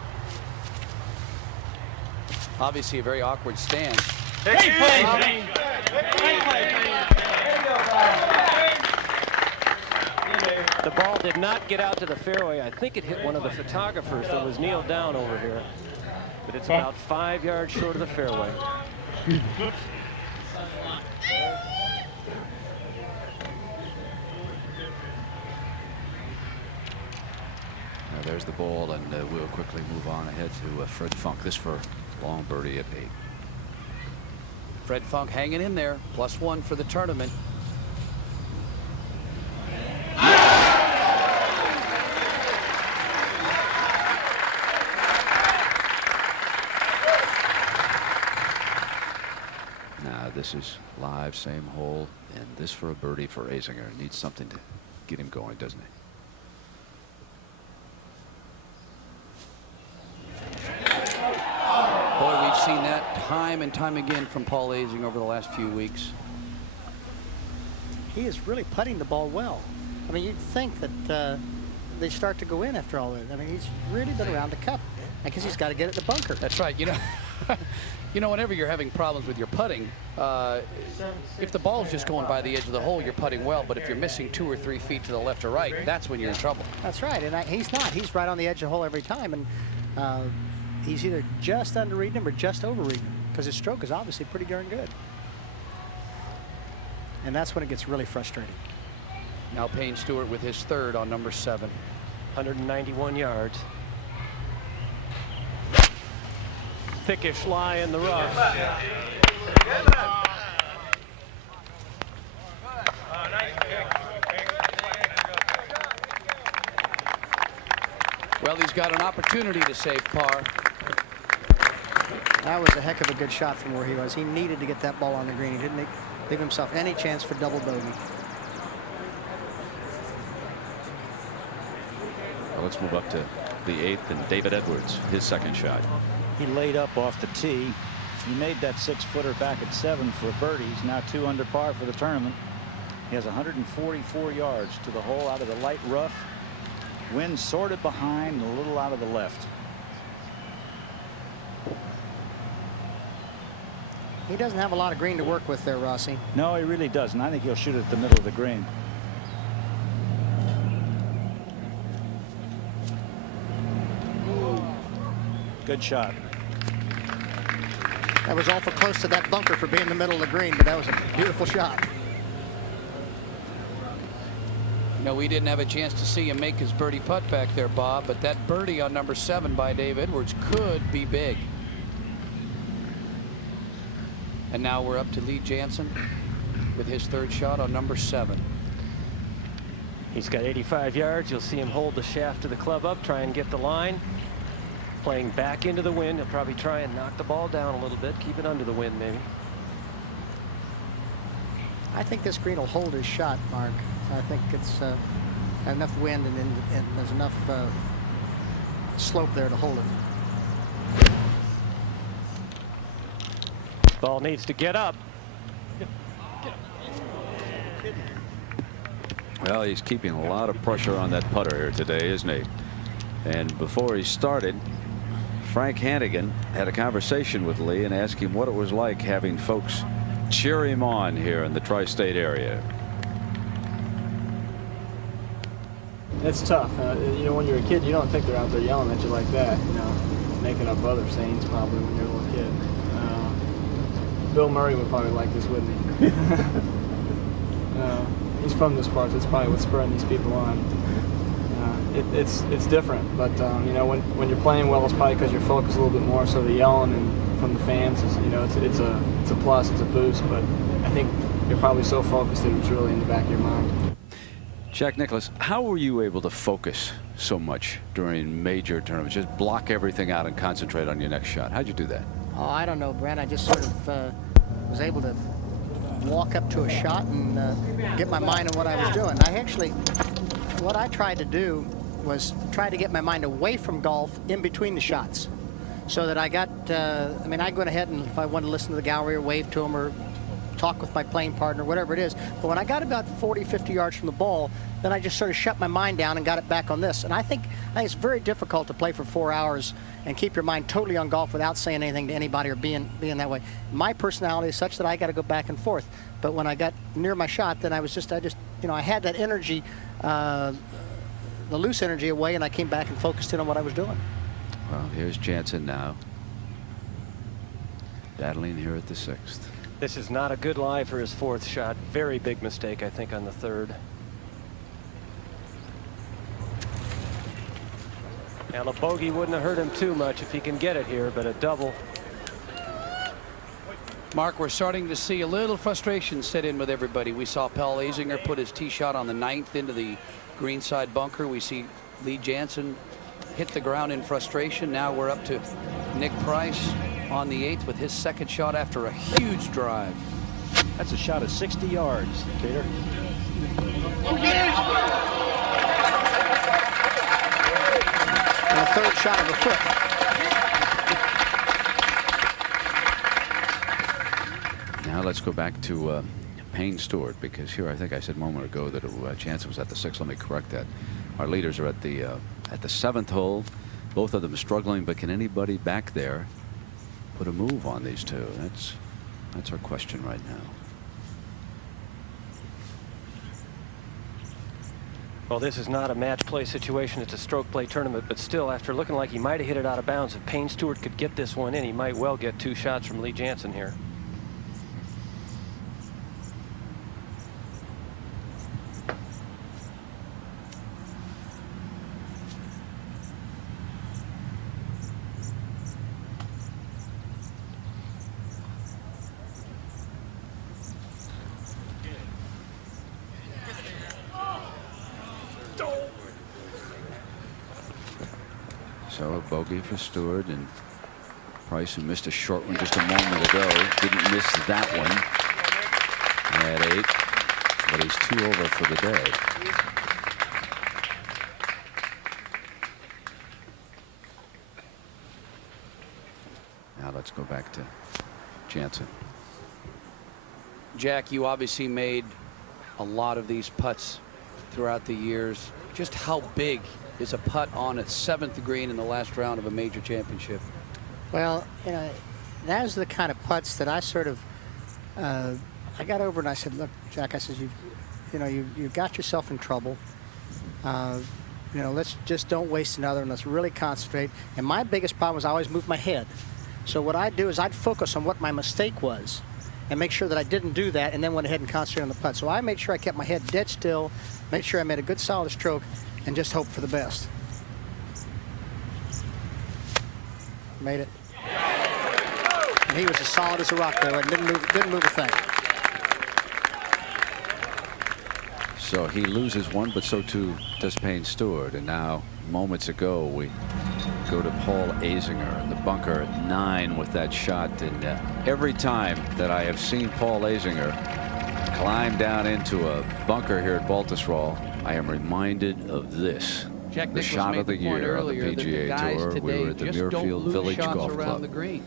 Obviously a very awkward stance. The ball did not get out to the fairway. I think it hit one of the photographers that was kneeled down over here. But it's about 5 yards short of the fairway. There's the ball, and we'll quickly move on ahead to Fred Funk. This for long birdie at 8. Fred Funk hanging in there, +1 for the tournament. Now this is live, same hole, and this for a birdie for Azinger. Needs something to get him going, doesn't he? Boy, we've seen that time and time again from Paul Azinger over the last few weeks. He is really putting the ball well. I mean, you'd think that they start to go in after all that. I mean, he's really been around the cup. I guess he's got to get it in the bunker. That's right. You know, you know, whenever you're having problems with your putting, if the ball's just going by the edge of the hole, you're putting well. But if you're missing 2 or 3 feet to the left or right, that's when you're in trouble. That's right. And he's not. He's right on the edge of the hole every time. And he's either just under reading him or just over reading him, because his stroke is obviously pretty darn good. And that's when it gets really frustrating. Now Payne Stewart with his third on number 7. 191 yards. Thickish lie in the rough. Well, he's got an opportunity to save par. That was a heck of a good shot from where he was. He needed to get that ball on the green. He didn't leave himself any chance for double bogey. Well, let's move up to the 8th, and David Edwards, his second shot. He laid up off the tee. He made that 6-footer back at 7 for a birdie. He's now 2 under par for the tournament. He has 144 yards to the hole out of the light rough. Wind sorted behind and a little out of the left. He doesn't have a lot of green to work with there, Rossi. No, he really doesn't. I think he'll shoot it at the middle of the green. Good shot. That was awful close to that bunker for being the middle of the green, but that was a beautiful shot. No, we didn't have a chance to see him make his birdie putt back there, Bob, but that birdie on number 7 by Dave Edwards could be big. And now we're up to Lee Janzen with his third shot on number 7. He's got 85 yards. You'll see him hold the shaft of the club up, try and get the line. Playing back into the wind. He'll probably try and knock the ball down a little bit, keep it under the wind maybe. I think this green will hold his shot, Mark. I think it's had enough wind, and there's enough slope there to hold it. Ball needs to get up. Well, he's keeping a lot of pressure on that putter here today, isn't he? And before he started, Frank Hannigan had a conversation with Lee and asked him what it was like having folks cheer him on here in the tri-state area. It's tough. You know, when you're a kid, you don't think they're out there yelling at you like that, you know, making up other sayings probably when you're a little kid. Bill Murray would probably like this, wouldn't he? He's from this part, so it's probably what's spurring these people on. It's different, but you know, when you're playing well, it's probably because you're focused a little bit more. So the yelling and from the fans is, you know, it's a plus, it's a boost. But I think you're probably so focused that it's really in the back of your mind. Jack Nicklaus, how were you able to focus so much during major tournaments? Just block everything out and concentrate on your next shot. How'd you do that? Oh, I don't know, Brent. I just sort of was able to walk up to a shot and get my mind on what I was doing. What I tried to do was try to get my mind away from golf in between the shots, so that I got, I mean, I go ahead and if I want to listen to the gallery or wave to them or talk with my playing partner, whatever it is. But when I got about 40, 50 yards from the ball, then I just sort of shut my mind down and got it back on this. And I think it's very difficult to play for 4 hours and keep your mind totally on golf without saying anything to anybody or being that way. My personality is such that I got to go back and forth. But when I got near my shot, then I just, you know, I had that energy, the loose energy away, and I came back and focused in on what I was doing. Well, here's Jansen now, battling here at the 6th. This is not a good lie for his 4th shot. Very big mistake, I think, on the 3rd. Now, a bogey wouldn't have hurt him too much if he can get it here, but a double. Mark, we're starting to see a little frustration set in with everybody. We saw Paul Azinger put his tee shot on the 9th into the greenside bunker. We see Lee Janzen hit the ground in frustration. Now we're up to Nick Price on the 8th with his 2nd shot after a huge drive. That's a shot of 60 yards, Peter. And a 3rd shot of the foot. Now let's go back to Payne Stewart, because here I think I said a moment ago that Jansen was at the 6th. Let me correct that. Our leaders are at the 7th hole. Both of them struggling, but can anybody back there put a move on these two? That's our question right now. Well, this is not a match play situation. It's a stroke play tournament, but still, after looking like he might have hit it out of bounds, if Payne Stewart could get this one in, he might well get 2 shots from Lee Janzen here. So a bogey for Stewart, and Price, who missed a short one just a moment ago, didn't miss that one at 8, but he's 2 over for the day. Now let's go back to Jansen. Jack, you obviously made a lot of these putts throughout the years. Just how big is a putt on its 7th green in the last round of a major championship? Well, you know, that was the kind of putts that I sort of, I got over and I said, look, Jack, I said, you got yourself in trouble. You know, let's just don't waste another and let's really concentrate. And my biggest problem was I always moved my head. So what I'd do is I'd focus on what my mistake was and make sure that I didn't do that, and then went ahead and concentrate on the putt. So I made sure I kept my head dead still, made sure I made a good solid stroke, and just hope for the best. Made it. And he was as solid as a rock there and didn't move a thing. So he loses one, but so too does Payne Stewart. And now, moments ago, we go to Paul Azinger in the bunker at 9 with that shot. And every time that I have seen Paul Azinger climb down into a bunker here at Baltusrol, I am reminded of this. Jack The Nicklaus shot made of the the point year on the earlier that the PGA guys Tour. We today were at the just don't Muirfield lose Village shots Golf around Club. the green.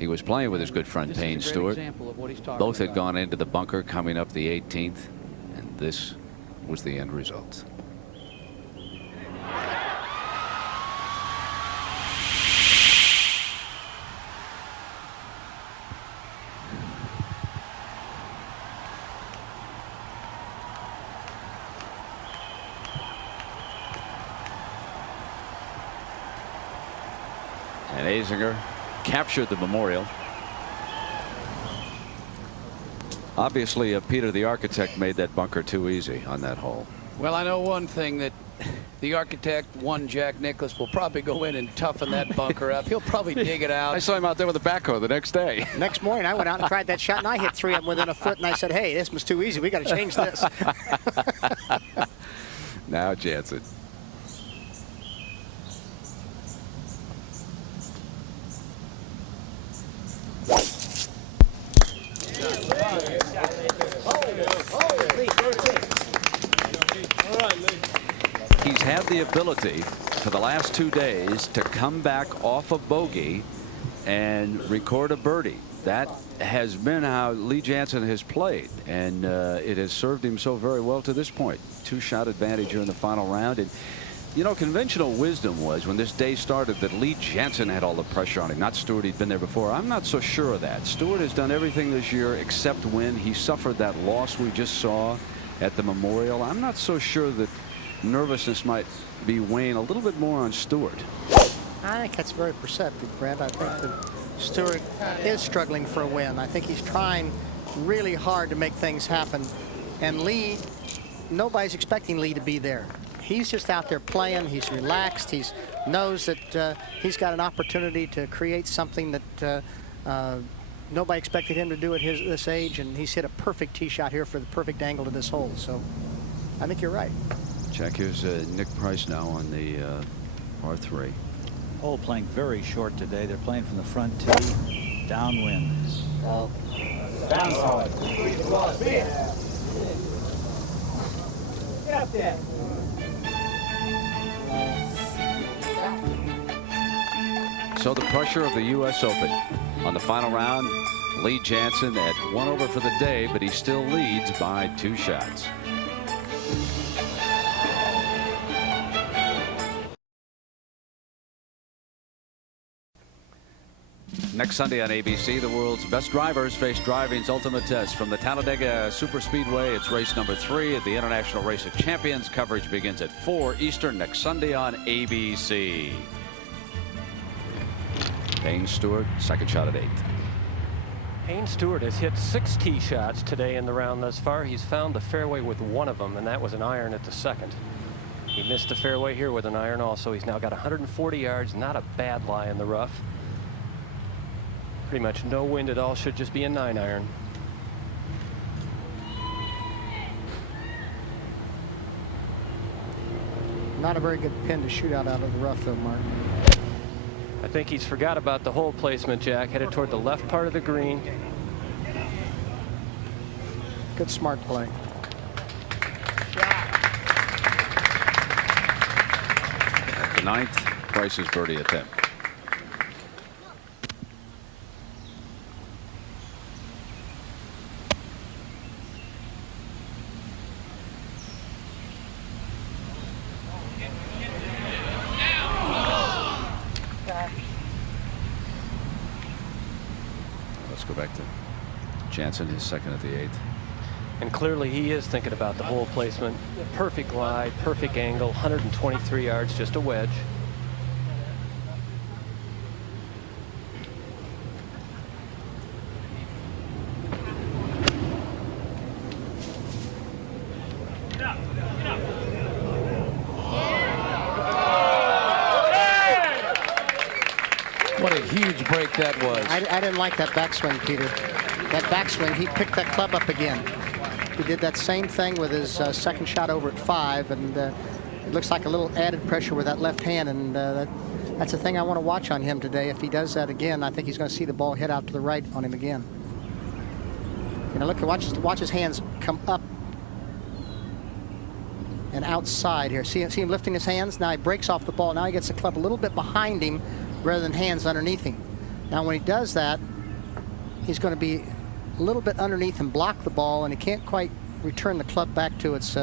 He was playing with his good friend This is a Payne great Stewart. example of what he's talking Both had about. gone into the bunker coming up the 18th, and this was the end result. And Azinger captured the memorial. Obviously, Peter, the architect, made that bunker too easy on that hole. Well, I know one thing, that the architect, Jack Nicklaus, will probably go in and toughen that bunker up. He'll probably dig it out. I saw him out there with a backhoe the next day. Next morning, I went out and tried that shot, and I hit 3 of them within a foot, and I said, hey, this was too easy. We got to change this. Now Jansen. He's had the ability for the last 2 days to come back off a bogey and record a birdie. That has been how Lee Janzen has played, and it has served him so very well to this point. 2-shot advantage here in the final round. And you know, conventional wisdom was when this day started that Lee Janzen had all the pressure on him, not Stewart. He'd been there before. I'm not so sure of that. Stewart has done everything this year except win. He suffered that loss we just saw at the Memorial. I'm not so sure that nervousness might be weighing a little bit more on Stewart. I think that's very perceptive, Brent. I think that Stewart is struggling for a win. I think he's trying really hard to make things happen. And Lee, nobody's expecting Lee to be there. He's just out there playing. He's relaxed. He knows that he's got an opportunity to create something that nobody expected him to do at this age. And he's hit a perfect tee shot here for the perfect angle to this hole. So I think you're right. Check, here's Nick Price now on the par 3. Hole playing very short today. They're playing from the front tee, downwind. Get up there. So the pressure of the U.S. Open on the final round. Lee Janzen at 1 over for the day, but he still leads by 2 shots. Next Sunday on ABC, the world's best drivers face driving's ultimate test. From the Talladega Superspeedway, it's race number 3 at the International Race of Champions. Coverage begins at 4 Eastern next Sunday on ABC. Payne Stewart, second shot at 8. Payne Stewart has hit 6 tee shots today in the round thus far. He's found the fairway with 1 of them, and that was an iron at the second. He missed the fairway here with an iron also. He's now got 140 yards, not a bad lie in the rough. Pretty much no wind at all, should just be a 9-iron. Not a very good pin to shoot out of the rough, though, Mark. I think he's forgot about the hole placement, Jack. Headed toward the left part of the green. Good smart play. The 9th, Price's birdie attempt. Let's go back to Janzen, his second at the 8th. And clearly he is thinking about the hole placement. Perfect glide, perfect angle, 123 yards, just a wedge. What a huge break that was. I didn't like that backswing, Peter. That backswing, he picked that club up again. He did that same thing with his second shot over at 5, and it looks like a little added pressure with that left hand, and that's the thing I want to watch on him today. If he does that again, I think he's going to see the ball hit out to the right on him again. You know, look, watch his hands come up. and outside here. See him lifting his hands? Now he breaks off the ball. Now he gets the club a little bit behind him rather than hands underneath him. Now when he does that, he's going to be a little bit underneath and block the ball, and he can't quite return the club back to its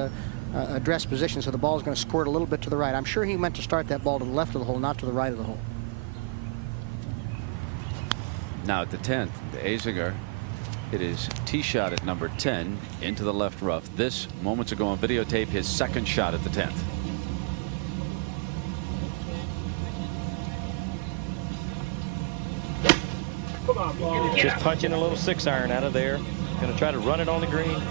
address position, so the ball is going to squirt a little bit to the right. I'm sure he meant to start that ball to the left of the hole, not to the right of the hole. Now at the 10th, the Azinger, it is tee shot at number 10 into the left rough. This, moments ago on videotape, his second shot at the 10th. Just punching a little 6-iron out of there. Going to try to run it on the green.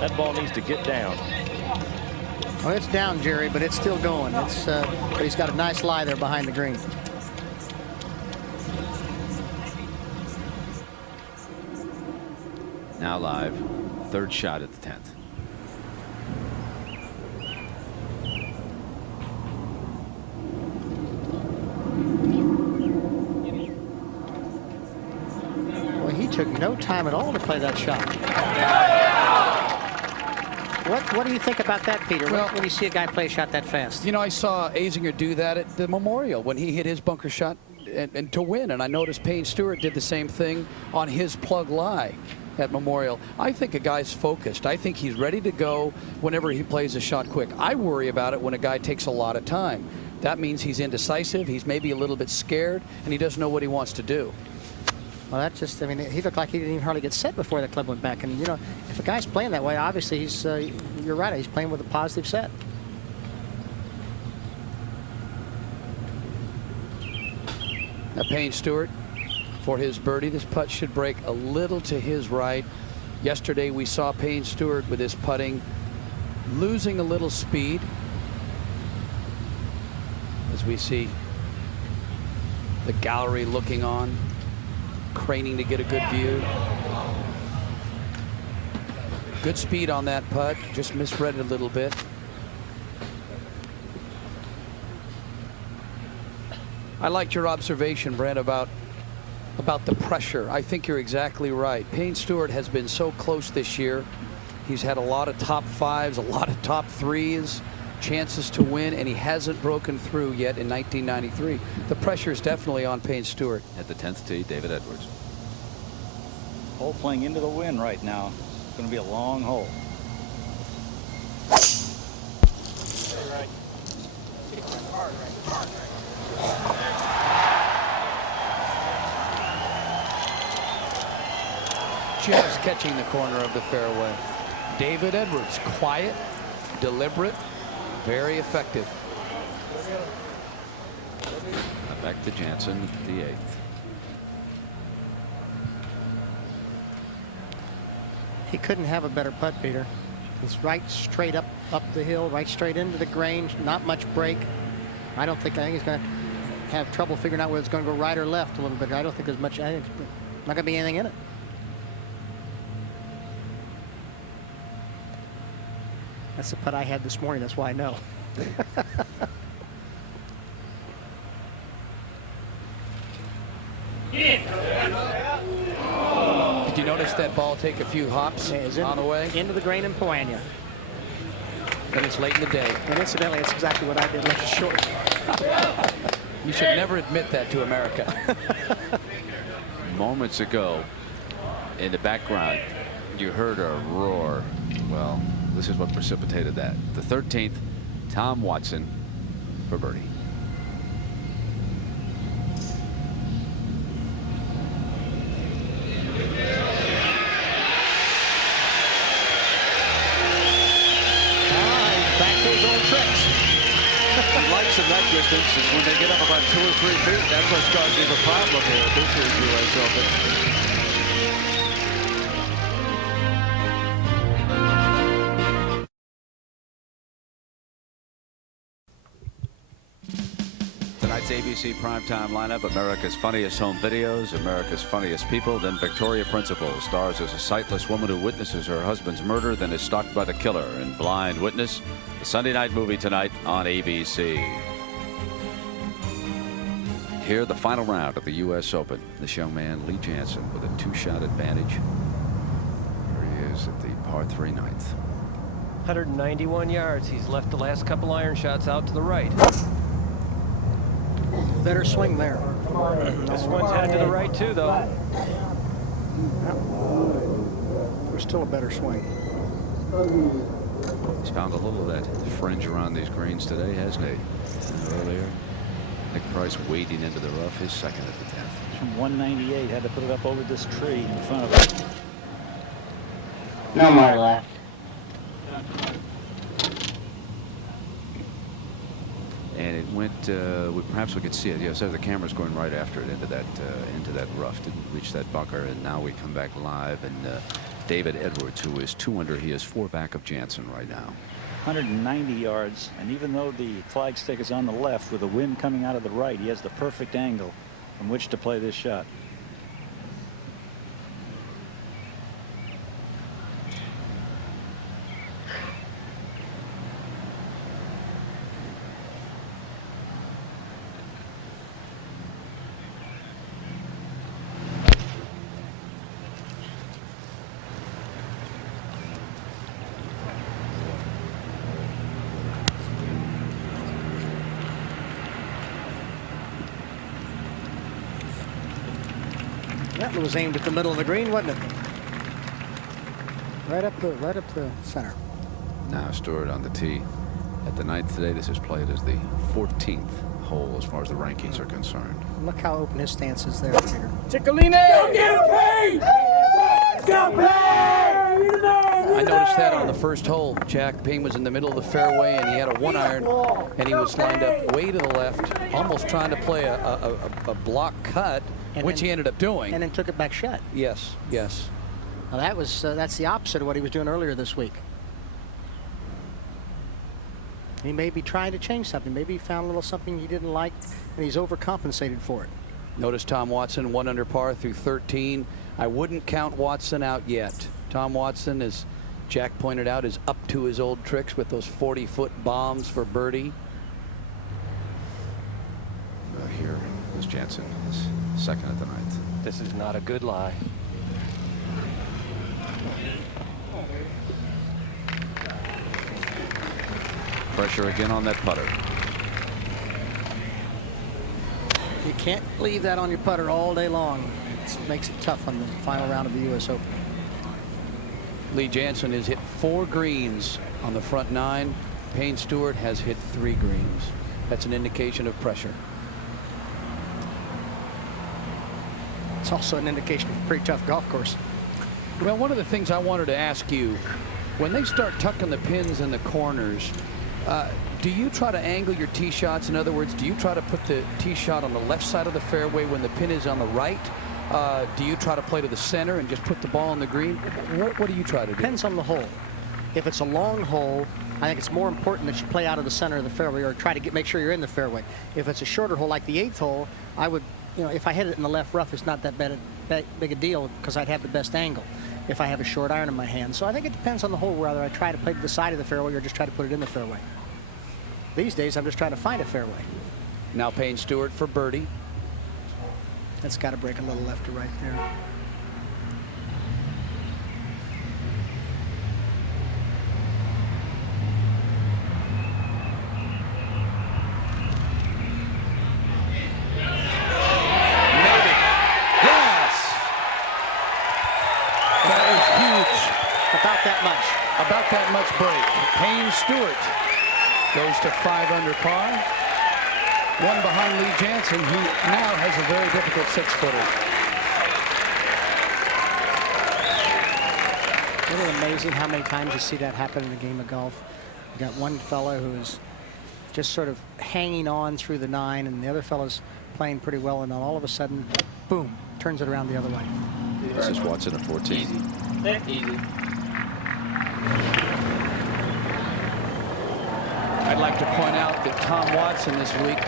That ball needs to get down. Well, it's down, Jerry, but it's still going. But he's got a nice lie there behind the green. Now live, third shot at the 10th. Well, he took no time at all to play that shot. What do you think about that, Peter? Well, when you see a guy play a shot that fast? You know, I saw Azinger do that at the Memorial when he hit his bunker shot and to win, and I noticed Payne Stewart did the same thing on his plug lie at Memorial. I think a guy's focused. I think he's ready to go whenever he plays a shot quick. I worry about it when a guy takes a lot of time. That means he's indecisive, he's maybe a little bit scared, and he doesn't know what he wants to do. Well, that's just, I mean, he looked like he didn't even hardly get set before the club went back. And, you know, if a guy's playing that way, obviously he's, you're right, he's playing with a positive set. Now Payne Stewart, for his birdie, this putt should break a little to his right. Yesterday we saw Payne Stewart with his putting losing a little speed, as we see the gallery looking on, craning to get a good view. Good speed on that putt, just misread it a little bit. I liked your observation, Brent, about the pressure. I think you're exactly right. Payne Stewart has been so close this year. He's had a lot of top fives, a lot of top threes, chances to win, and he hasn't broken through yet in 1993. The pressure is definitely on Payne Stewart. At the 10th tee, David Edwards. Hole playing into the wind right now. It's going to be a long hole. Just catching the corner of the fairway. David Edwards, quiet, deliberate, very effective. Back to Jansen, the 8th. He couldn't have a better putt, Peter. It's right straight up the hill, right straight into the grain, not much break. I think he's going to have trouble figuring out whether it's going to go right or left a little bit. I don't think there's much, I think it's not going to be anything in it. That's the putt I had this morning. That's why I know. Did you notice that ball take a few hops on the way? Into the grain in Poania. And it's late in the day. And incidentally, it's exactly what I did, left it short. You should never admit that to America. Moments ago, in the background, you heard a roar. Well, this is what precipitated that. The 13th, Tom Watson for birdie. Back to his old tricks. He likes them that distance, and when they get up about 2 or 3 feet, that's what's causing the problem here. This is U.S. Open. Tonight's ABC primetime lineup: America's Funniest Home Videos, America's Funniest People, then Victoria Principal stars as a sightless woman who witnesses her husband's murder, then is stalked by the killer in Blind Witness. The Sunday night movie tonight on ABC. Here, the final round of the U.S. Open. This young man, Lee Janzen, with a 2-shot advantage. Here he is at the par 3 ninth. 191 yards. He's left the last couple iron shots out to the right. Better swing there. This one's headed to the right too, though. There's still a better swing. He's found a little of that fringe around these greens today, hasn't he? Earlier, Nick Price wading into the rough, his second at the 10th. From 198, had to put it up over this tree in front of it. No more left. And it went. Perhaps we could see it. Yeah, so the camera's going right after it into that rough. Didn't reach that bunker, and now we come back live. And David Edwards, who is 2 under, he is 4 back of Jansen right now. 190 yards, and even though the flagstick is on the left with the wind coming out of the right, he has the perfect angle from which to play this shot. That one was aimed at the middle of the green, wasn't it? Right up the center. Now Stewart on the tee at the 9th today. This is played as the 14th hole as far as the rankings are concerned. Look how open his stance is there, Peter. Ciccolini! Go get him, Payne! Go Payne! I noticed that on the first hole. Jack Payne was in the middle of the fairway, and he had a 1-iron, and he was lined up way to the left, almost trying to play a block cut, which he ended up doing. And then took it back shut. Yes, yes. Now that's the opposite of what he was doing earlier this week. He may be trying to change something. Maybe he found a little something he didn't like, and he's overcompensated for it. Notice Tom Watson 1 under par through 13. I wouldn't count Watson out yet. Tom Watson, as Jack pointed out, is up to his old tricks with those 40-foot bombs for birdie. Here is Jansen, his second at the 9th. This is not a good lie. Pressure again on that putter. You can't leave that on your putter all day long. It makes it tough on the final round of the U.S. Open. Lee Jansen has hit 4 greens on the front 9. Payne Stewart has hit 3 greens. That's an indication of pressure. It's also an indication of a pretty tough golf course. Well, one of the things I wanted to ask you, when they start tucking the pins in the corners, do you try to angle your tee shots? In other words, do you try to put the tee shot on the left side of the fairway when the pin is on the right? Do you try to play to the center and just put the ball on the green? What do you try to do? Depends on the hole. If it's a long hole, I think it's more important that you play out of the center of the fairway or try to make sure you're in the fairway. If it's a shorter hole like the 8th hole, I would, if I hit it in the left rough, it's not that big a deal because I'd have the best angle if I have a short iron in my hand. So I think it depends on the hole whether I try to play to the side of the fairway or just try to put it in the fairway. These days, I'm just trying to find a fairway. Now Payne Stewart for birdie. That's got to break a little left to right there. About that much break. Payne Stewart goes to 5 under par. 1 behind Lee Jansen, who now has a very difficult 6-footer. Isn't it amazing how many times you see that happen in a game of golf? You got one fellow who is just sort of hanging on through the 9, and the other fellow's playing pretty well, and then all of a sudden, boom, turns it around the other way. This is Watson at 14. Easy. I'd like to point out that Tom Watson this week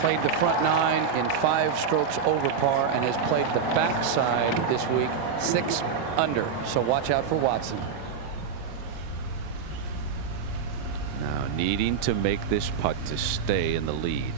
played the front 9 in 5 strokes over par and has played the backside this week 6 under. So watch out for Watson. Now needing to make this putt to stay in the lead.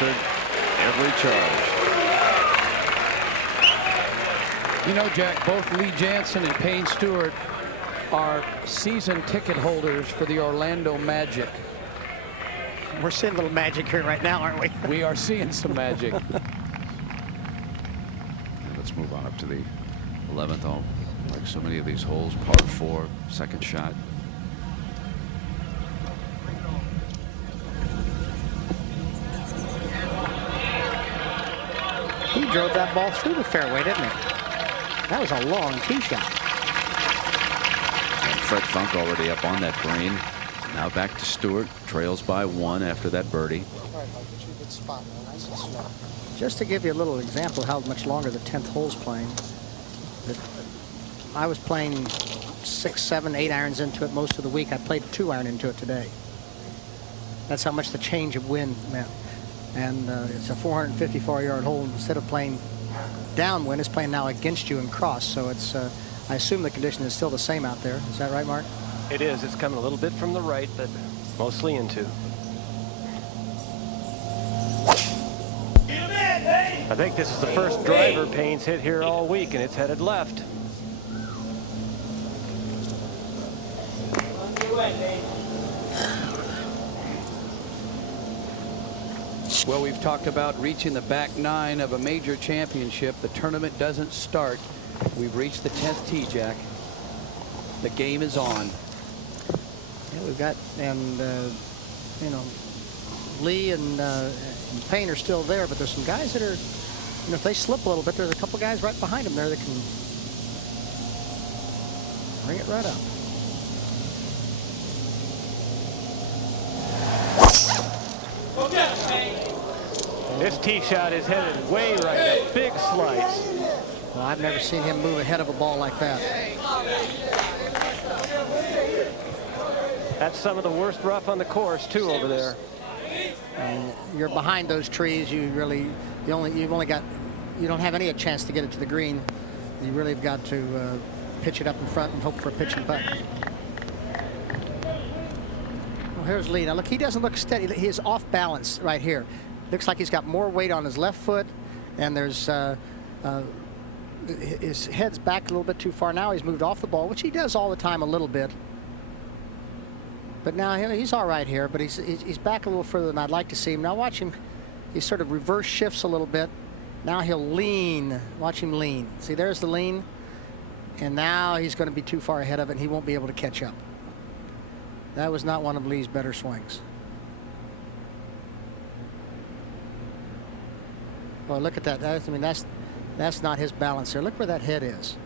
answered every charge. You know, Jack, both Lee Janzen and Payne Stewart are season ticket holders for the Orlando Magic. We're seeing a little magic here right now, aren't we? We are seeing some magic. Let's move on up to the 11th hole. Like so many of these holes, par 4, second shot. He drove that ball through the fairway, didn't he? That was a long tee shot. And Fred Funk already up on that green. Now back to Stewart. Trails by 1 after that birdie. Just to give you a little example of how much longer the 10th hole's playing. I was playing 6, 7, 8 irons into it most of the week. I played 2 iron into it today. That's how much the change of wind meant. And it's a 454-yard hole. Instead of playing downwind, it's playing now against you and cross. So it's, I assume the condition is still the same out there. Is that right, Mark? It is. It's coming a little bit from the right, but mostly into. I think this is the first driver Payne's hit here all week, and it's headed left. Well, we've talked about reaching the back 9 of a major championship. The tournament doesn't start. We've reached the 10th tee, Jack. The game is on. Yeah, we've got, and you know, Lee and Payne are still there, but there's some guys that are, you know, if they slip a little bit, there's a couple guys right behind them there that can bring it right up. This tee shot is headed way right up. Big slice. Well, I've never seen him move ahead of a ball like that. That's some of the worst rough on the course too over there. And you're behind those trees. You really, you've only got, you don't have any chance to get it to the green. You really have got to pitch it up in front and hope for a pitch and putt. Well, here's Lee. Now look, he doesn't look steady. He is off balance right here. Looks like he's got more weight on his left foot, and there's his head's back a little bit too far. Now he's moved off the ball, which he does all the time a little bit. But now he's all right here, but he's back a little further than I'd like to see him. Now watch him. He sort of reverse shifts a little bit. Now he'll lean. Watch him lean. See, there's the lean. And now he's going to be too far ahead of it, and he won't be able to catch up. That was not one of Lee's better swings. Well, look at that. I mean, that's not his balance there. Look where that head is.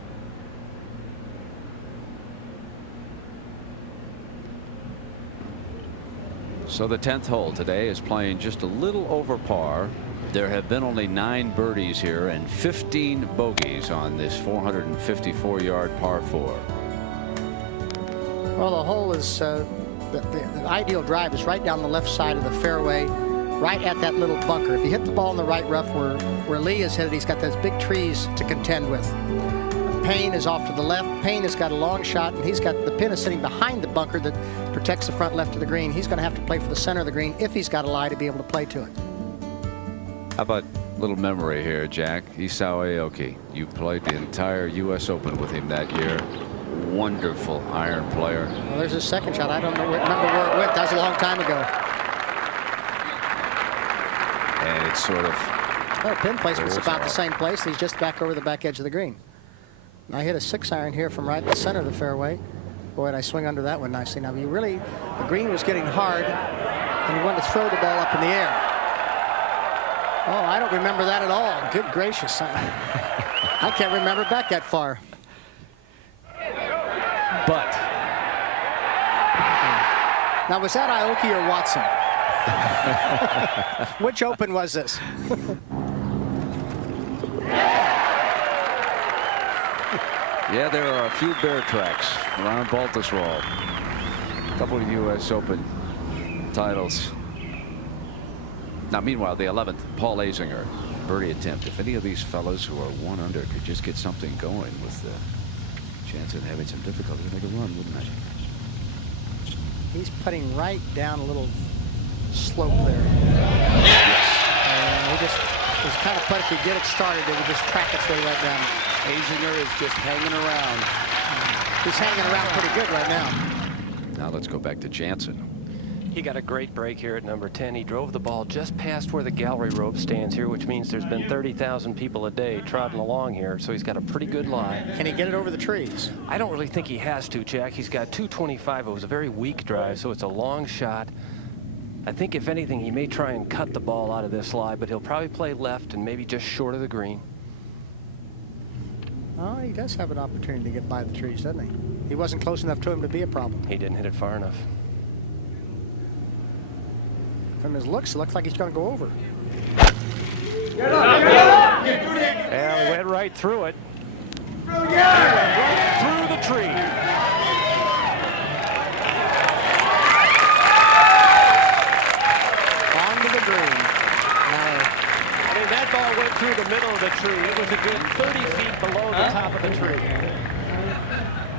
So the 10th hole today is playing just a little over par. There have been only 9 birdies here and 15 bogeys on this 454-yard par 4. Well, the hole is the ideal drive is right down the left side of the fairway, right at that little bunker. If you hit the ball in the right rough where Lee is headed, he's got those big trees to contend with. Payne is off to the left. Payne has got a long shot, and he's got the pin is sitting behind the bunker that protects the front left of the green. He's going to have to play for the center of the green if he's got a lie to be able to play to it. How about a little memory here, Jack? Isao Aoki. You played the entire U.S. Open with him that year. Wonderful iron player. Well, there's his second shot. I don't remember where it went. That was a long time ago. And it's sort of... Well, pin placement's about the same place. He's just back over the back edge of the green. And I hit a 6-iron here from right in the center of the fairway. Boy, did I swing under that one nicely. Now, the green was getting hard, and he wanted to throw the ball up in the air. Oh, I don't remember that at all. Good gracious. I can't remember back that far. But. Now, was that Aoki or Watson? Which Open was this? Yeah, there are a few bear tracks around Baltusrol. A couple of U.S. Open titles. Now, meanwhile, the 11th, Paul Azinger, birdie attempt. If any of these fellows who are 1 under could just get something going with the chance of having some difficulty, they could run, wouldn't they? He's putting right down a little slope there. Yes. just was kind of putt. If you get it started, it would just crack its way right down. Azinger is just hanging around. He's hanging around pretty good right now. Now let's go back to Jansen. He got a great break here at number 10. He drove the ball just past where the gallery rope stands here, which means there's been 30,000 people a day trotting along here, so he's got a pretty good lie. Can he get it over the trees? I don't really think he has to, Jack. He's got 225. It was a very weak drive, so it's a long shot. I think, if anything, he may try and cut the ball out of this lie, but he'll probably play left and maybe just short of the green. Oh, he does have an opportunity to get by the trees, doesn't he? He wasn't close enough to him to be a problem. He didn't hit it far enough. From his looks, it looks like he's going to go over. Yeah, he went right through it. He went right through the tree. Onto the green. I mean, that ball went through the middle of the tree. It was a good 30 feet below the top of the tree.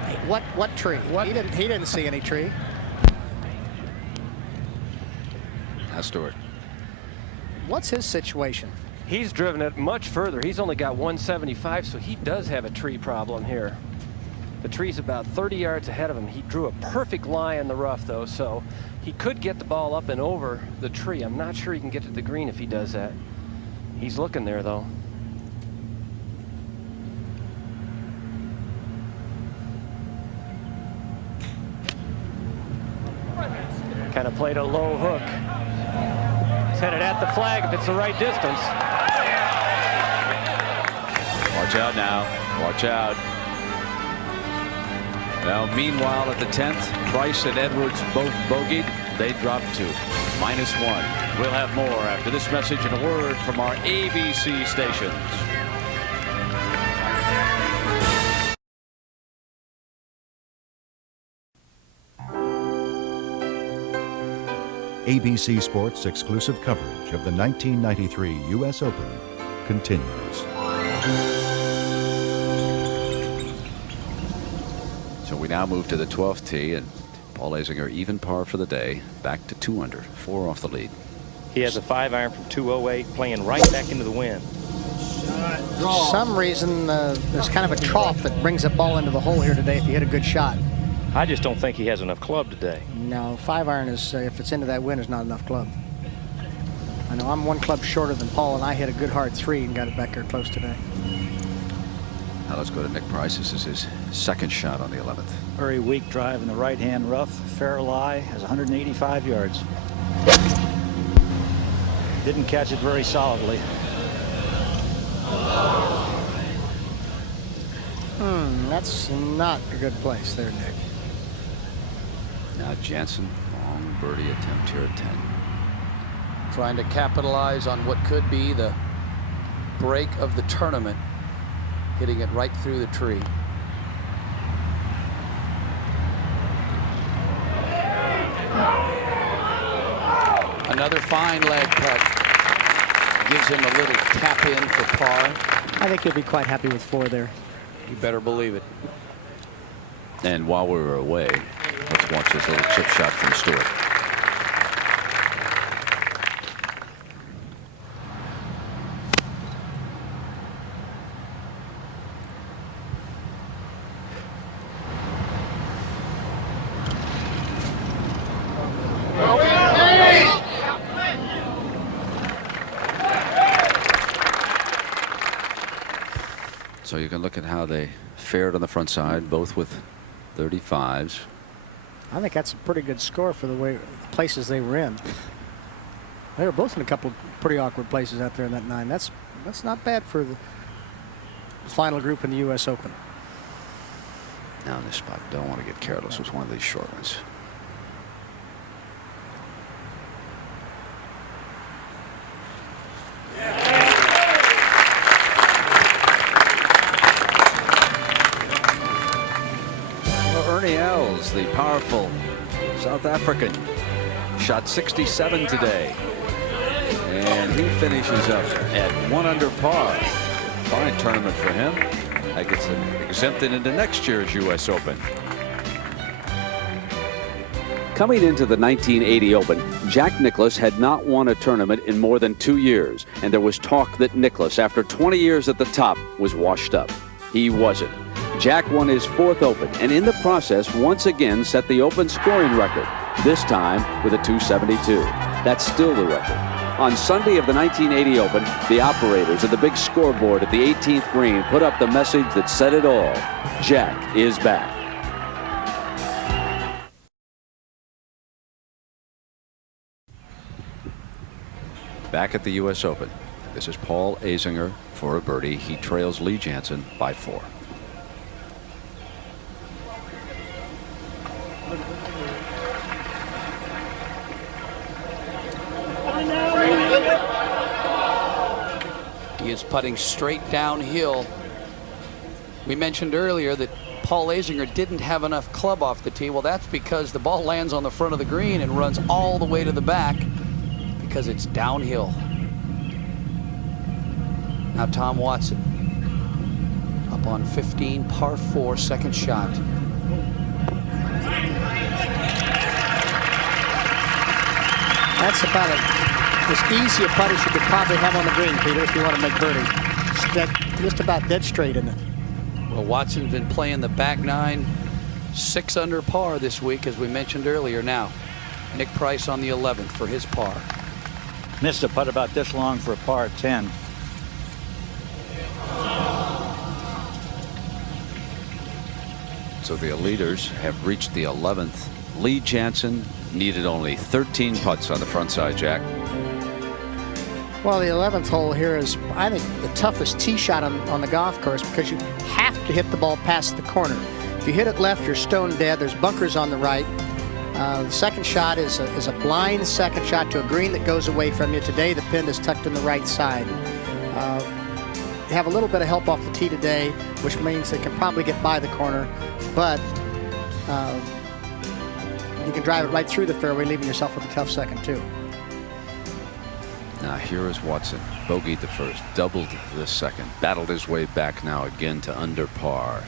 Hey, what tree? What? He didn't see any tree. Now Stewart. What's his situation? He's driven it much further. He's only got 175, so he does have a tree problem here. The tree's about 30 yards ahead of him. He drew a perfect lie in the rough, though, so he could get the ball up and over the tree. I'm not sure he can get to the green if he does that. He's looking there, though. Kind of played a low hook. He's headed at the flag if it's the right distance. Watch out now. Watch out. Now, meanwhile, at the 10th, Price and Edwards both bogeyed. They dropped to -1. We'll have more after this message and a word from our ABC stations. ABC Sports' exclusive coverage of the 1993 U.S. Open continues. So we now move to the 12th tee, and Paul Azinger even par for the day, back to 2 under, 4 off the lead. He has a 5-iron from 208, playing right back into the wind. For some reason, there's kind of a trough that brings that ball into the hole here today if you hit a good shot. I just don't think he has enough club today. No, 5-iron is, if it's into that wind, is not enough club. I know I'm 1 club shorter than Paul, and I hit a good hard 3 and got it back there close today. Now let's go to Nick Price. This is his 2nd shot on the 11th. Very weak drive in the right-hand rough. Fair lie, has 185 yards. Didn't catch it very solidly. That's not a good place there, Nick. Now Jansen, long birdie attempt here at 10. Trying to capitalize on what could be the break of the tournament, hitting it right through the tree. Another fine leg putt. Gives him a little tap in for par. I think he'll be quite happy with 4 there. You better believe it. And while we were away, let's watch this little chip shot from Stewart. So you can look at how they fared on the front side, both with 35s. I think that's a pretty good score for the places they were in. They were both in a couple pretty awkward places out there in that 9. That's not bad for the final group in the U.S. Open. Now in this spot, don't want to get careless with one of these short ones. Ernie Els, the powerful South African, shot 67 today. And he finishes up at 1 under par. Fine tournament for him. That gets him exempted into next year's U.S. Open. Coming into the 1980 Open, Jack Nicklaus had not won a tournament in more than 2 years, and there was talk that Nicklaus, after 20 years at the top, was washed up. He wasn't. Jack won his 4th Open, and in the process, once again set the Open scoring record, this time with a 272. That's still the record. On Sunday of the 1980 Open, the operators at the big scoreboard at the 18th green put up the message that said it all. Jack is back. Back at the U.S. Open, this is Paul Azinger for a birdie. He trails Lee Janzen by 4. He is putting straight downhill. We mentioned earlier that Paul Azinger didn't have enough club off the tee. Well, that's because the ball lands on the front of the green and runs all the way to the back because it's downhill. Now Tom Watson up on 15, par 4, second shot. That's about as easy a putt as you could probably have on the green, Peter, if you want to make birdie. Just about dead straight in it. Well, Watson's been playing the back 9, 6 under par this week, as we mentioned earlier. Now, Nick Price on the 11th for his par. Missed a putt about this long for a par 10. So the leaders have reached the 11th. Lee Janzen needed only 13 putts on the front side, Jack. Well, the 11th hole here is, I think, the toughest tee shot on the golf course because you have to hit the ball past the corner. If you hit it left, you're stone dead. There's bunkers on the right. The second shot is a blind second shot to a green that goes away from you. Today, the pin is tucked in the right side. You have a little bit of help off the tee today, which means they can probably get by the corner, but you can drive it right through the fairway, leaving yourself with a tough second, too. Now here is Watson. Bogeyed the first, doubled the second, battled his way back now again to under par,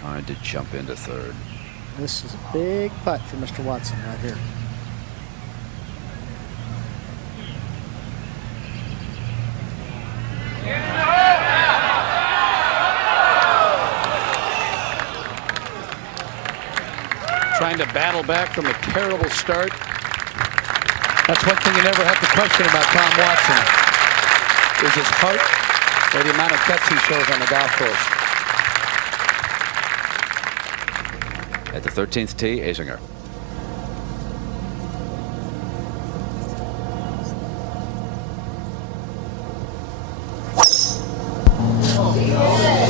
trying to jump into third. This is a big putt for Mr. Watson right here. Trying to battle back from a terrible start. That's one thing you never have to question about Tom Watson, is his heart or the amount of guts he shows on the golf course. At the 13th tee, Azinger.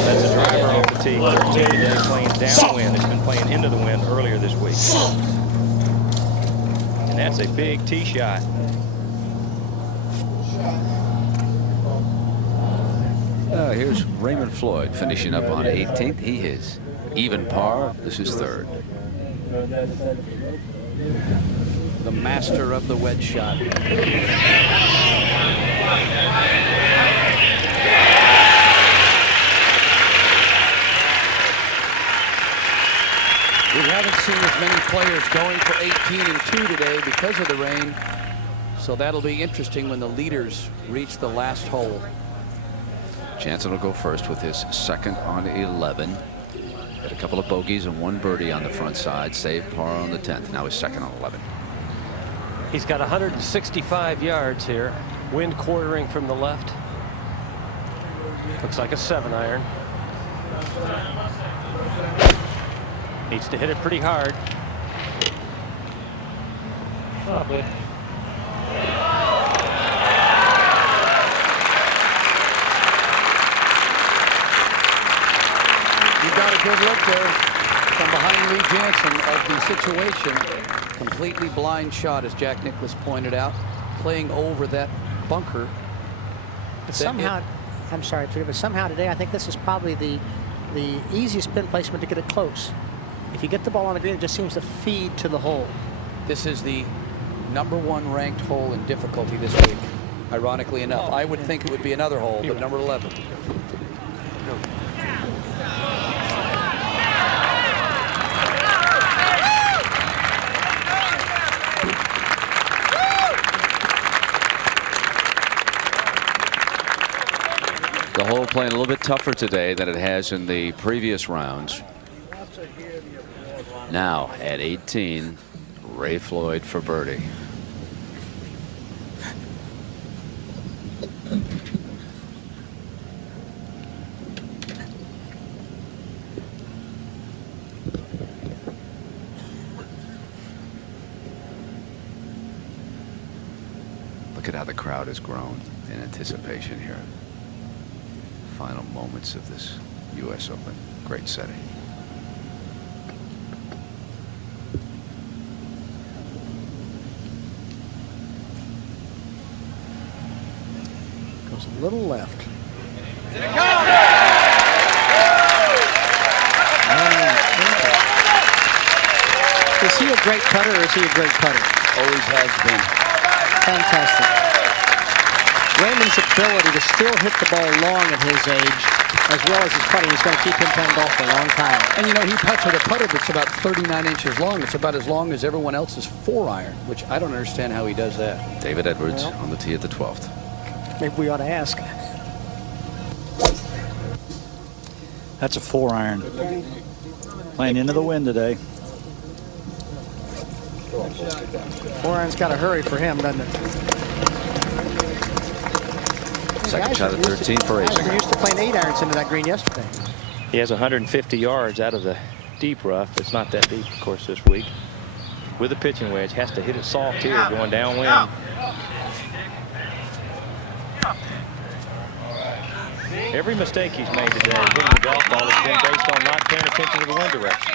That's a driver off the tee. 13 today, playing downwind. It's been playing into the wind earlier this week. And that's a big tee shot. Here's Raymond Floyd finishing up on 18th. He is even par. This is third. The master of the wedge shot. We haven't seen as many players going for 18 and 2 today because of the rain. So that'll be interesting when the leaders reach the last hole. Janzen will go first with his second on 11. Had a couple of bogeys and one birdie on the front side. Saved par on the 10th. Now his second on 11. He's got 165 yards here. Wind quartering from the left. Looks like a 7-iron. Needs to hit it pretty hard. Probably. You got a good look there from behind Lee Janzen of the situation. Completely blind shot, as Jack Nicklaus pointed out, playing over that bunker. But somehow, I'm sorry, but somehow today I think this is probably the easiest pin placement to get it close. If you get the ball on the green, it just seems to feed to the hole. This is the #1 ranked hole in difficulty this week. Ironically enough, I would think it would be another hole, but number 11. tougher today than it has in the previous rounds. Now at 18, Ray Floyd for birdie. Look at how the crowd has grown in anticipation here. Final moments of this U.S. Open. Great setting. Goes a little left. Is he a great putter or is he a great putter? Always has been. Fantastic. Raymond's ability to still hit the ball long at his age, as well as his putting, is going to keep him playing golf for a long time. And you know, he putts with a putter that's about 39 inches long. It's about as long as everyone else's 4-iron, which I don't understand how he does that. David Edwards on the tee at the 12th. Maybe we ought to ask. That's a 4-iron. Playing into the wind today. 4-iron's got to hurry for him, doesn't it? Second shot at 13 for Azinger. We're used to playing 8-irons into that green yesterday. He has 150 yards out of the deep rough. It's not that deep, of course, this week. With a pitching wedge, has to hit it soft here, going downwind. Every mistake he's made today hitting the golf ball has been based on not paying attention to the wind direction.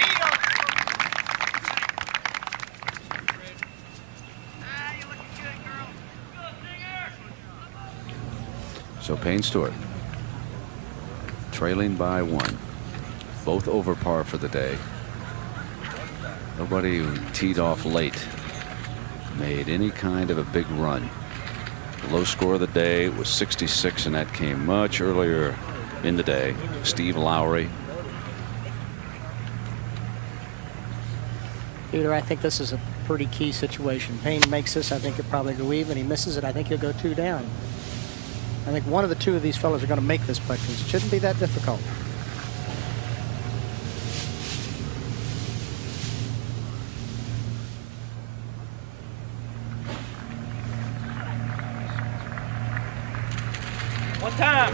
So Payne Stewart trailing by 1. Both over par for the day. Nobody who teed off late made any kind of a big run. The low score of the day was 66, and that came much earlier in the day. Steve Lowry. Peter, I think this is a pretty key situation. Payne makes this, I think he'll probably go even. He misses it, I think he'll go 2 down. I think one of the two of these fellows are going to make this putt, because it shouldn't be that difficult. One time.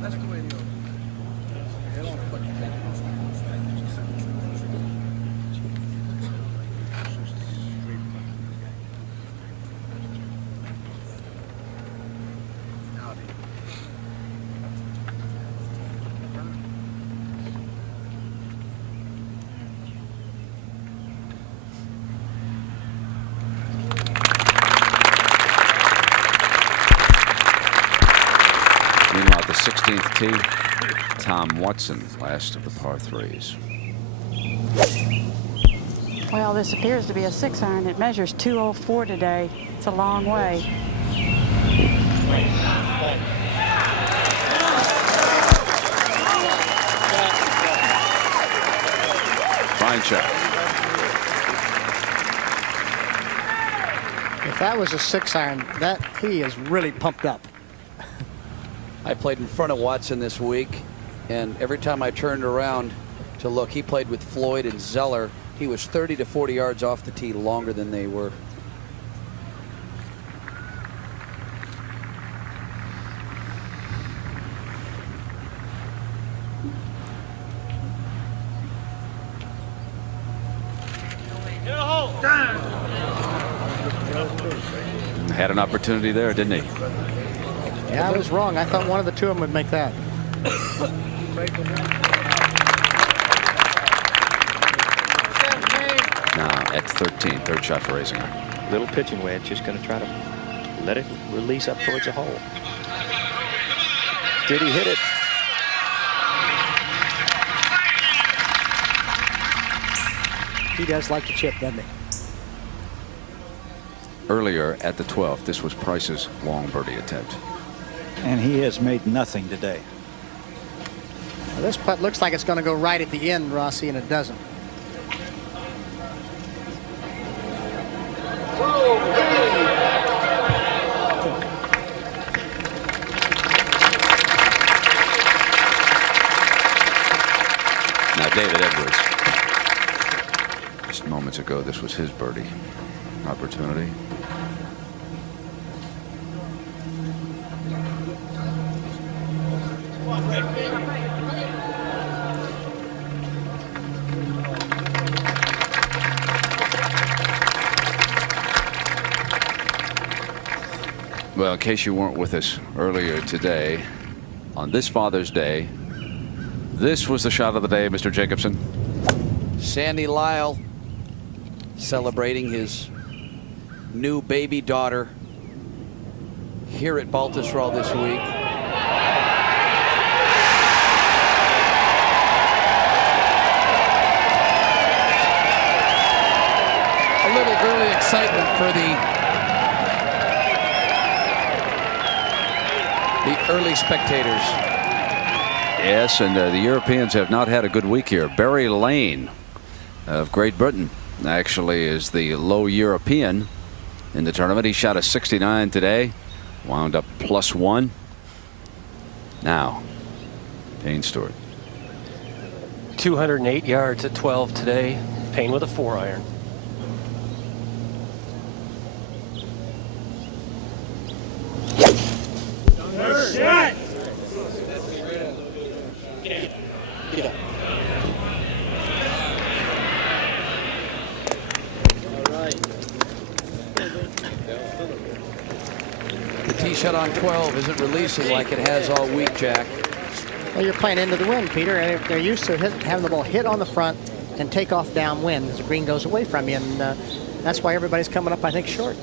That's the way it goes. Meanwhile, at the 16th tee, Tom Watson, last of the par 3s. Well, this appears to be a 6-iron. It measures 204 today. It's a long way. Fine shot. If that was a 6-iron, that he is really pumped up. I played in front of Watson this week, and every time I turned around to look, he played with Floyd and Zeller. He was 30 to 40 yards off the tee longer than they were. Had an opportunity there, didn't he? Yeah, I was wrong. I thought one of the two of them would make that. Now at 13, third shot for Azinger. Little pitching wedge, just going to try to let it release up towards the hole. Did he hit it? He does like to chip, doesn't he? Earlier at the 12th, this was Price's long birdie attempt. And he has made nothing today. Well, this putt looks like it's going to go right at the end, Rossi, and it doesn't. David Edwards. Just moments ago, this was his birdie opportunity. Well, in case you weren't with us earlier today, on this Father's Day, this was the shot of the day, Mr. Jacobson. Sandy Lyle celebrating his new baby daughter here at Baltusrol this week. A little early excitement for the early spectators. Yes, and the Europeans have not had a good week here. Barry Lane of Great Britain actually is the low European in the tournament. He shot a 69 today, wound up +1. Now, Payne Stewart. 208 yards at 12 today. Payne with a 4-iron. Shot! The tee shot on 12 isn't releasing like it has all week, Jack. Well, you're playing into the wind, Peter. They're used to having the ball hit on the front and take off downwind as the green goes away from you, and that's why everybody's coming up, I think, short,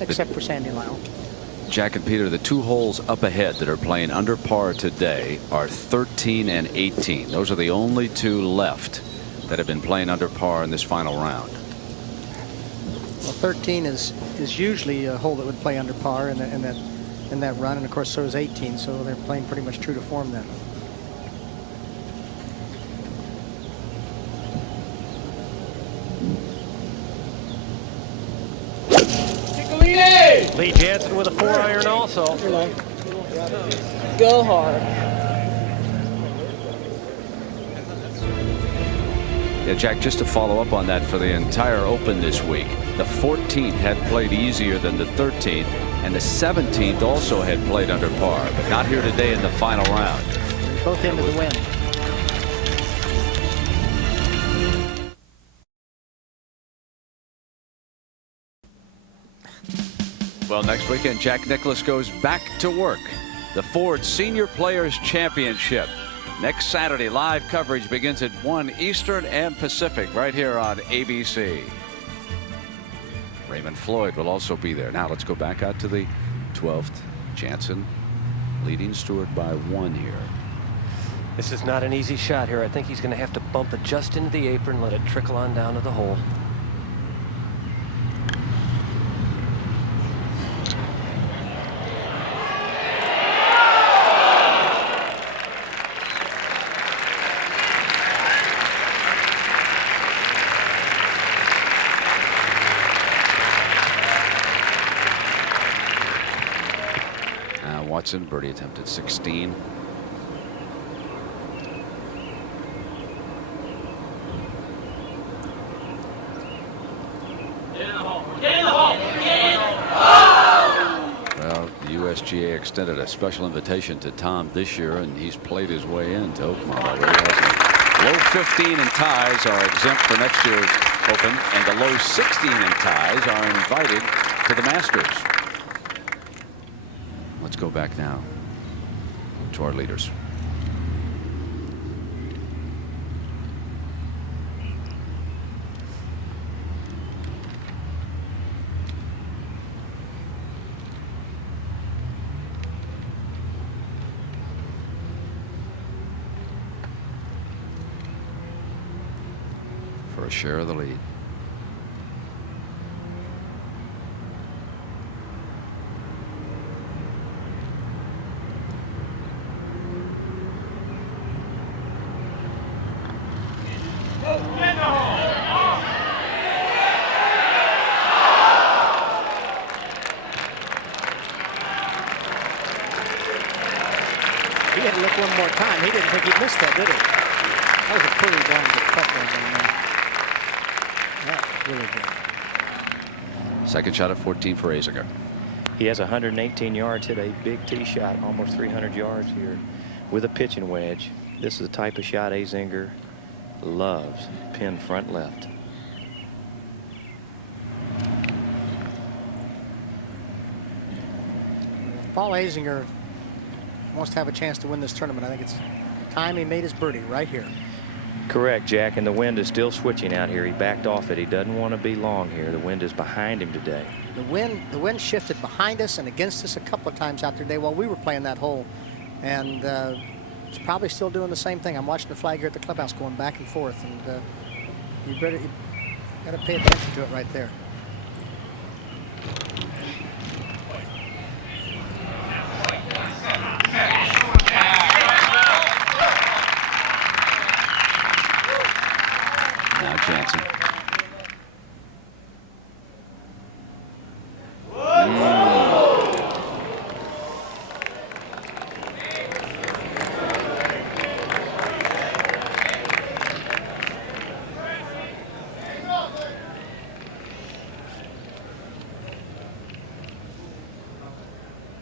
except for Sandy Lyle. Jack and Peter, the two holes up ahead that are playing under par today are 13 and 18. Those are the only two left that have been playing under par in this final round. Well, 13 is usually a hole that would play under par in that run, and of course so is 18. So they're playing pretty much true to form then. Lee Jansen with a 4-iron also. Go hard. Yeah, Jack, just to follow up on that, for the entire Open this week, the 14th had played easier than the 13th, and the 17th also had played under par, but not here today in the final round. Both into the wind. Well, next weekend, Jack Nicklaus goes back to work. The Ford Senior Players Championship. Next Saturday, live coverage begins at 1 Eastern and Pacific right here on ABC. Raymond Floyd will also be there. Now let's go back out to the 12th. Jansen leading Stewart by 1 here. This is not an easy shot here. I think he's going to have to bump it just into the apron, let it trickle on down to the hole. Watson, birdie attempt at 16. Well, the USGA extended a special invitation to Tom this year, and he's played his way into Oakmont already. Low 15 in ties are exempt for next year's Open, and the low 16 in ties are invited to the Masters. Let's go back now to our leaders. For a share of the lead. He had to look one more time. He didn't think he'd missed that, did he? That was a pretty damn good cut there. That was really good. Second shot at 14 for Azinger. He has 118 yards, hit a big tee shot, almost 300 yards here with a pitching wedge. This is the type of shot Azinger loves. Pin front left. Paul Azinger wants to have a chance to win this tournament. I think it's time he made his birdie right here. Correct, Jack, and the wind is still switching out here. He backed off it. He doesn't want to be long here. The wind is behind him today. The wind shifted behind us and against us a couple of times out there today while we were playing that hole, and it's probably still doing the same thing. I'm watching the flag here at the clubhouse going back and forth, and you got to pay attention to it right there. Now Jansen.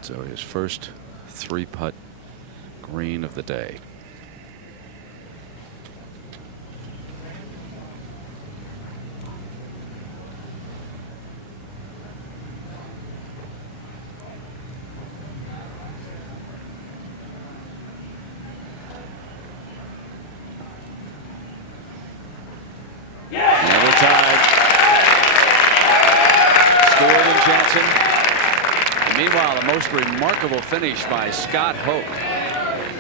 So his first 3-putt green of the day. Another tied. Stewart and Jansen. And meanwhile, a most remarkable finish by Scott Hoch.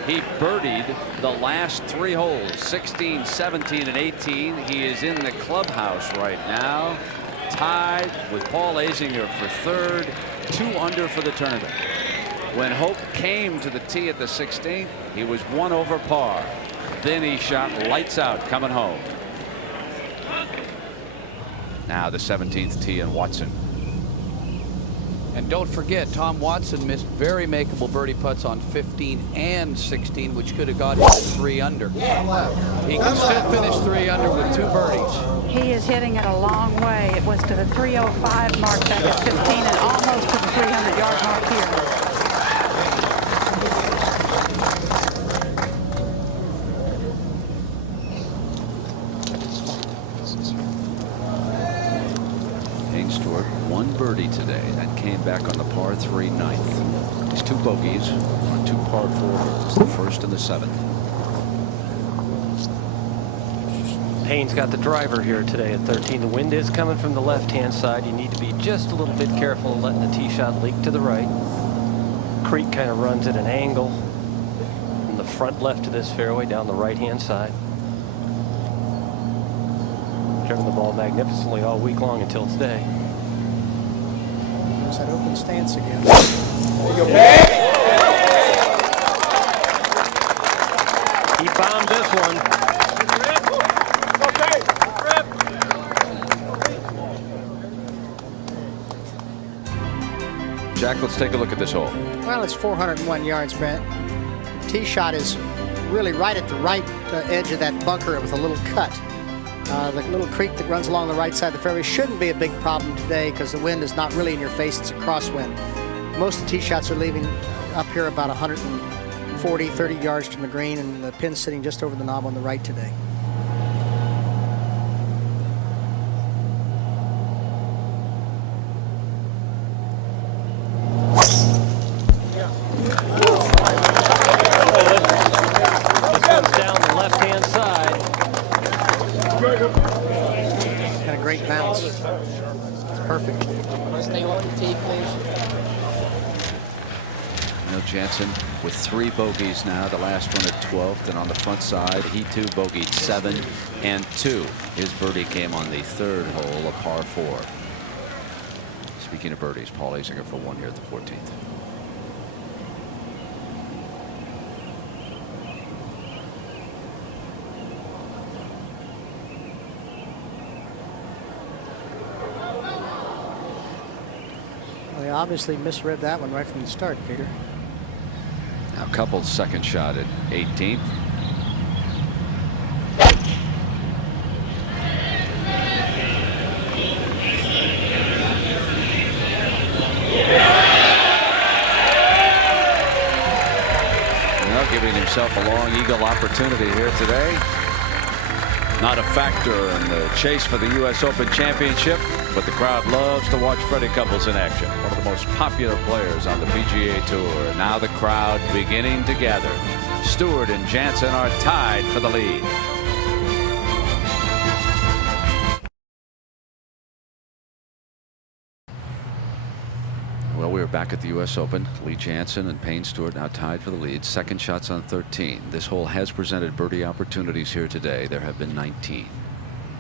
He birdied the last 3 holes, 16, 17, and 18. He is in the clubhouse right now, tied with Paul Azinger for 3rd, 2 under for the tournament. When Hoch came to the tee at the 16th, he was 1 over par. Then he shot lights out coming home. Now the 17th tee and Watson. And don't forget, Tom Watson missed very makeable birdie putts on 15 and 16, which could have got him 3 under. He can still finish 3 under with 2 birdies. He is hitting it a long way. It was to the 305 mark back at 15 and almost to the 300-yard mark here. Stewart, 1 birdie today. That came back on the par 3 9th. He's 2 bogeys on 2 par 4s, the 1st and the 7th. Payne's got the driver here today at 13. The wind is coming from the left-hand side. You need to be just a little bit careful of letting the tee shot leak to the right. Creek kind of runs at an angle from the front left of this fairway down the right-hand side. Driven the ball magnificently all week long until today. There's that open stance again. He bombed this one. Jack, let's take a look at this hole. Well, it's 401 yards, Brent. The tee shot is really right at the right edge of that bunker with a little cut. The little creek that runs along the right side of the fairway shouldn't be a big problem today because the wind is not really in your face. It's a crosswind. Most of the tee shots are leaving up here about 140, 30 yards from the green, and the pin's sitting just over the knob on the right today. This one's down the left-hand side. And a great bounce. It's perfect. Stay on the tee, please. Neil Jansen with 3 bogeys now, the last one at 12th, and on the front side he too bogeyed 7 and 2. His birdie came on the 3rd hole, a par 4. Speaking of birdies, Paul Azinger for 1 here at the 14th. They obviously misread that one right from the start, Peter. Now Couples' second shot at 18th. giving himself a long eagle opportunity here today. Not a factor in the chase for the U.S. Open Championship, but the crowd loves to watch Freddie Couples in action. One of the most popular players on the PGA Tour. Now the crowd beginning to gather. Stewart and Jansen are tied for the lead. Well, we're back at the U.S. Open. Lee Jansen and Payne Stewart now tied for the lead. Second shots on 13. This hole has presented birdie opportunities here today. There have been 19.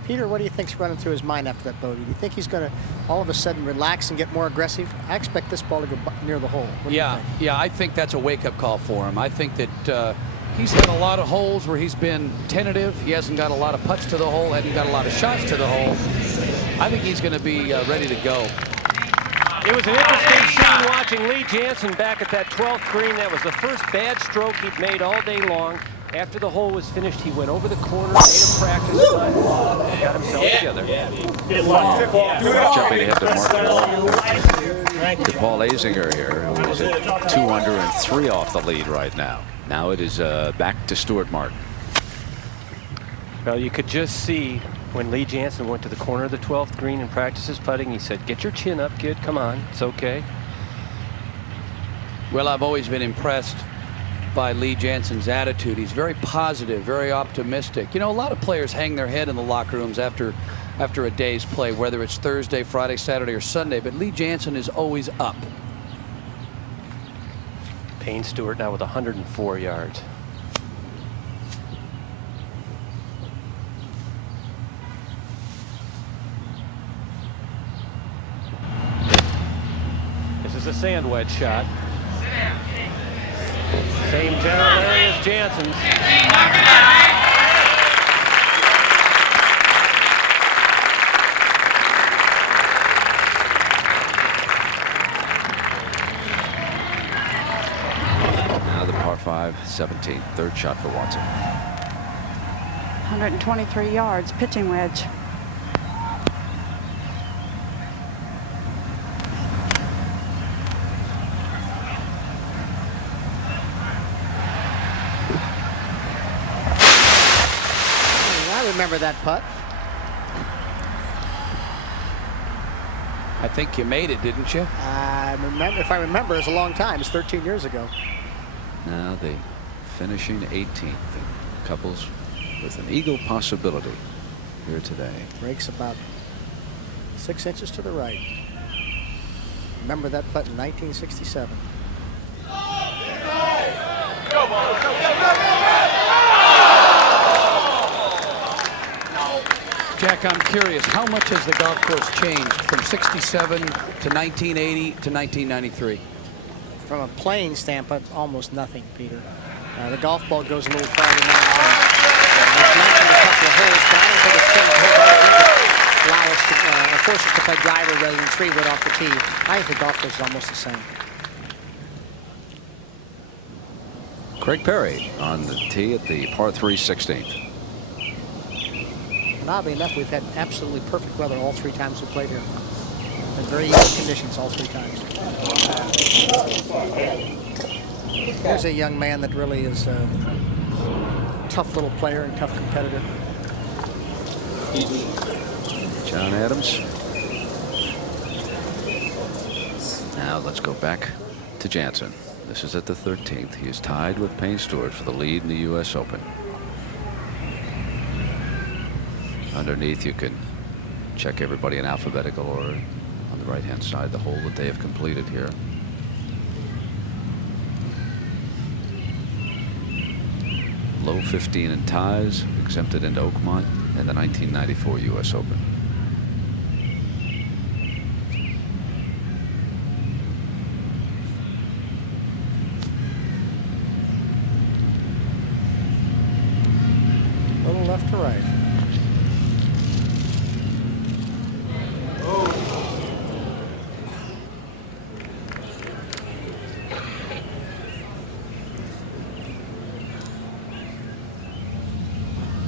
Peter, what do you think's running through his mind after that bogey? Do you think he's going to all of a sudden relax and get more aggressive? I expect this ball to go near the hole. What do you think? Yeah, I think that's a wake-up call for him. I think that he's had a lot of holes where he's been tentative. He hasn't got a lot of putts to the hole, hasn't got a lot of shots to the hole. I think he's going to be ready to go. It was an interesting scene watching Lee Jansen back at that 12th green. That was the first bad stroke he'd made all day long. After the hole was finished, he went over the corner, made a practice putt, and got himself together. Jumping ahead to Mark Wall. To Paul Azinger here, who is at 2 under and 3 off the lead right now. Now it is back to Stuart Martin. Well, you could just see when Lee Jansen went to the corner of the 12th green and practiced his putting, he said, "Get your chin up, kid. Come on. It's okay." Well, I've always been impressed by Lee Jansen's attitude. He's very positive, very optimistic. You know, a lot of players hang their head in the locker rooms after a day's play, whether it's Thursday, Friday, Saturday, or Sunday, but Lee Jansen is always up. Payne Stewart now with 104 yards. This is a sand wedge shot. Same general area as Jansen's. Now the par 5, 17, third shot for Watson. 123 yards, pitching wedge. Remember that putt? I think you made it, didn't you? I remember. If I remember, it's a long time. It's 13 years ago. Now the finishing 18th. Couples with an eagle possibility here today. Breaks about 6 inches to the right. Remember that putt in 1967. Jack, I'm curious, how much has the golf course changed from 67 to 1980 to 1993? From a playing standpoint, almost nothing, Peter. The golf ball goes a little farther now. It's mentioned a couple of holes, but I don't think it's changed. Allow us to force us to play driver rather than 3-wood off the tee. I think the golf course is almost the same. Craig Perry on the tee at the par 3 16th. And oddly enough, we've had absolutely perfect weather all 3 times we played here. And very easy conditions all 3 times. There's a young man that really is a tough little player and tough competitor. John Adams. Now let's go back to Jansen. This is at the 13th. He is tied with Payne Stewart for the lead in the U.S. Open. Underneath, you can check everybody in alphabetical order on the right-hand side, the hole that they have completed here. Low 15 in ties, exempted into Oakmont and the 1994 U.S. Open. A little left to right.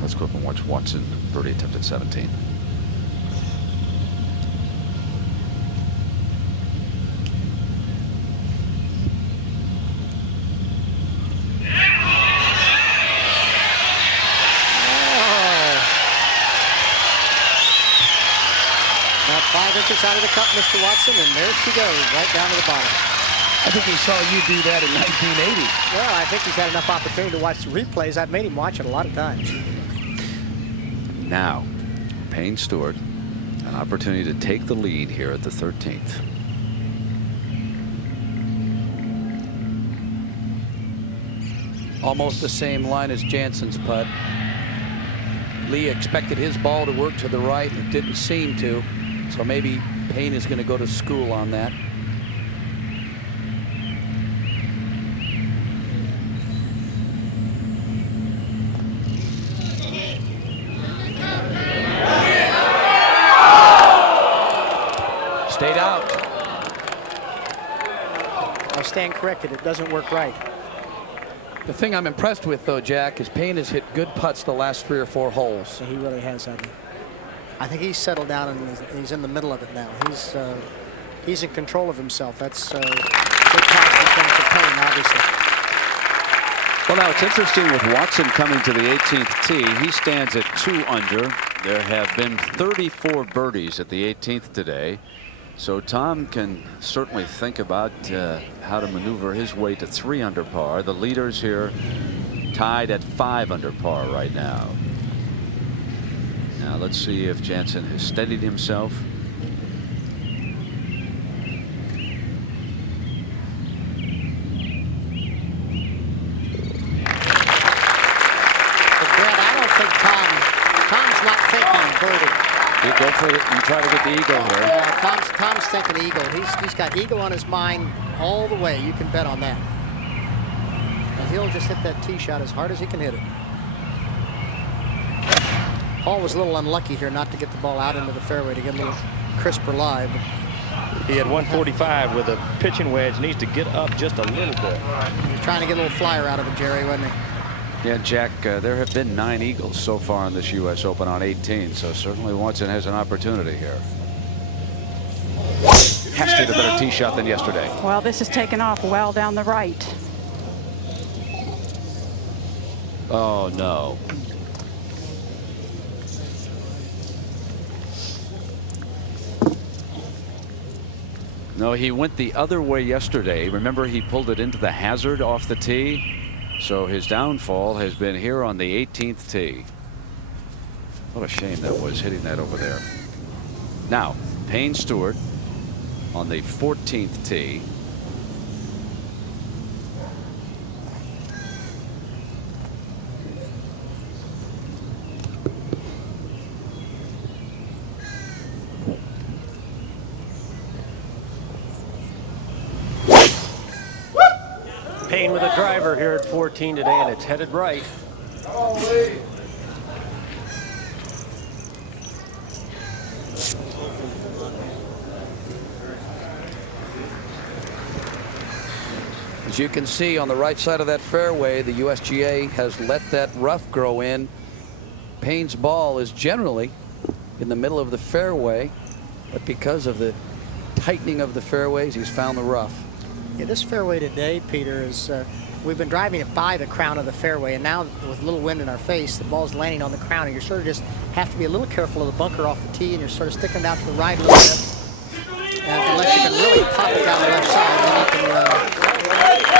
Let's go up and watch Watson birdie attempt at 17. putt, Mr. Watson, and there she goes, right down to the bottom. I think he saw you do that in 1980. Well, I think he's had enough opportunity to watch the replays. I've made him watch it a lot of times. Now, Payne Stewart, an opportunity to take the lead here at the 13th. Almost the same line as Jansen's putt. Lee expected his ball to work to the right. It didn't seem to. So maybe Payne is going to go to school on that. Stayed out. I stand corrected. It doesn't work right. The thing I'm impressed with, though, Jack, is Payne has hit good putts the last 3 or 4 holes. Yeah, he really has, hasn't he? I think he's settled down and he's in the middle of it now. He's in control of himself. That's a big positive thing for Payne, obviously. Well, now it's interesting with Watson coming to the 18th tee. He stands at 2 under. There have been 34 birdies at the 18th today. So Tom can certainly think about how to maneuver his way to 3 under par. The leaders here tied at 5 under par right now. Now let's see if Jansen has steadied himself. But Brett, I don't think Tom's not thinking birdie. You go for it and try to get the eagle here. Yeah, Tom's thinking eagle. He's got eagle on his mind all the way. You can bet on that. And he'll just hit that tee shot as hard as he can hit it. Paul was a little unlucky here not to get the ball out into the fairway to get a little crisper lie. But he had 145 with a pitching wedge. Needs to get up just a little bit. He's trying to get a little flyer out of it, Jerry, wasn't he? Yeah, Jack, there have been 9 eagles so far in this U.S. Open on 18, so certainly Watson has an opportunity here. Has to hit a better tee shot than yesterday. Well, this is taken off well down the right. Oh, no. No, he went the other way yesterday. Remember, he pulled it into the hazard off the tee. So his downfall has been here on the 18th tee. What a shame that was, hitting that over there. Now, Payne Stewart on the 14th tee. Payne with a driver here at 14 today, and it's headed right. As you can see on the right side of that fairway, the USGA has let that rough grow in. Payne's ball is generally in the middle of the fairway, but because of the tightening of the fairways, he's found the rough. Yeah, this fairway today, Peter, is we've been driving it by the crown of the fairway, and now with a little wind in our face, the ball's landing on the crown, and you sort of just have to be a little careful of the bunker off the tee, and you're sort of sticking it out to the right a little bit. And unless you can really pop it down the left side, then you can,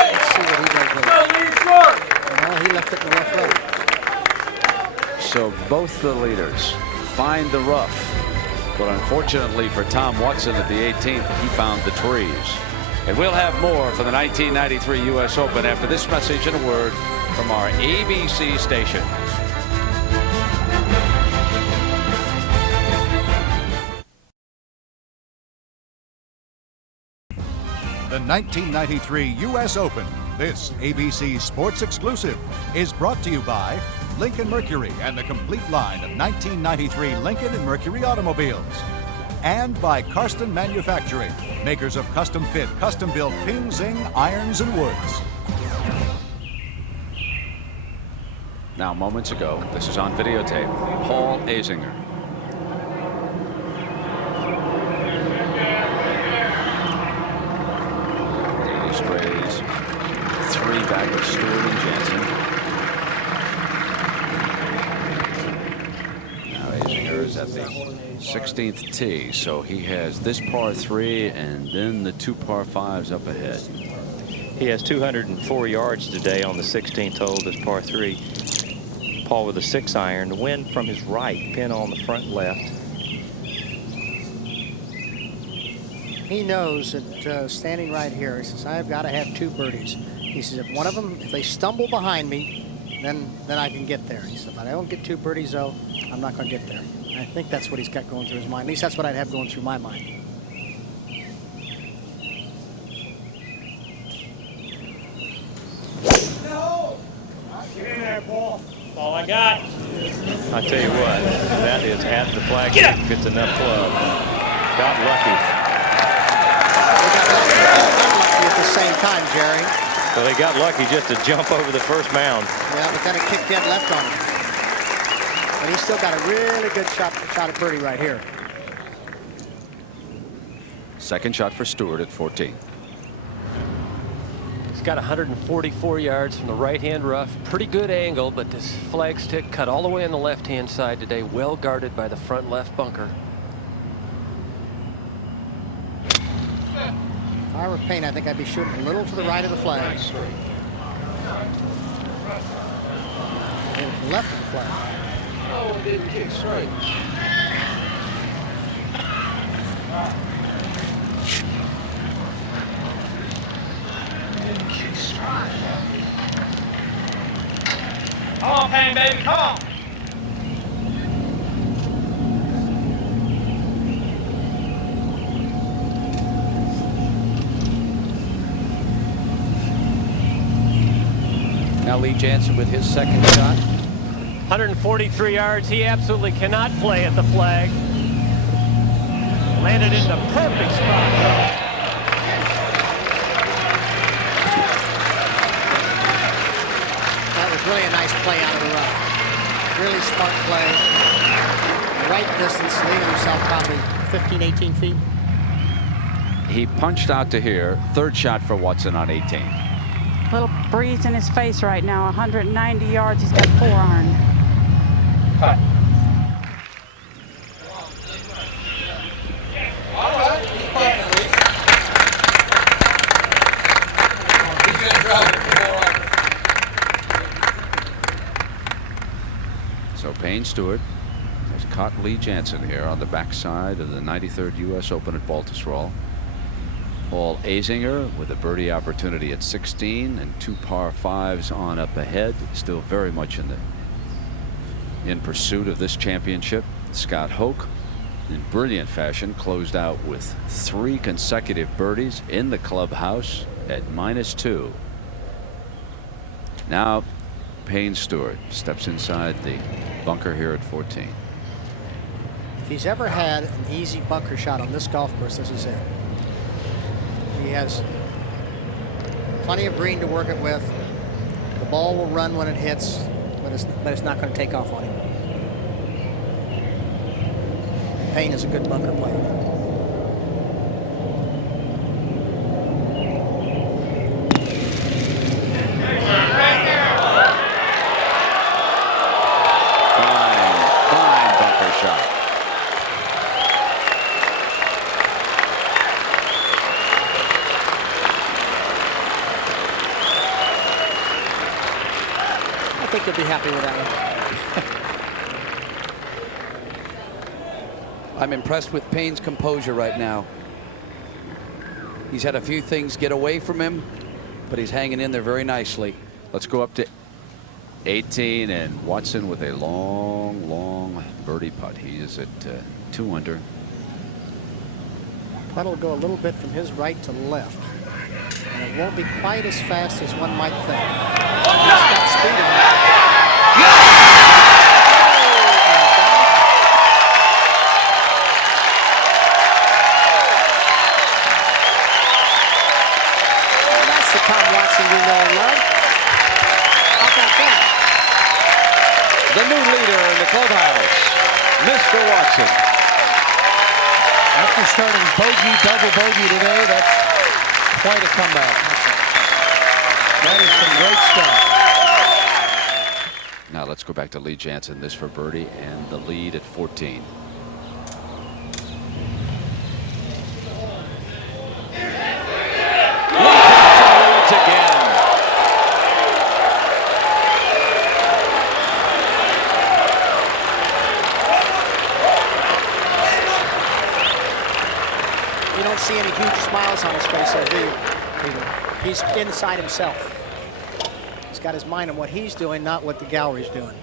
let's see what he does with it. Well, he left it in the left road. So both the leaders find the rough. But unfortunately for Tom Watson at the 18th, he found the trees. And we'll have more for the 1993 U.S. Open after this message and a word from our ABC station. The 1993 U.S. Open, this ABC Sports exclusive, is brought to you by Lincoln Mercury and the complete line of 1993 Lincoln and Mercury automobiles. And by Karsten Manufacturing, makers of custom-fit, custom-built ping, zing, irons, and woods. Now, moments ago, this is on videotape, Paul Azinger. Daily Strays, 3 back of Stewart and Jansen. Now Azinger is at the 16th tee, so he has this par 3 and then the 2 par 5s up ahead. He has 204 yards today on the 16th hole, this par 3. Paul with a 6-iron. The wind from his right, pin on the front left. He knows that standing right here, he says, I've got to have 2 birdies. He says, if one of them, if they stumble behind me, then I can get there. He said, if I don't get 2 birdies, though, I'm not going to get there. And I think that's what he's got going through his mind. At least that's what I'd have going through my mind. No! Get in there, Paul. That's all I got. I tell you what, that is at the flag if it's enough club. Got lucky. At the same time, Jerry. So they got lucky just to jump over the first mound. Yeah, but then it kicked dead left on him. And he's still got a really good shot at birdie right here. Second shot for Stewart at 14. He's got 144 yards from the right-hand rough. Pretty good angle, but this flag stick cut all the way on the left-hand side today, well guarded by the front left bunker. If I were Payne, I think I'd be shooting a little to the right of the flag. Left of the flag. Oh, it didn't kick straight. Come on, Payne, baby, come on. Now Lee Janzen with his second shot. 143 yards. He absolutely cannot play at the flag. Landed in the perfect spot, though. That was really a nice play out of the rough. Really smart play. Right distance, leaving himself probably 15, 18 feet. He punched out to here. Third shot for Watson on 18. Little breeze in his face right now. 190 yards. He's got 4-iron. Cut. All right, he's playing at least. He's going to drive it. So Payne Stewart has caught Lee Janzen here on the backside of the 93rd U.S. Open at Baltusrol. Paul Azinger with a birdie opportunity at 16 and 2 par 5s on up ahead. Still very much in pursuit of this championship. Scott Hoch, in brilliant fashion, closed out with 3 consecutive birdies in the clubhouse at -2. Now Payne Stewart steps inside the bunker here at 14. If he's ever had an easy bunker shot on this golf course, this is it. He has plenty of green to work it with. The ball will run when it hits, but it's not going to take off on him. Payne is a good bunker player. Fine bunker shot. I think he'll be happy with that one. I'm impressed with Payne's composure right now. He's had a few things get away from him, but he's hanging in there very nicely. Let's go up to 18, and Watson with a long birdie putt. He is at 2 under. Putt will go a little bit from his right to left, and it won't be quite as fast as one might think. He's got speed in it. That's the Tom Watson we know and love. How about that? The new leader in the clubhouse, Mr. Watson. After starting double bogey today, that's quite a comeback. That is some great stuff. Now let's go back to Lee Janzen. This for birdie and the lead at 14. smiles on his face, he's inside himself. He's got his mind on what he's doing, not what the gallery's doing.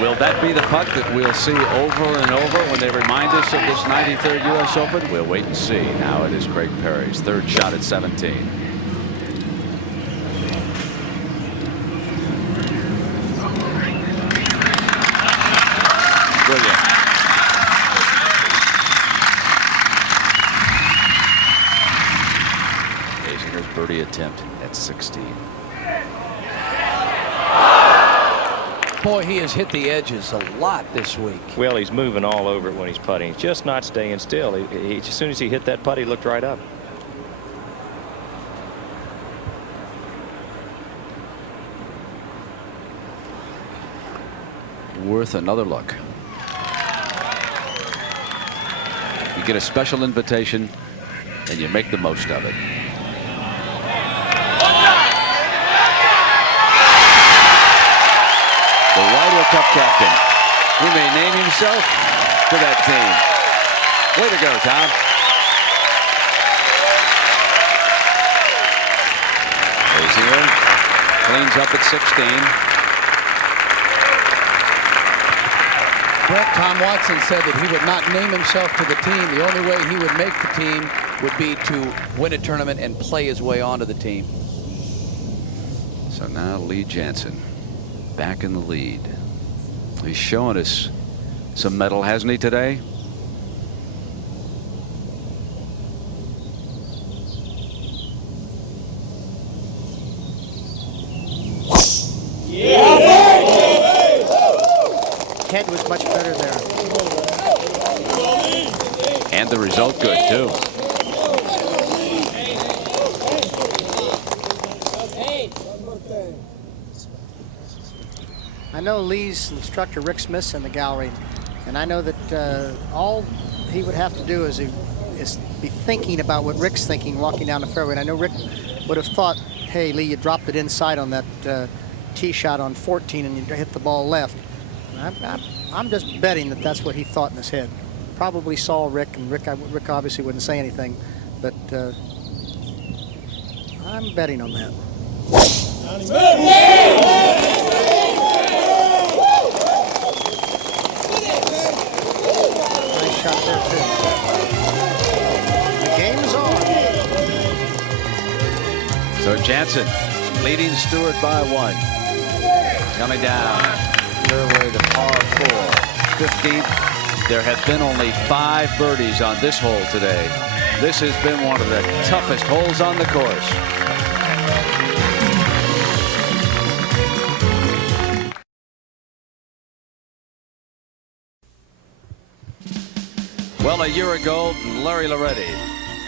Will that be the putt that we'll see over and over when they remind us of this 93rd U.S. Open? We'll wait and see. Now it is Craig Perry's third shot at 17. Brilliant. Azinger's birdie attempt at 16. Boy, he has hit the edges a lot this week. Well, he's moving all over it when he's putting. He's just not staying still. As soon as he hit that putt, he looked right up. Worth another look. You get a special invitation and you make the most of it. The Ryder Cup captain, who may name himself to that team. Way to go, Tom. Azinger cleans up at 16. Brett, Tom Watson said that he would not name himself to the team. The only way he would make the team would be to win a tournament and play his way onto the team. So now Lee Janzen back in the lead. He's showing us some mettle, hasn't he, today? Head was much better there. And the result good, too. I know Lee's instructor, Rick Smith's in the gallery, and I know that all he would have to do is be thinking about what Rick's thinking walking down the fairway. And I know Rick would have thought, hey, Lee, you dropped it inside on that tee shot on 14 and you hit the ball left. I'm just betting that that's what he thought in his head. Probably saw Rick, and Rick obviously wouldn't say anything, but I'm betting on that. Nice shot there, too. The game is on. So Janzen leading Stewart by 1. Coming down fairway to par 4. 15th. There have been only 5 birdies on this hole today. This has been one of the toughest holes on the course. Well, a year ago, Larry Loretti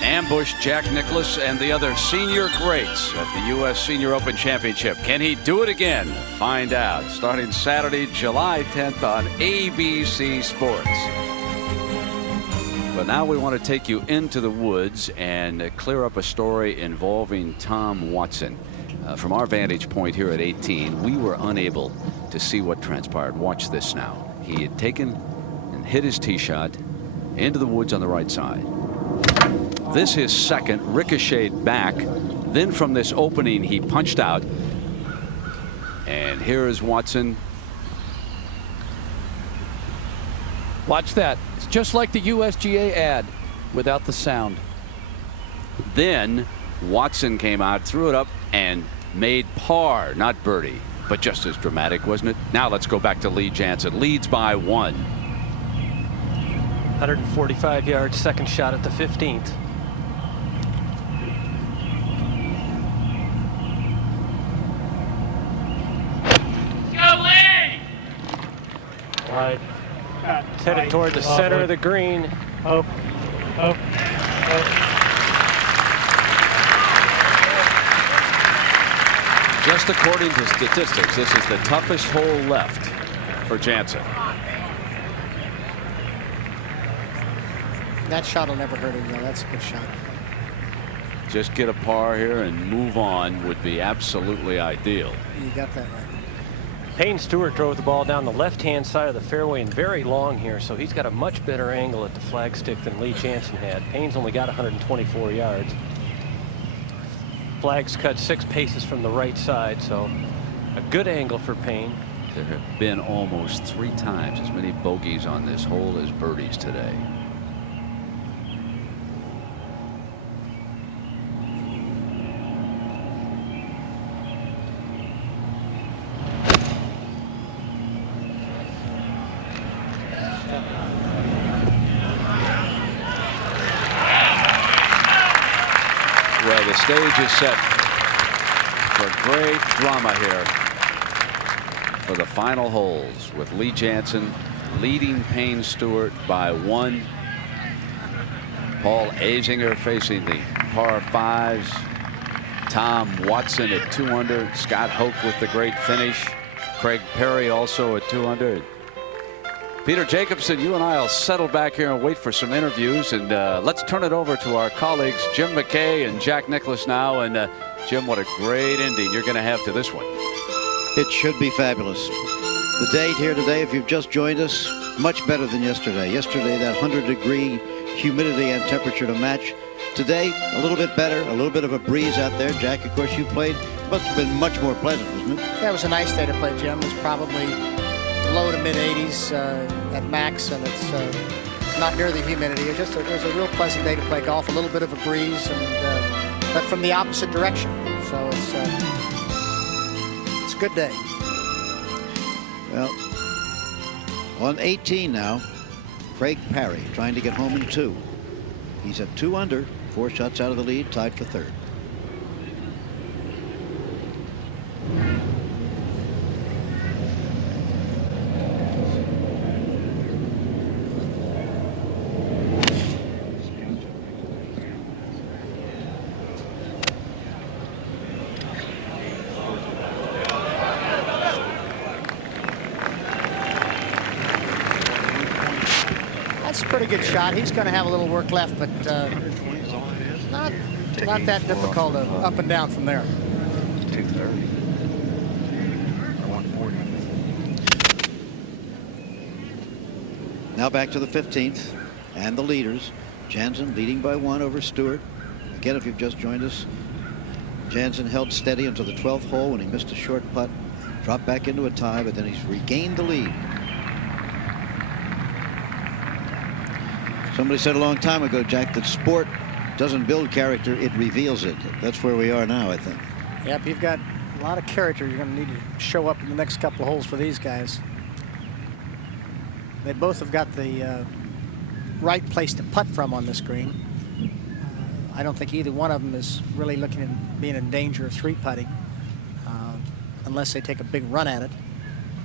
ambushed Jack Nicklaus and the other senior greats at the U.S. Senior Open Championship. Can he do it again? Find out starting Saturday, July 10th on ABC Sports. But now we want to take you into the woods and clear up a story involving Tom Watson. From our vantage point here at 18, we were unable to see what transpired. Watch this now. He had taken and hit his tee shot into the woods on the right side. This his second, ricocheted back. Then from this opening, he punched out. And here is Watson. Watch that. It's just like the USGA ad without the sound. Then Watson came out, threw it up, and made par, not birdie. But just as dramatic, wasn't it? Now let's go back to Lee Janzen. Leads by 1. 145 yards, second shot at the 15th. Go Lee! Right. It's headed toward the center of the green. Oh. Just according to statistics, this is the toughest hole left for Janzen. That shot will never hurt him, though. That's a good shot. Just get a par here and move on would be absolutely ideal. You got that right. Payne Stewart drove the ball down the left-hand side of the fairway and very long here, so he's got a much better angle at the flagstick than Lee Janzen had. Payne's only got 124 yards. Flag's cut 6 paces from the right side, so a good angle for Payne. There have been almost 3 times as many bogeys on this hole as birdies today. Well, the stage is set for great drama here for the final holes, with Lee Janzen leading Payne Stewart by 1. Paul Azinger facing the par 5s. Tom Watson at 2 under. Scott Hoke with the great finish. Craig Perry also at 2 under. Peter Jacobsen, you and I will settle back here and wait for some interviews, and let's turn it over to our colleagues Jim McKay and Jack Nicklaus now. And Jim, what a great ending you're going to have to this one. It should be fabulous. The date here today, if you've just joined us, much better than yesterday. Yesterday, that 100-degree humidity and temperature to match. Today, a little bit better, a little bit of a breeze out there. Jack, of course, you played. Must have been much more pleasant, wasn't it? Yeah, it was a nice day to play, Jim. It was probably low to mid 80s at max, and it's not near the humidity. It was a real pleasant day to play golf. A little bit of a breeze, and but from the opposite direction. So it's a good day. Well, on 18 now, Craig Parry trying to get home in 2. He's at 2 under, 4 shots out of the lead, tied for 3rd. That's a pretty good shot. He's going to have a little work left, but not that difficult up and down from there. 230. 140. Now back to the 15th and the leaders. Janzen leading by 1 over Stewart. Again, if you've just joined us, Janzen held steady until the 12th hole when he missed a short putt, dropped back into a tie, but then he's regained the lead. Somebody said a long time ago, Jack, that sport doesn't build character, it reveals it. That's where we are now, I think. Yep, you've got a lot of character you're going to need to show up in the next couple of holes for these guys. They both have got the right place to putt from on this green. I don't think either one of them is really looking at being in danger of 3-putting unless they take a big run at it.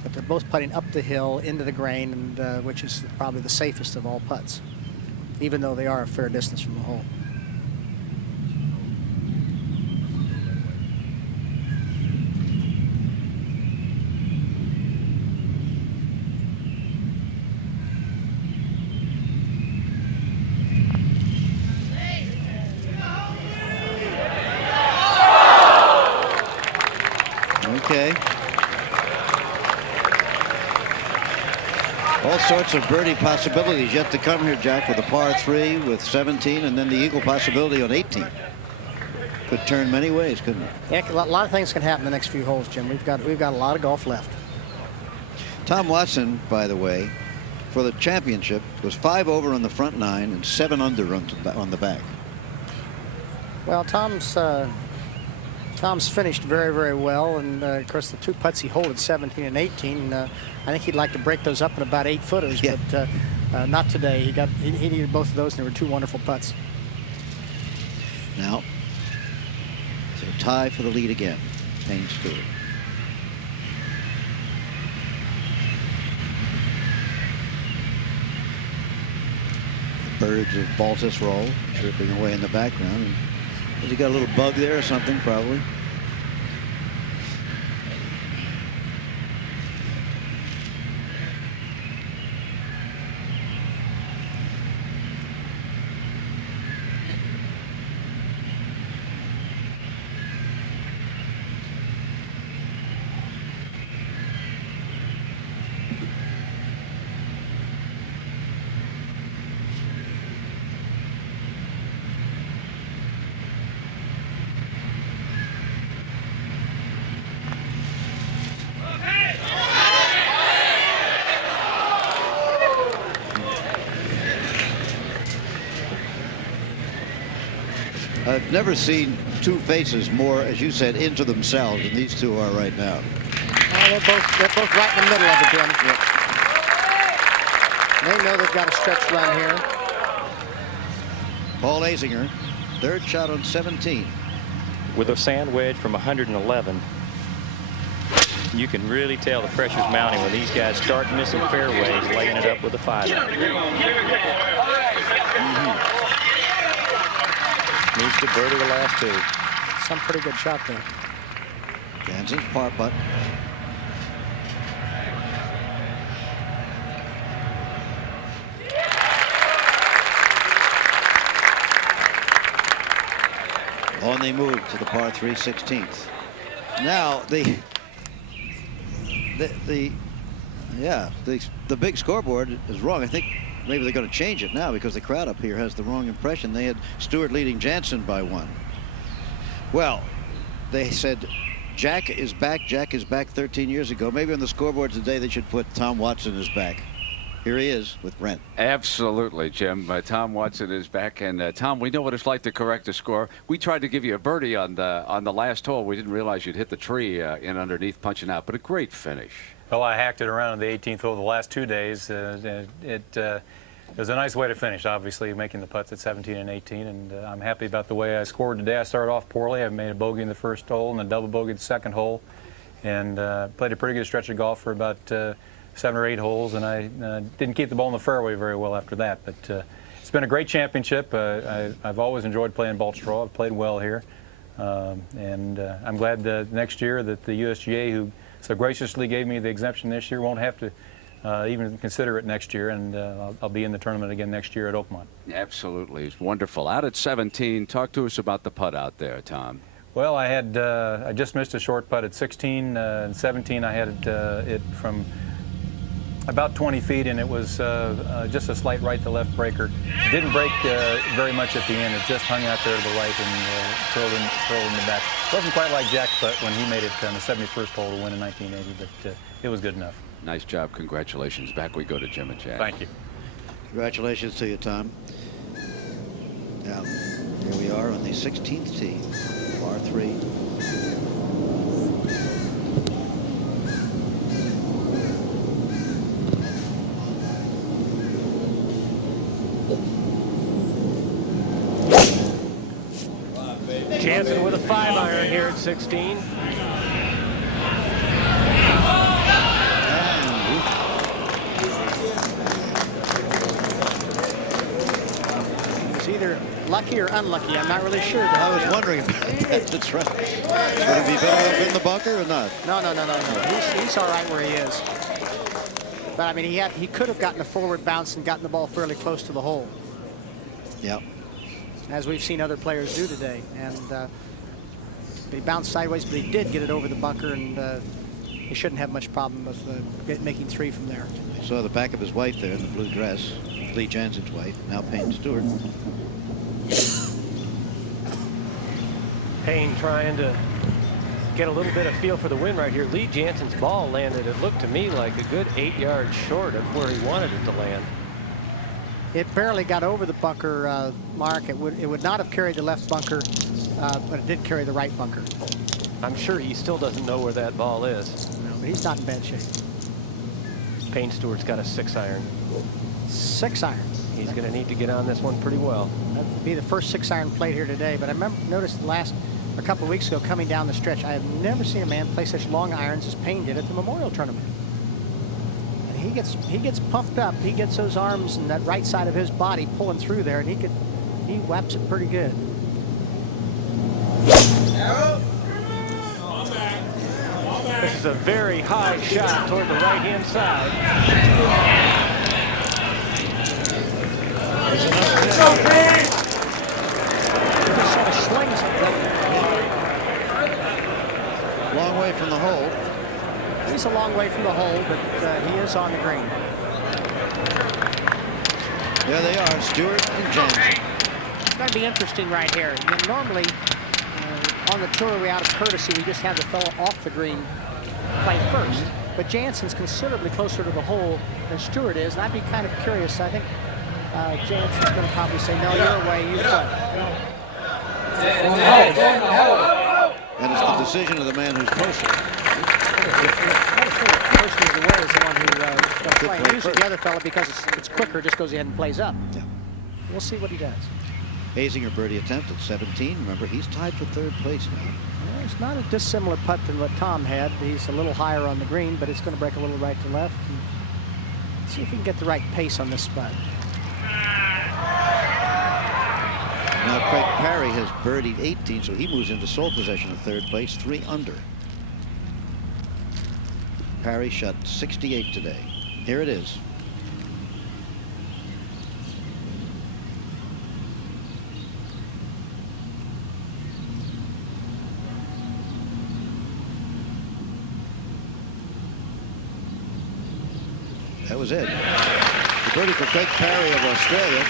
But they're both putting up the hill into the grain, and which is probably the safest of all putts, even though they are a fair distance from the hole. Okay. All sorts of birdie possibilities yet to come here, Jack, with a par 3 with 17 and then the eagle possibility on 18. Could turn many ways, couldn't it? Yeah, a lot of things can happen in the next few holes, Jim. We've got a lot of golf left. Tom Watson, by the way, for the championship was 5 over on the front 9 and 7 under on the back. Well, Tom's finished very, very well, and of course the 2 putts he holed at 17 and 18. I think he'd like to break those up in about 8-footers, yeah. But not today. He needed both of those, and they were 2 wonderful putts. Now, so tie for the lead again, Payne Stewart. The birds of Baltusrol chirping away in the background. Has he got a little bug there or something, probably? I've never seen two faces more, as you said, into themselves than these two are right now. They're both right in the middle of it, Jim. Yep. They know they've got a stretch run here. Paul Azinger, third shot on 17. With a sand wedge from 111, you can really tell the pressure's mounting when these guys start missing fairways, laying it up with a 5-iron. Needs to birdie the last two. Some pretty good shot there. Jansen's par putt. On they move to the par 3 16th. Now the big scoreboard is wrong. I think maybe they're going to change it now because the crowd up here has the wrong impression. They had Stewart leading Jansen by 1. Well, they said Jack is back 13 years ago. Maybe on the scoreboard today they should put Tom Watson is back. Here he is with Brent. Absolutely, Jim. Tom Watson is back, and Tom, we know what it's like to correct a score. We tried to give you a birdie on the last hole. We didn't realize you'd hit the tree in underneath, punching out, but a great finish. Well, I hacked it around on the 18th hole the last 2 days. It was a nice way to finish, obviously, making the putts at 17 and 18, and I'm happy about the way I scored today. I started off poorly. I made a bogey in the first hole and a double bogey the second hole, and played a pretty good stretch of golf for about 7 or 8 holes, and I didn't keep the ball in the fairway very well after that. But it's been a great championship. I've always enjoyed playing Baltusrol. I've played well here, and I'm glad that next year that the USGA, who so graciously gave me the exemption this year, won't have to even consider it next year, and I'll be in the tournament again next year at Oakmont. Absolutely. It's wonderful. Out at 17, talk to us about the putt out there, Tom. Well, I just missed a short putt at 16 and 17. I had it from about 20 feet, and it was just a slight right to left breaker. It didn't break very much at the end. It just hung out there to the right and curled in the back. It wasn't quite like Jack's putt when he made it on the 71st hole to win in 1980, but it was good enough. Nice job. Congratulations. Back we go to Jim and Jack. Thank you. Congratulations to you, Tom. Now, here we are on the 16th tee, par 3. Jansen with a 5-iron here at 16. It's either lucky or unlucky. I'm not really sure. I was wondering about that. That's right. Would he be better up in the bunker or not? No. He's all right where he is. But I mean, he could have gotten a forward bounce and gotten the ball fairly close to the hole. Yep. As we've seen other players do today, and he bounced sideways, but he did get it over the bunker, and he shouldn't have much problem with making 3 from there. Saw the back of his wife there in the blue dress, Lee Jansen's wife, now Payne Stewart. Payne trying to get a little bit of feel for the win right here. Lee Jansen's ball landed, it looked to me like a good 8 yards short of where he wanted it to land. It barely got over the bunker, Mark. It would not have carried the left bunker, but it did carry the right bunker. I'm sure he still doesn't know where that ball is. No, but he's not in bad shape. Payne Stewart's got a 6-iron. 6-iron. He's going to need to get on this one pretty well. That would be the first 6-iron played here today. But I noticed a couple of weeks ago coming down the stretch, I have never seen a man play such long irons as Payne did at the Memorial Tournament. He gets pumped up. He gets those arms and that right side of his body pulling through there, and he whaps it pretty good. This is a very high shot toward the right-hand side. Long way from the hole. He's a long way from the hole, but he is on the green. There they are, Stewart and Jansen. It's going to be interesting right here. Normally, on the tour, out of courtesy, we just have the fellow off the green play first. But Jansen's considerably closer to the hole than Stewart is, and I'd be kind of curious. I think Jansen's going to probably say, no, you're away, you play. And it's the decision of the man who's posting. The person who's away is the one who goes play. Usually the other fella, because it's quicker, just goes ahead and plays up. Yeah. We'll see what he does. Azinger birdie attempt at 17. Remember, he's tied for third place now. Well, it's not a dissimilar putt than what Tom had. He's a little higher on the green, but it's going to break a little right to left. Let's see if we can get the right pace on this spot. Now Craig Parry has birdied 18, so he moves into sole possession of third place, 3 under. Parry shot 68 today. Here it is. That was it. The birdie for Craig Parry of Australia.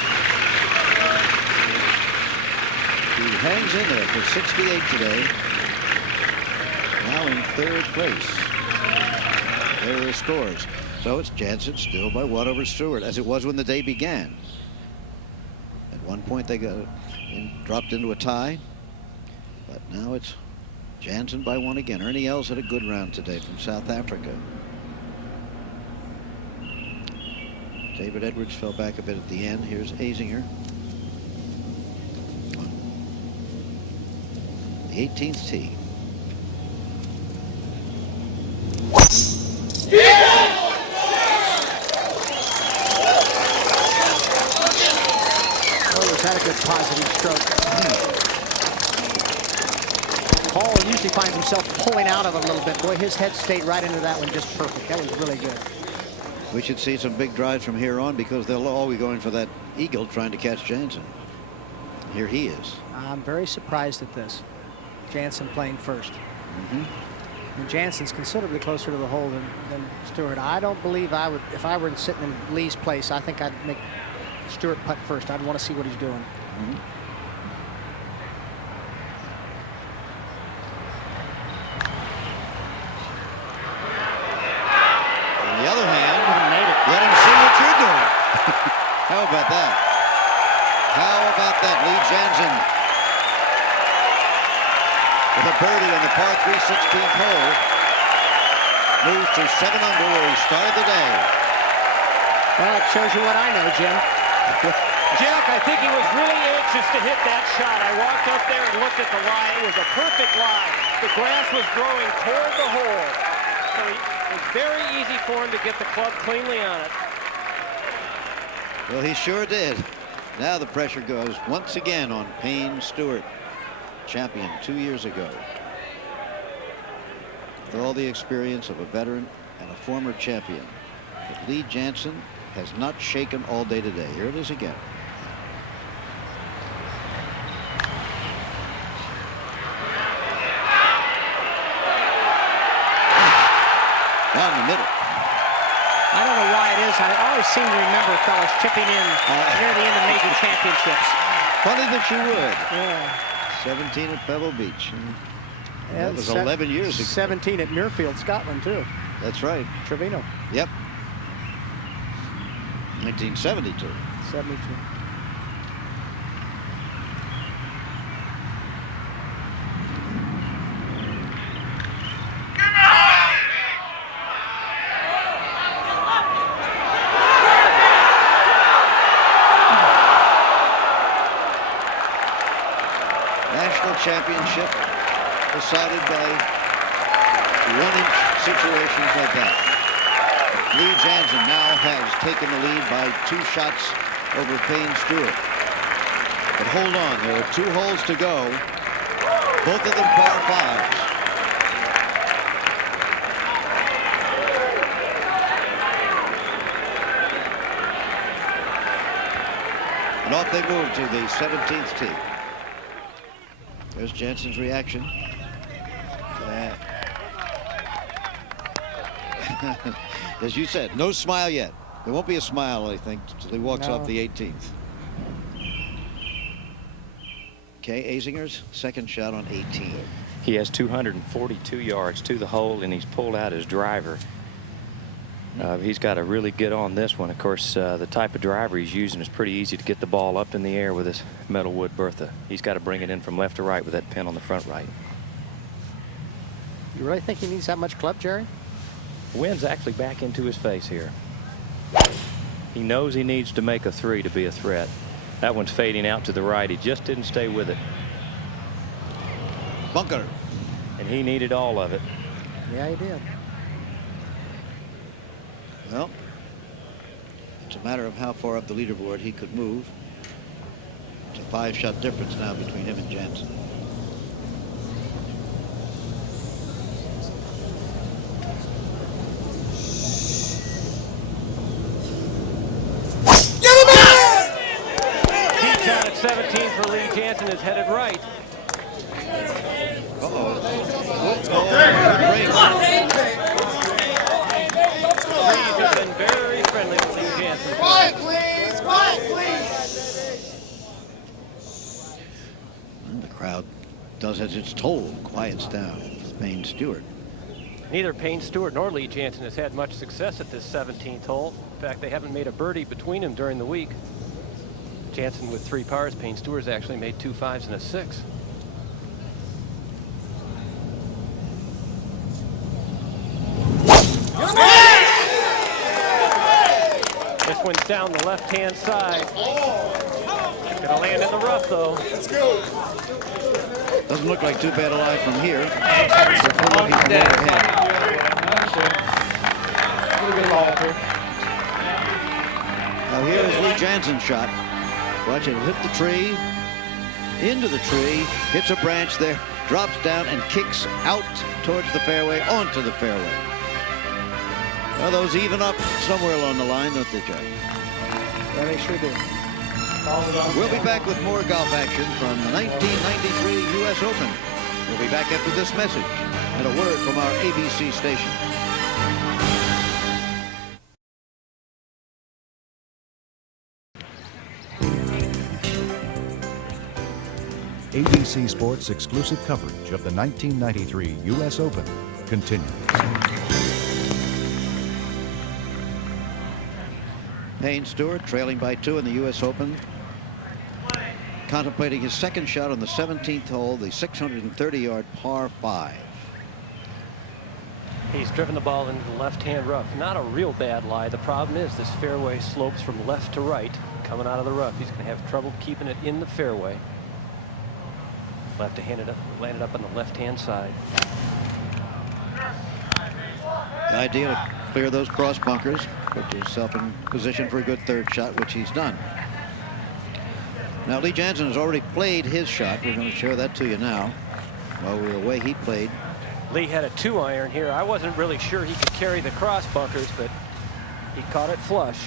He hangs in there for 68 today. Now in third place. There are his scores. So it's Jansen still by 1 over Stewart, as it was when the day began. At one point they dropped into a tie, but now it's Jansen by 1 again. Ernie Els had a good round today from South Africa. David Edwards fell back a bit at the end. Here's Azinger. The 18th tee. Oh, was that a good positive stroke? Paul usually finds himself pulling out of it a little bit. Boy, his head stayed right into that one just perfect. That was really good. We should see some big drives from here on, because they'll all be going for that eagle trying to catch Jansen. Here he is. I'm very surprised at this. Jansen playing first. And Jansen's considerably closer to the hole than Stewart. I don't believe I would, if I were sitting in Lee's place, I think I'd make Stewart putt first. I'd want to see what he's doing. On the other hand, let him see what you're doing. How about that? How about that, Lee Jansen? With a birdie on the par 3 16th hole. Moves to 7 under where he started the day. Well, it shows you what I know, Jim. Jack, I think he was really anxious to hit that shot. I walked up there and looked at the lie. It was a perfect lie. The grass was growing toward the hole. So it was very easy for him to get the club cleanly on it. Well, he sure did. Now the pressure goes once again on Payne Stewart, champion 2 years ago. With all the experience of a veteran and a former champion, but Lee Jansen has not shaken all day today. Here it is again. Down the middle. I don't know why it is. I always seem to remember fellas chipping in near the end of major championships. Funny that you would. Yeah. 17 at Pebble Beach. That And was 11 years ago. 17 at Muirfield, Scotland, too. That's right. Trevino. Yep. 1972. 72. National championship decided by 1-inch situations like that. Lee Jansen now has taken the lead by 2 shots over Payne Stewart. But hold on, there are 2 holes to go. Both of them par 5s. And off they move to the 17th tee. There's Jansen's reaction. As you said, no smile yet. There won't be a smile, I think, until he walks off the 18th. Okay, Azinger's second shot on 18. He has 242 yards to the hole, and he's pulled out his driver. He's got to really get on this one. Of course, the type of driver he's using is pretty easy to get the ball up in the air with this metal wood Bertha. He's got to bring it in from left to right with that pin on the front right. You really think he needs that much club, Jerry? Wind's actually back into his face here. He knows he needs to make a 3 to be a threat. That one's fading out to the right. He just didn't stay with it. Bunker. And he needed all of it. Yeah, he did. Well, it's a matter of how far up the leaderboard he could move. It's a 5-shot difference now between him and Jansen. Tee shot at 17 for Lee Jansen is headed right. Lees have been very friendly with Lee Jansen. Quiet, please! Quiet, please! And the crowd does as it's told, quiets down. Payne Stewart. Neither Payne Stewart nor Lee Jansen has had much success at this 17th hole. In fact, they haven't made a birdie between them during the week. Jansen with 3 pars. Payne Stewart's actually made 2 5s and a 6. This one's down the left-hand side. Gonna land in the rough, though. Let's go. Doesn't look like too bad a lie from here. Now here is Lee Jansen's shot. Watch it hit the tree, into the tree, hits a branch there, drops down and kicks out towards the fairway, onto the fairway. Well, those even up somewhere along the line, don't they, Jack? Yeah, they sure do. We'll be back with more golf action from the 1993 U.S. Open. We'll be back after this message and a word from our ABC station. ABC Sports exclusive coverage of the 1993 U.S. Open continues. Payne Stewart trailing by 2 in the U.S. Open. Contemplating his second shot on the 17th hole, the 630-yard par 5. He's driven the ball into the left-hand rough. Not a real bad lie. The problem is this fairway slopes from left to right. Coming out of the rough, he's going to have trouble keeping it in the fairway. We'll have to hand it up, land it up on the left-hand side. The idea to clear those cross bunkers, put yourself in position for a good third shot, which he's done. Now, Lee Jansen has already played his shot. We're going to show that to you now. Well, the way he played. Lee had a 2-iron here. I wasn't really sure he could carry the cross bunkers, but he caught it flush.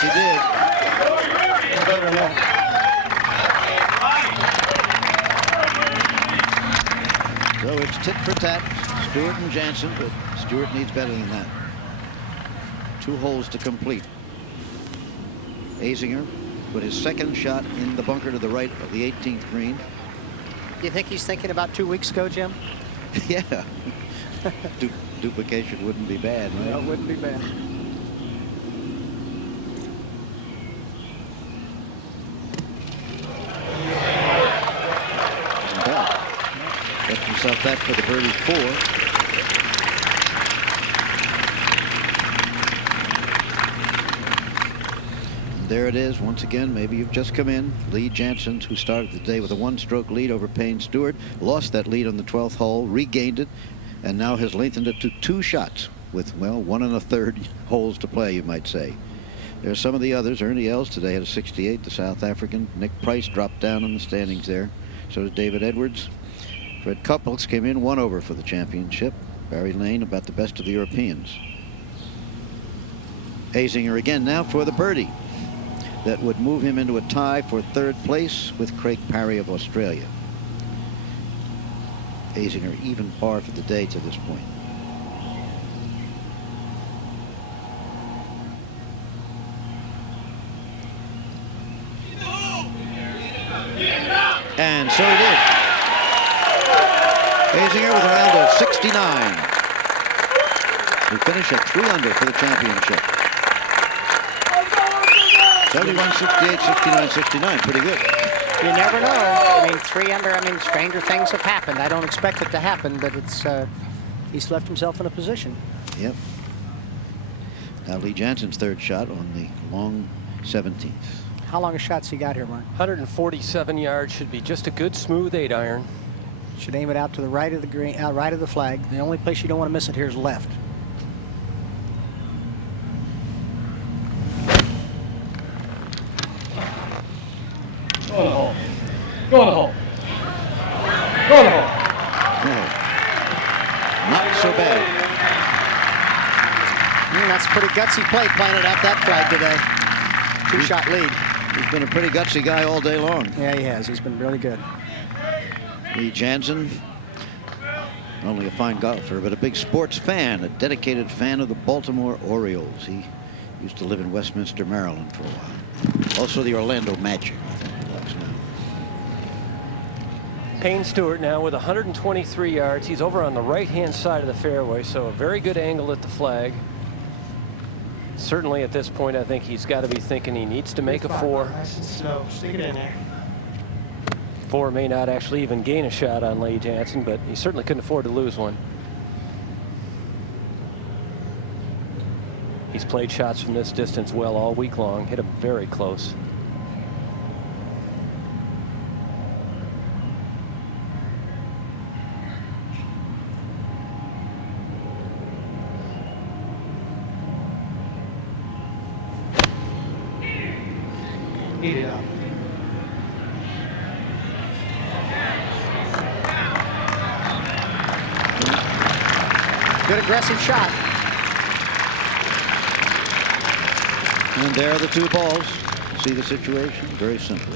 He did. So it's tit for tat, Stewart and Jansen, but Stewart needs better than that. 2 holes to complete. Azinger put his second shot in the bunker to the right of the 18th green. You think he's thinking about 2 weeks ago, Jim? Yeah. Duplication wouldn't be bad, right? No, it wouldn't be bad. Gets himself that for the birdie 4. And there it is once again. Maybe you've just come in. Lee Jansen, who started the day with a 1-stroke lead over Payne Stewart, lost that lead on the 12th hole, regained it, and now has lengthened it to 2 shots with, well, 1 1/3 holes to play, you might say. There are some of the others. Ernie Els today had a 68, the South African. Nick Price dropped down in the standings there. So did David Edwards. Fred Couples came in 1 over for the championship. Barry Lane about the best of the Europeans. Azinger again now for the birdie. That would move him into a tie for 3rd place with Craig Parry of Australia. Azinger even par for the day to this point. And so he did. Azinger with a round of 69. We finish at 3 under for the championship. 71, 68, 69, 69. Pretty good. You never know. I mean, 3 under. I mean, stranger things have happened. I don't expect it to happen, but it's he's left himself in a position. Yep. Now Lee Janzen's third shot on the long 17th. How long a shot's he got here, Mark? 147 yards. Should be just a good smooth 8-iron. Should aim it out to the right of the green, right of the flag. The only place you don't want to miss it here is left. Go in the hole. Go in the hole. Go in the hole. No. Not so bad. That's a pretty gutsy play playing it at that flag today. 2-shot lead. He's been a pretty gutsy guy all day long. Yeah, he has. He's been really good. Lee Janzen, not only a fine golfer, but a big sports fan, a dedicated fan of the Baltimore Orioles. He used to live in Westminster, Maryland for a while. Also the Orlando Magic. Payne Stewart now with 123 yards. He's over on the right-hand side of the fairway, so a very good angle at the flag. Certainly at this point, I think he's got to be thinking he needs to make a 4. Nice and slow. Stick it in there. 4 may not actually even gain a shot on Lee Janzen, but he certainly couldn't afford to lose one. He's played shots from this distance well all week long, hit them very close. Eat it up. Good aggressive shot. And there are the 2 balls. See the situation? Very simple.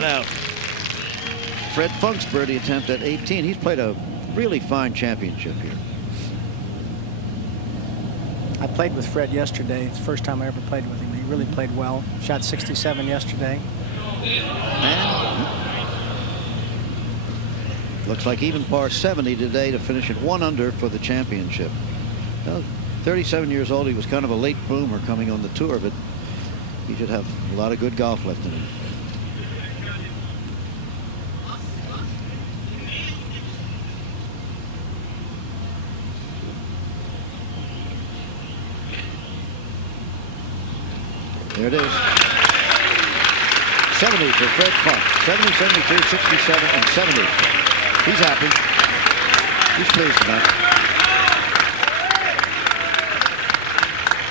Now, Fred Funk's birdie attempt at 18. He's played a really fine championship here. I played with Fred yesterday. It's the first time I ever played with him. He really played well. Shot 67 yesterday. And looks like even par 70 today to finish at 1 under for the championship. Well, 37 years old. He was kind of a late bloomer coming on the tour, but he should have a lot of good golf left in him. There it is. 70 for Fred Funk. 70, 73, 67, and 70. He's happy. He's pleased with that.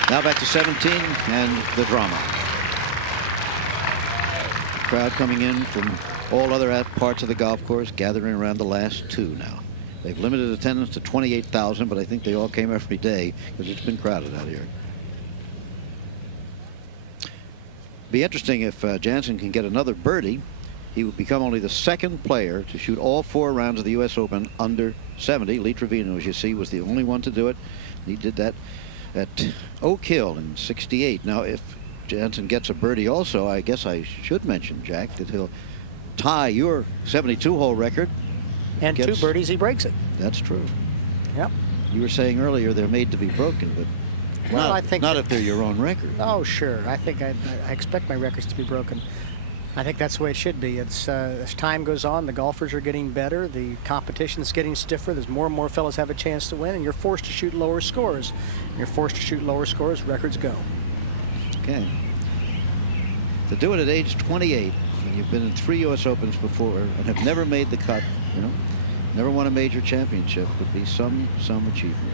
Now back to 17 and the drama. Crowd coming in from all other parts of the golf course, gathering around the last 2 now. They've limited attendance to 28,000, but I think they all came every day because it's been crowded out here. Be interesting if Janzen can get another birdie. He would become only the 2nd player to shoot all 4 rounds of the U.S. Open under 70. Lee Trevino, as you see, was the only one to do it. He did that at Oak Hill in '68. Now, if Janzen gets a birdie also, I guess I should mention, Jack, that he'll tie your 72-hole record. And 2 birdies, he breaks it. That's true. Yep. You were saying earlier they're made to be broken, but well, I think not if they're your own record. Oh, sure. I think I expect my records to be broken. I think that's the way it should be. It's as time goes on, the golfers are getting better. The competition's getting stiffer. There's more and more fellas have a chance to win, and you're forced to shoot lower scores. You're forced to shoot lower scores, records go. Okay. To do it at age 28, and you've been in 3 U.S. Opens before and have never made the cut, you know, never won a major championship, would be some achievement.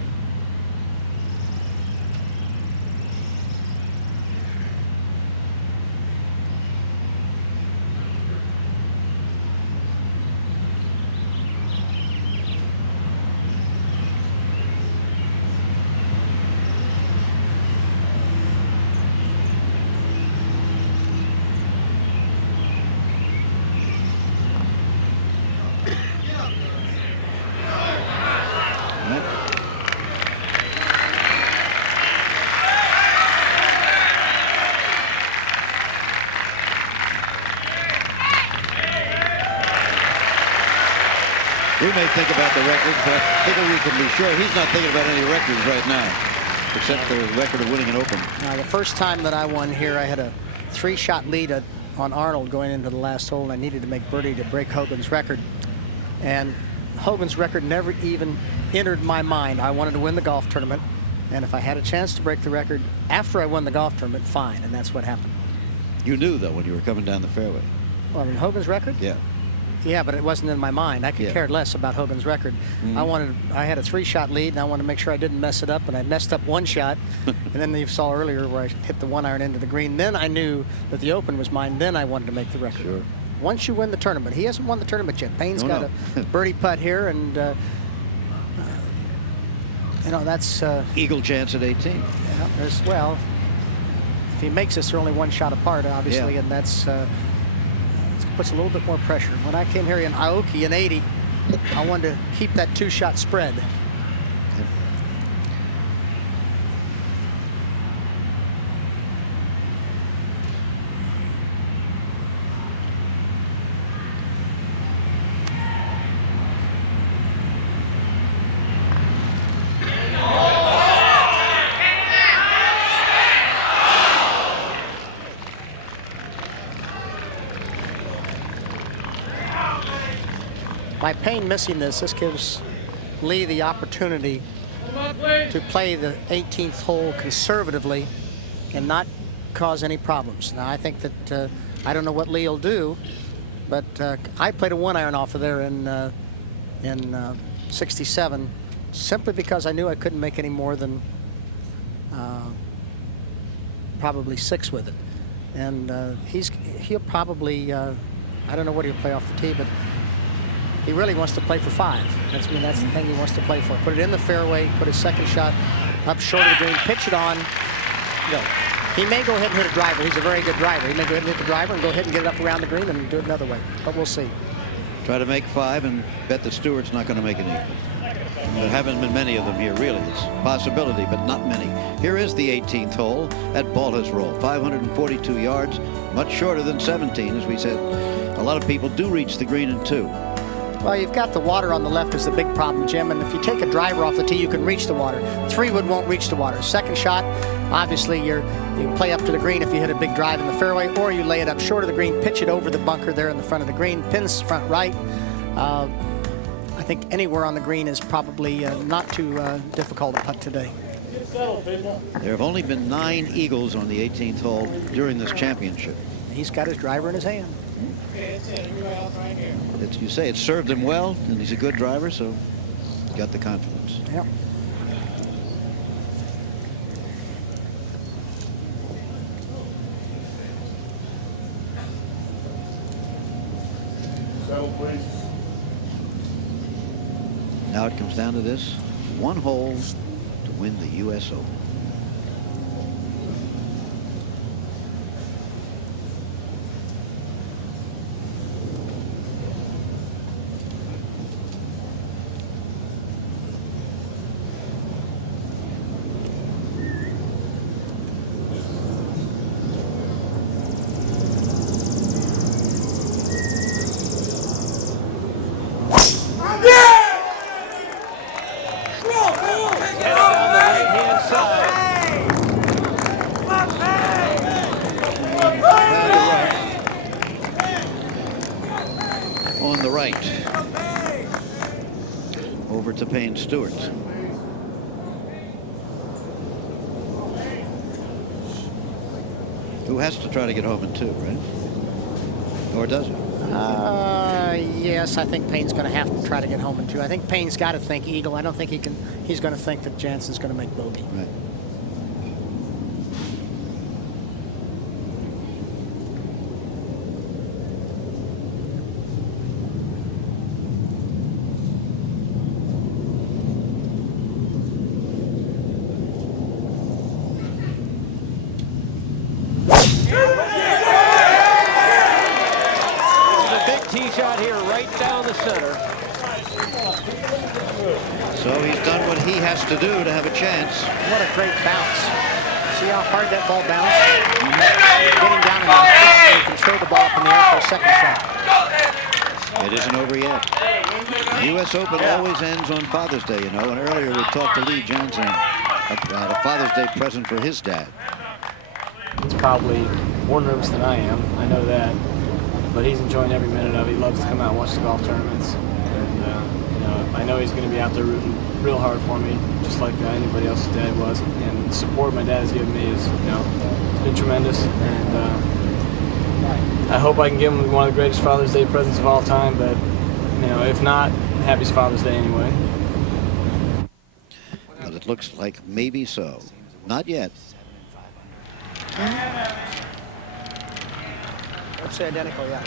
We may think about the records, but I think we can be sure he's not thinking about any records right now, except the record of winning an Open. Now, the first time that I won here, I had a 3-shot lead on Arnold going into the last hole, and I needed to make birdie to break Hogan's record. And Hogan's record never even entered my mind. I wanted to win the golf tournament, and if I had a chance to break the record after I won the golf tournament, fine, and that's what happened. You knew, though, when you were coming down the fairway. Well, I mean, Hogan's record? Yeah. Yeah, but it wasn't in my mind. I could care less about Hogan's record. I had a 3-shot lead, and I wanted to make sure I didn't mess it up, and I messed up 1 shot. And then you saw earlier where I hit the 1-iron into the green. Then I knew that the Open was mine. Then I wanted to make the record. Sure. Once you win the tournament, he hasn't won the tournament yet. Payne's got a birdie putt here, and you know, that's eagle chance at 18. Yeah, there's, well, if he makes this, they're only 1 shot apart, obviously, and that's puts a little bit more pressure. When I came here in Aoki in 80, I wanted to keep that 2-shot spread. By Payne missing this gives Lee the opportunity to play the 18th hole conservatively and not cause any problems. Now, I think that I don't know what Lee will do, but I played a 1-iron off of there in 67 simply because I knew I couldn't make any more than probably 6 with it. And he'll probably, I don't know what he'll play off the tee, but he really wants to play for 5. That's the thing he wants to play for. Put it in the fairway, put his 2nd shot up short of the green, pitch it on, go. He may go ahead and hit a driver. He's a very good driver. He may go ahead and hit the driver and go ahead and get it up around the green and do it another way. But we'll see. Try to make 5 and bet that Stewart's not going to make an eagle. There haven't been many of them here, really. It's a possibility, but not many. Here is the 18th hole at Baltusrol. 542 yards, much shorter than 17, as we said. A lot of people do reach the green in 2. Well, you've got the water on the left is the big problem, Jim, and if you take a driver off the tee, you can reach the water. 3-wood won't reach the water. 2nd shot, obviously, you can play up to the green if you hit a big drive in the fairway, or you lay it up short of the green, pitch it over the bunker there in the front of the green, pins front right. I think anywhere on the green is probably not too difficult to putt today. There have only been 9 eagles on the 18th hole during this championship. He's got his driver in his hand. You say it served him well, and he's a good driver, so he's got the confidence. Yep. Settle, please. Now it comes down to this: 1 hole to win the U.S. Open. On the right, over to Payne Stewart. Who has to try to get home in 2, right? Or does he? Yes, I think Payne's going to have to try to get home in 2. I think Payne's got to think eagle. I don't think he's going to think that Jansen's going to make bogey. Right. Shot here right down the center. So he's done what he has to do to have a chance. What a great bounce. See how hard that ball bounced? Getting down in the you can throw the ball up in the air for a 2nd shot. It isn't over yet. The U.S. Open always ends on Father's Day, you know, and earlier we talked to Lee Janzen about a Father's Day present for his dad. He's probably more nervous than I am, I know that, but he's enjoying every minute of it. He loves to come out and watch the golf tournaments, and you know, I know he's going to be out there rooting real hard for me, just like anybody else's dad was, and the support my dad has given me is, you know, it's been tremendous, and I hope I can give him one of the greatest Father's Day presents of all time, but you know, if not, happy Father's Day anyway. But it looks like maybe so. Not yet. Let's say identical, yeah.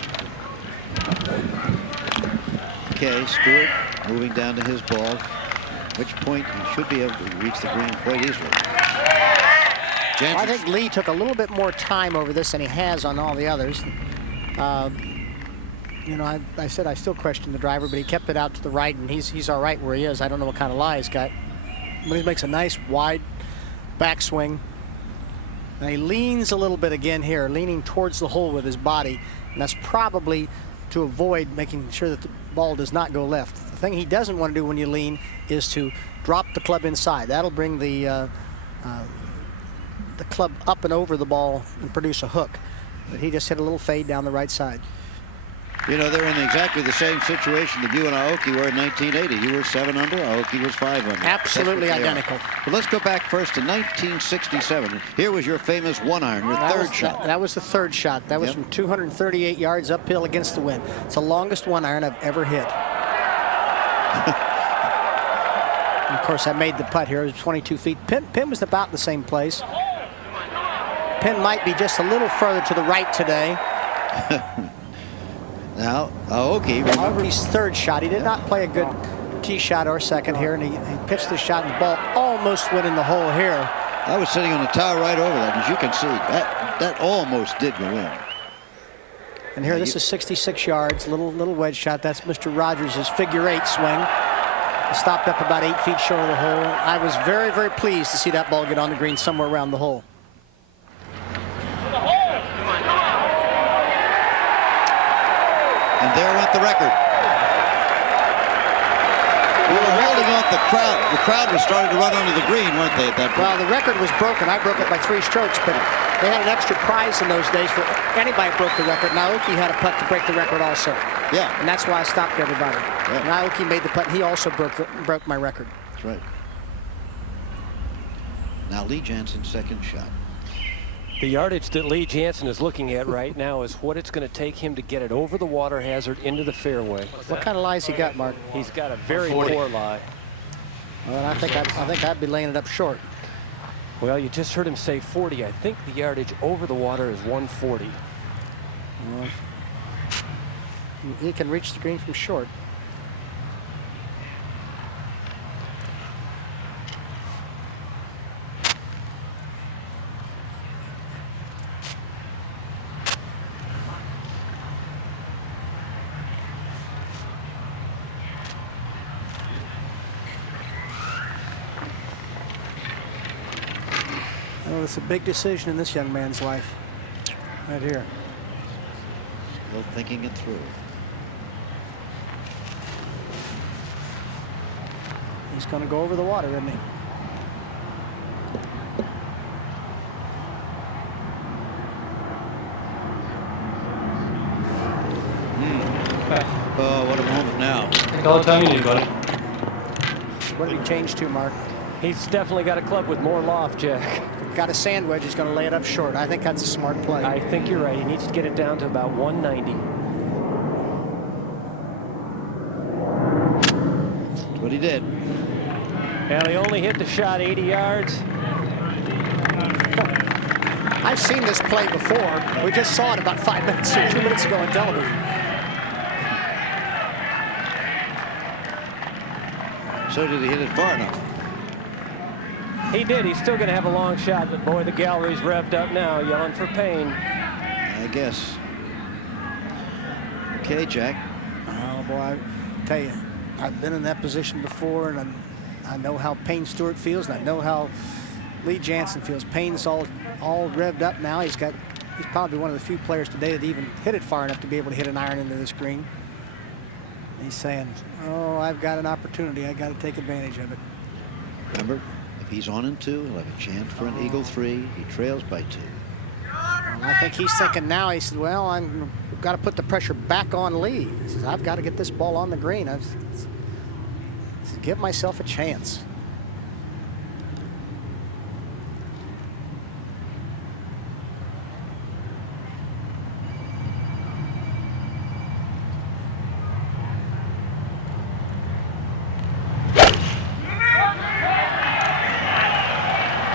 Okay, Stewart moving down to his ball, at which point he should be able to reach the green quite easily. Well, I think Lee took a little bit more time over this than he has on all the others. You know, I said I still question the driver, but he kept it out to the right, and he's all right where he is. I don't know what kind of lie he's got. But he makes a nice wide backswing. Now he leans a little bit again here, leaning towards the hole with his body, and that's probably to avoid making sure that the ball does not go left. The thing he doesn't want to do when you lean is to drop the club inside. That'll bring the club up and over the ball and produce a hook. But he just hit a little fade down the right side. You know, they're in exactly the same situation that you and Aoki were in 1980. You were 7 under, Aoki was 5 under. Absolutely identical. But let's go back first to 1967. Here was your famous 1-iron, your third shot. That was the third shot. That was from 238 yards uphill against the wind. It's the longest 1-iron I've ever hit. And of course, I made the putt here. It was 22 feet. Pin was about the same place. Pin might be just a little further to the right today. Now, Aoki, Aoki's third shot. He did not play a good tee shot or second here, and he pitched the shot, and the ball almost went in the hole here. I was sitting on the tower right over that. As you can see, that almost did go in. And here, this is 66 yards, little wedge shot. That's Mr. Rogers' figure-8 swing. It stopped up about 8 feet short of the hole. I was very, very pleased to see that ball get on the green somewhere around the hole. And there went the record. We were holding off the crowd. The crowd was starting to run onto the green, weren't they, at that point? Well, the record was broken. I broke it by 3 strokes, but they had an extra prize in those days for anybody who broke the record. Naoki had a putt to break the record also. Yeah. And that's why I stopped everybody. Yeah. Naoki made the putt, and he also broke my record. That's right. Now Lee Janzen's second shot. The yardage that Lee Janzen is looking at right now is what it's going to take him to get it over the water hazard into the fairway. What kind of lies he got, Mark? He's got a very poor lie. Well, I think I'd be laying it up short. Well, you just heard him say 40. I think the yardage over the water is 140. Well, he can reach the green from short. Well, it's a big decision in this young man's life. Right here. Still thinking it through. He's going to go over the water, isn't he? Oh, what a moment now. Take all the time you need, buddy. What did he change to, Mark? He's definitely got a club with more loft, Jack. Got a sand wedge. He's going to lay it up short. I think that's a smart play. I think you're right. He needs to get it down to about 190. That's what he did. And he only hit the shot 80 yards. I've seen this play before. We just saw it about 5 minutes or 2 minutes ago on television. So did he hit it far enough? He did. He's still going to have a long shot, but boy, the gallery's revved up now, yelling for Payne. I guess. Okay, Jack. Oh, boy, I tell you, I've been in that position before, and I know how Payne Stewart feels, and I know how Lee Janzen feels. Payne's all revved up now. He's probably one of the few players today that even hit it far enough to be able to hit an iron into this green. He's saying, oh, I've got an opportunity. I got to take advantage of it. Remember, if he's on in 2, he'll have a chance for an eagle 3. He trails by 2. Well, I think he's thinking now, he said, well, I've got to put the pressure back on Lee. He says, I've got to get this ball on the green. I've give myself a chance.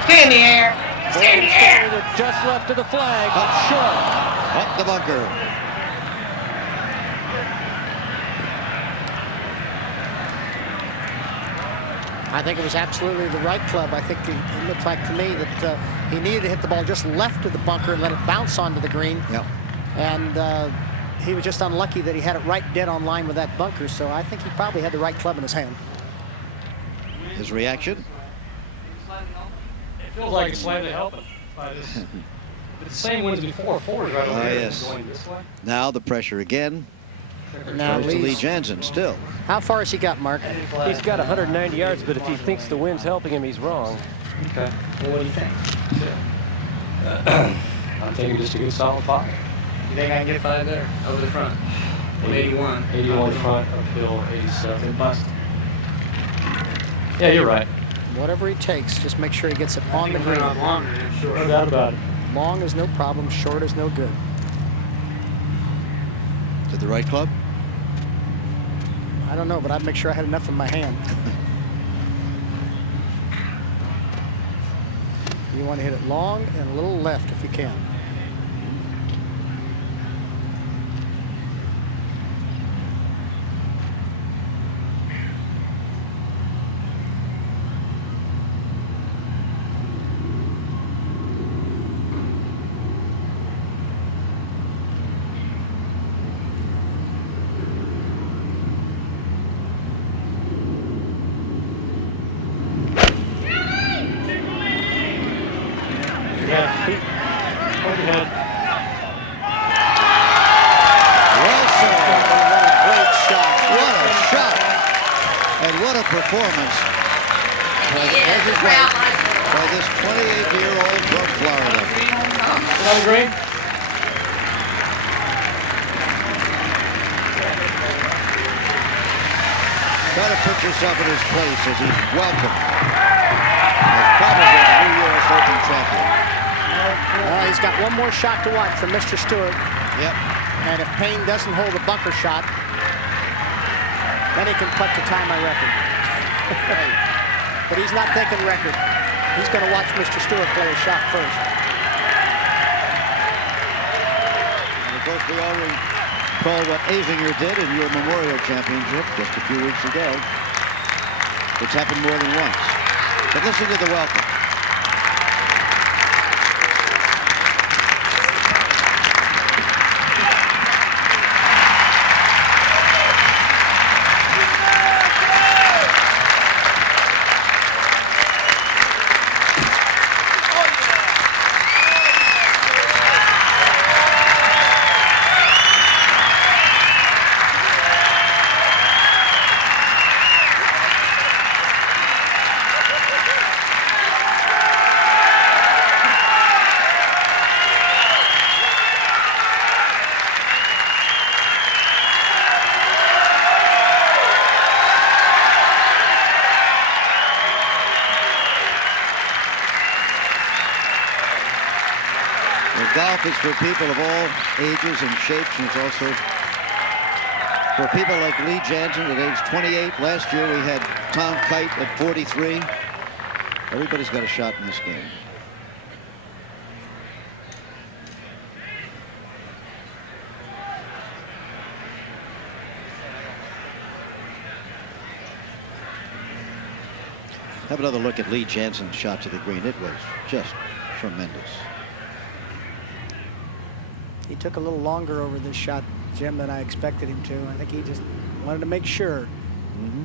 Stay in the air. Stay in the air. Just left of the flag. Short. Up the bunker. I think it was absolutely the right club. I think it looked like to me that he needed to hit the ball just left of the bunker and let it bounce onto the green. Yep. And he was just unlucky that he had it right dead on line with that bunker. So I think he probably had the right club in his hand. His reaction? It feels like it's slightly helping by this. But the same ones before, forward right over here. Yes. Going this way. Now the pressure again. Now Goes to Lee Janzen still. How far has he got, Mark? He's got 190 yards, but if he thinks the wind's helping him, he's wrong. Okay. Well, what do you think? I'm thinking just a good solid 5. You think I can get 5 there, over the front? 81. 81 front, uphill, 87. Bust. Yeah, you're right. Whatever he takes, just make sure he gets it on the green. Longer, sure. No doubt about it. Long is no problem, short is no good. To the right club? I don't know, but I'd make sure I had enough in my hand. You want to hit it long and a little left if you can. Performance by this 28-year-old from Florida. Another green? Try to put yourself in his place as he's welcomed as probably the new U.S. Open champion. He's got one more shot to watch from Mr. Stewart. Yep. And if Payne doesn't hold a bunker shot, then he can putt to tie my record. But he's not thinking record. He's going to watch Mr. Stewart play a shot first. And of course, we all recall what Azinger did in your Memorial Championship just a few weeks ago. It's happened more than once. But listen to the welcome. Golf is for people of all ages and shapes, and it's also for people like Lee Janzen at age 28. Last year we had Tom Kite at 43. Everybody's got a shot in this game. Have another look at Lee Janzen's shot to the green. It was just tremendous. He took a little longer over this shot, Jim, than I expected him to. I think he just wanted to make sure.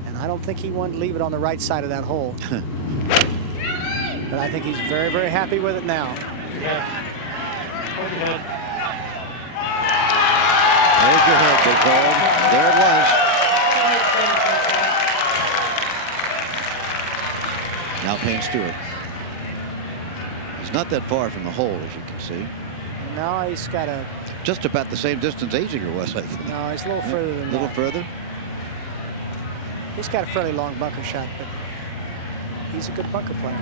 And I don't think he wanted to leave it on the right side of that hole. But I think he's very, very happy with it now. There's your head, big dog. There it was. Now Payne Stewart. He's not that far from the hole, as you can see. No, he's got a... Just about the same distance Azinger was, I think. No, he's a little further than that. A little further? He's got a fairly long bunker shot, but he's a good bunker player.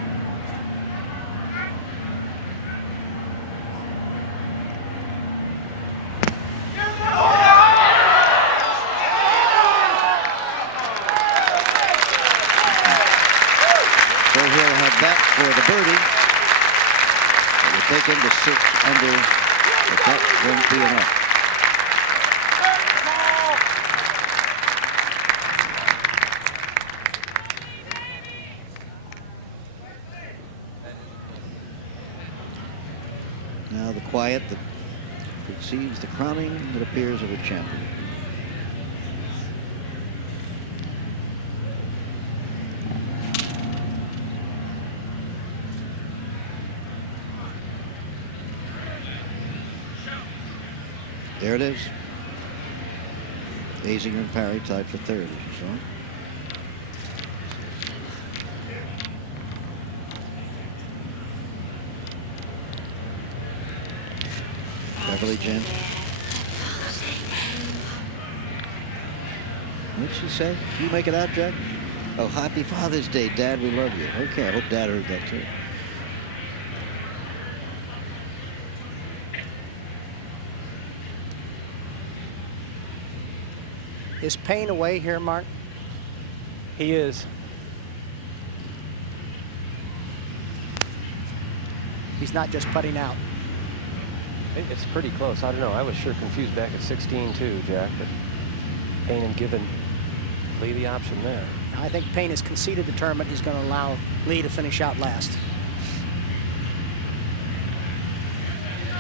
So he'll have that for the birdie. It will take him to 6 under, but that won't be enough. Now the quiet that precedes the crowning, it appears, of a champion. There it is. Azinger and Parry tied for third, as you saw. Beverly Jensen. What did she say? You make it out, Jack? Oh, happy Father's Day, Dad. We love you. Okay, I hope Dad heard that too. Is Payne away here, Mark? He is. He's not just putting out. It's pretty close. I don't know. I was sure confused back at 16 too, Jack, but Payne and Given Lee the option there. I think Payne has conceded the tournament. He's going to allow Lee to finish out last.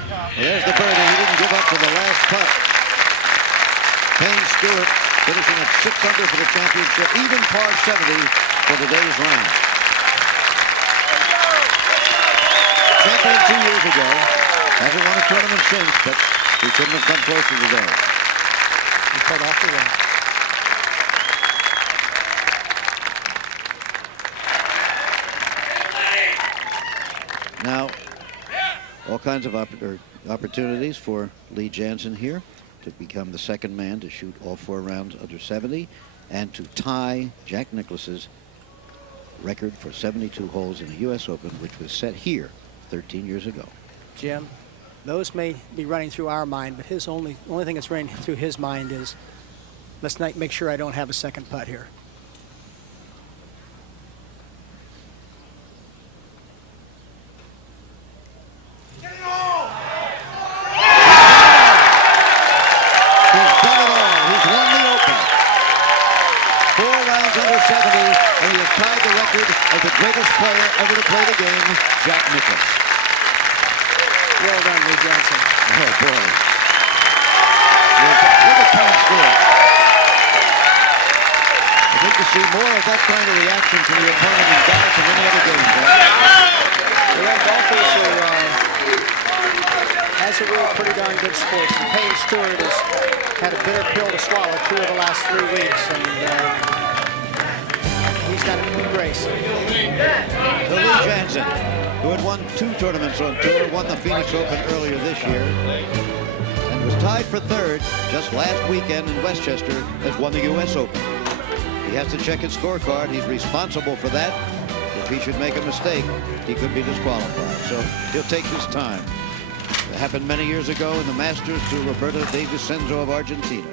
Well, there's the birdie. He didn't give up to the last putt. Payne Stewart finishing at 6 under for the championship, even par 70 for the day's round. Champion 2 years ago. Hasn't won a tournament since, but he couldn't have come closer today. He put off the run. Now, all kinds of opportunities for Lee Janzen here to become the second man to shoot all 4 rounds under 70 and to tie Jack Nicklaus's record for 72 holes in the U.S. Open, which was set here 13 years ago. Jim, those may be running through our mind, but his only thing that's running through his mind is, let's not make sure I don't have a second putt here. Of the greatest player ever to play the game, Jack Nicklaus. Well done, Lee Janzen. Oh, boy. Look at Payne Stewart. I think to see more of that kind of reaction from the opponent in golf than any other game. Well, golfers are, as a rule, pretty darn good sports. And Payne Stewart has had a bitter pill to swallow 2 of the last 3 weeks. And he's got a good grace. So Lee Janzen, who had won 2 tournaments on tour, won the Phoenix Open earlier this year, and was tied for third just last weekend in Westchester, has won the U.S. Open. He has to check his scorecard. He's responsible for that. If he should make a mistake, he could be disqualified. So he'll take his time. It happened many years ago in the Masters to Roberto De Vicenzo of Argentina.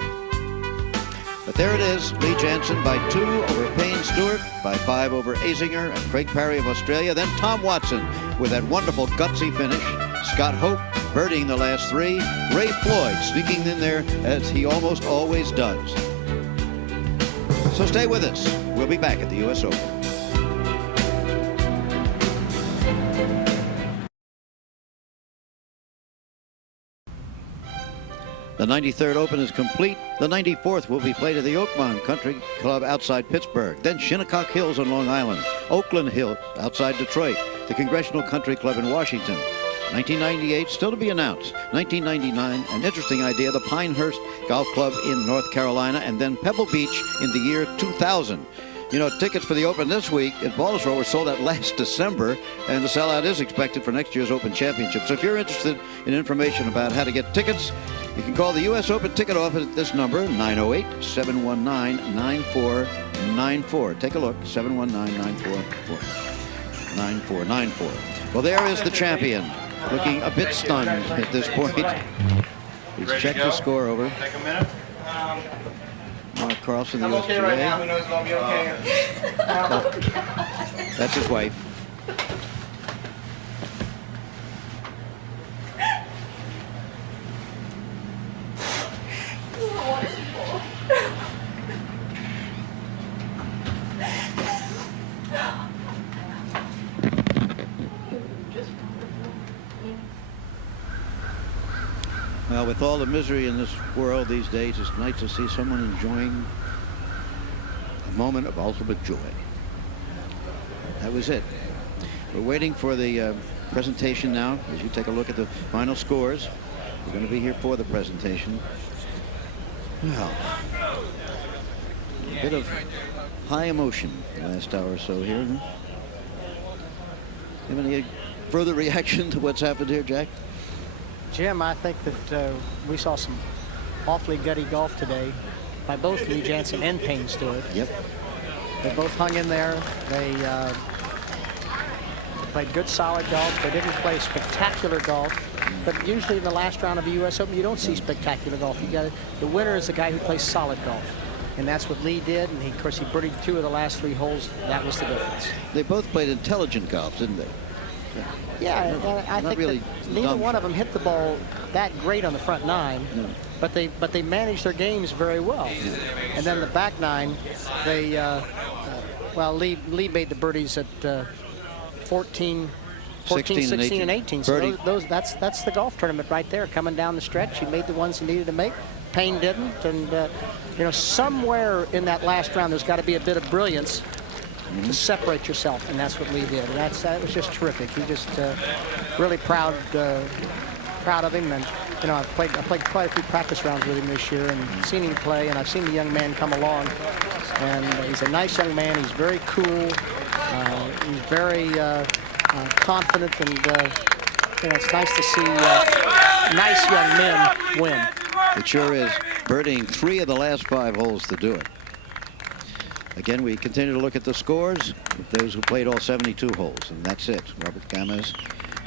But there it is, Lee Janzen by 2 over Payne Stewart, by 5 over Azinger and Craig Parry of Australia. Then Tom Watson with that wonderful gutsy finish. Scott Hope birdieing the last 3. Ray Floyd sneaking in there as he almost always does. So stay with us. We'll be back at the U.S. Open. The 93rd Open is complete. The 94th will be played at the Oakmont Country Club outside Pittsburgh. Then Shinnecock Hills on Long Island. Oakland Hills outside Detroit. The Congressional Country Club in Washington. 1998, still to be announced. 1999, an interesting idea, the Pinehurst Golf Club in North Carolina. And then Pebble Beach in the year 2000. You know, tickets for the Open this week at Baldwin were sold out last December, and the sellout is expected for next year's Open Championship. So if you're interested in information about how to get tickets, you can call the U.S. Open ticket office at this number, 908-719-9494. Take a look, 719-9494. Well, there is the champion, looking a bit stunned at this point. He's checked his score over. Take a minute. Mark Carlson, the I'm okay right now. USGA. Who knows if I'll be okay? That's his wife. Well, with all the misery in this world these days, it's nice to see someone enjoying a moment of ultimate joy. That was it. We're waiting for the presentation now. As you take a look at the final scores, we're going to be here for the presentation. Now, a bit of high emotion the last hour or so here. Have any further reaction to what's happened here, Jack? Jim, I think that we saw some awfully gutty golf today by both Lee Janzen and Payne Stewart. Yep. They both hung in there. They played good, solid golf. They didn't play spectacular golf. But usually in the last round of the U.S. Open, you don't see spectacular golf. The winner is the guy who plays solid golf. And that's what Lee did. And of course, he birdied 2 of the last 3 holes. That was the difference. They both played intelligent golf, didn't they? Yeah, I think really that neither dumb. one of them hit the ball that great on the front 9, but they managed their games very well. And then the back 9, they well, Lee made the birdies at 14, 16, and 18. So that's the golf tournament right there, coming down the stretch. He made the ones he needed to make. Payne didn't, and you know, somewhere in that last round, there's got to be a bit of brilliance to separate yourself, and that's what Lee did. And that was just terrific. He just really proud of him. And you know, I played quite a few practice rounds with him this year, and seen him play, and I've seen the young man come along. And he's a nice young man. He's very cool. He's very confident, and you know, it's nice to see nice young men win. It sure is. Birdieing 3 of the last 5 holes to do it. Again, we continue to look at the scores with those who played all 72 holes, and that's it. Robert Gamez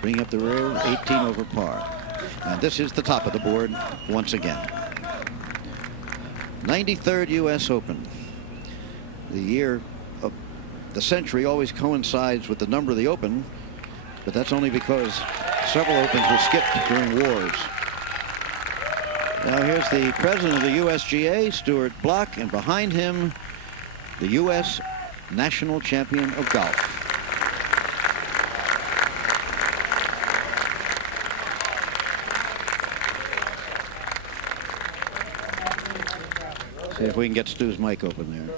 bringing up the rear, 18 over par. And this is the top of the board once again. 93rd U.S. Open. The year of the century always coincides with the number of the Open, but that's only because several Opens were skipped during wars. Now here's the president of the USGA, Stuart Block, and behind him, the U.S. national champion of golf. See if we can get Stu's mic open there.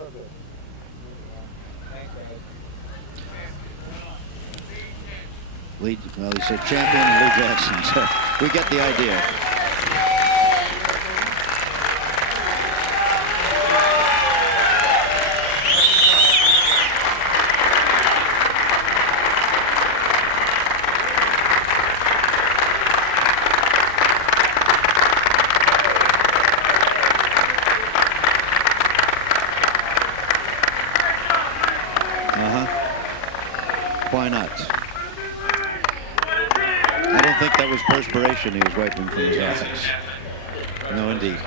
Lee, well, he said champion and Lee Jackson, so we get the idea. Why not? I don't think that was perspiration he was wiping from his eyes. No, indeed.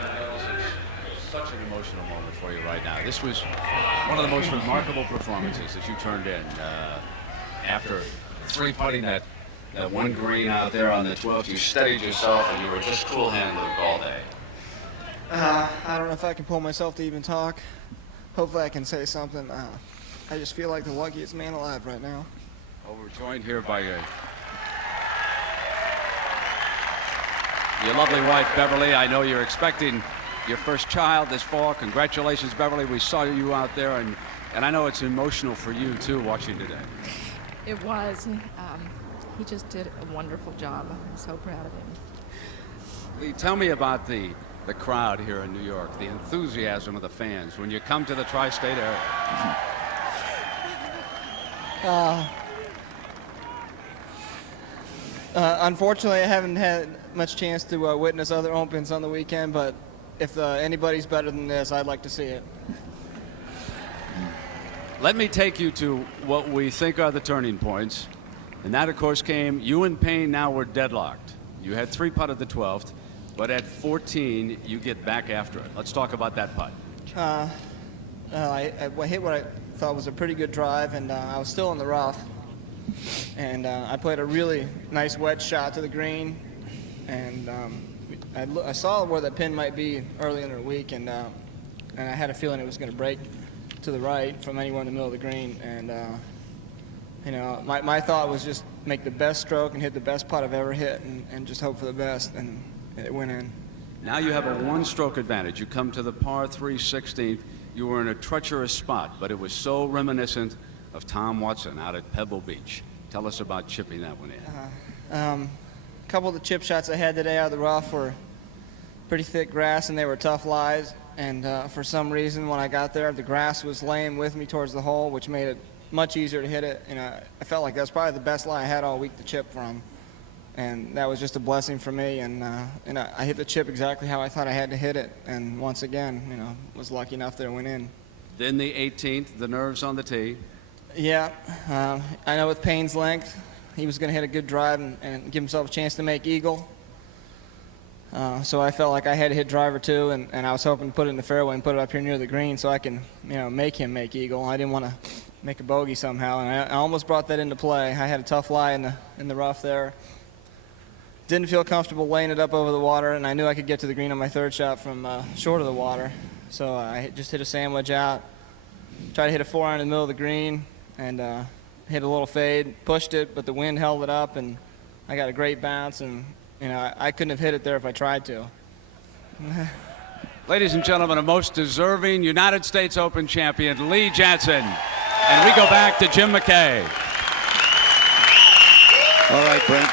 Such an emotional moment for you right now. This was one of the most remarkable performances that you turned in after 3-putting that one green out there on the 12th. You steadied yourself and you were just cool handling all day. I don't know if I can pull myself to even talk. Hopefully I can say something. I just feel like the luckiest man alive right now. Well, we're joined here by your lovely wife, Beverly. I know you're expecting your first child this fall. Congratulations, Beverly. We saw you out there, and I know it's emotional for you, too, watching today. It was. He just did a wonderful job. I'm so proud of him. Lee, tell me about the crowd here in New York, the enthusiasm of the fans when you come to the tri-state area. Unfortunately, I haven't had much chance to witness other Opens on the weekend, but if anybody's better than this, I'd like to see it. Let me take you to what we think are the turning points. And that, of course, came, you and Payne now were deadlocked. You had 3-putt at the 12th, but at 14, you get back after it. Let's talk about that putt. I hit what I thought was a pretty good drive, and I was still in the rough. And I played a really nice wedge shot to the green, and I saw where the pin might be early in the week, and I had a feeling it was going to break to the right from anywhere in the middle of the green. And you know, my thought was just make the best stroke and hit the best putt I've ever hit, and just hope for the best, and it went in. Now you have a 1-stroke advantage. You come to the par 3 16th. You were in a treacherous spot, but it was so reminiscent of Tom Watson out at Pebble Beach. Tell us about chipping that one in. A couple of the chip shots I had today out of the rough were pretty thick grass, and they were tough lies. And for some reason, when I got there, the grass was laying with me towards the hole, which made it much easier to hit it. And I felt like that was probably the best lie I had all week to chip from. And that was just a blessing for me. And I hit the chip exactly how I thought I had to hit it. And once again, you know, was lucky enough that it went in. Then the 18th, the nerves on the tee. Yeah, I know with Payne's length, he was going to hit a good drive and give himself a chance to make eagle. So I felt like I had to hit driver too, and I was hoping to put it in the fairway and put it up here near the green so I can, you know, make him make eagle. I didn't want to make a bogey somehow, and I almost brought that into play. I had a tough lie in the rough there. Didn't feel comfortable laying it up over the water, and I knew I could get to the green on my third shot from short of the water. So I just hit a sandwich out, tried to hit a 4-iron in the middle of the green, and hit a little fade, pushed it, but the wind held it up, and I got a great bounce, and you know, I couldn't have hit it there if I tried to. Ladies and gentlemen, a most deserving United States Open champion, Lee Janzen. And we go back to Jim McKay. All right, Brent.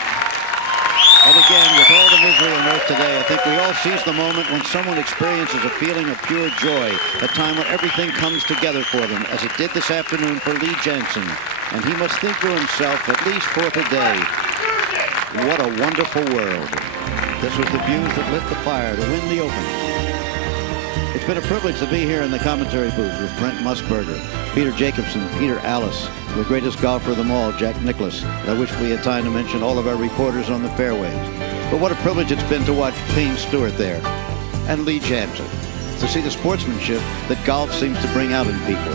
And again, with all the misery on earth today, I think we all seize the moment when someone experiences a feeling of pure joy, a time when everything comes together for them, as it did this afternoon for Lee Janzen. And he must think to himself, at least for today, what a wonderful world. This was the fuse that lit the fire to win the Open. It's been a privilege to be here in the commentary booth with Brent Musburger, Peter Jacobsen, Peter Allis, the greatest golfer of them all, Jack Nicklaus. I wish we had time to mention all of our reporters on the fairways. But what a privilege it's been to watch Payne Stewart there and Lee Janzen, to see the sportsmanship that golf seems to bring out in people.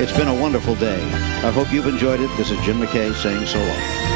It's been a wonderful day. I hope you've enjoyed it. This is Jim McKay saying so long.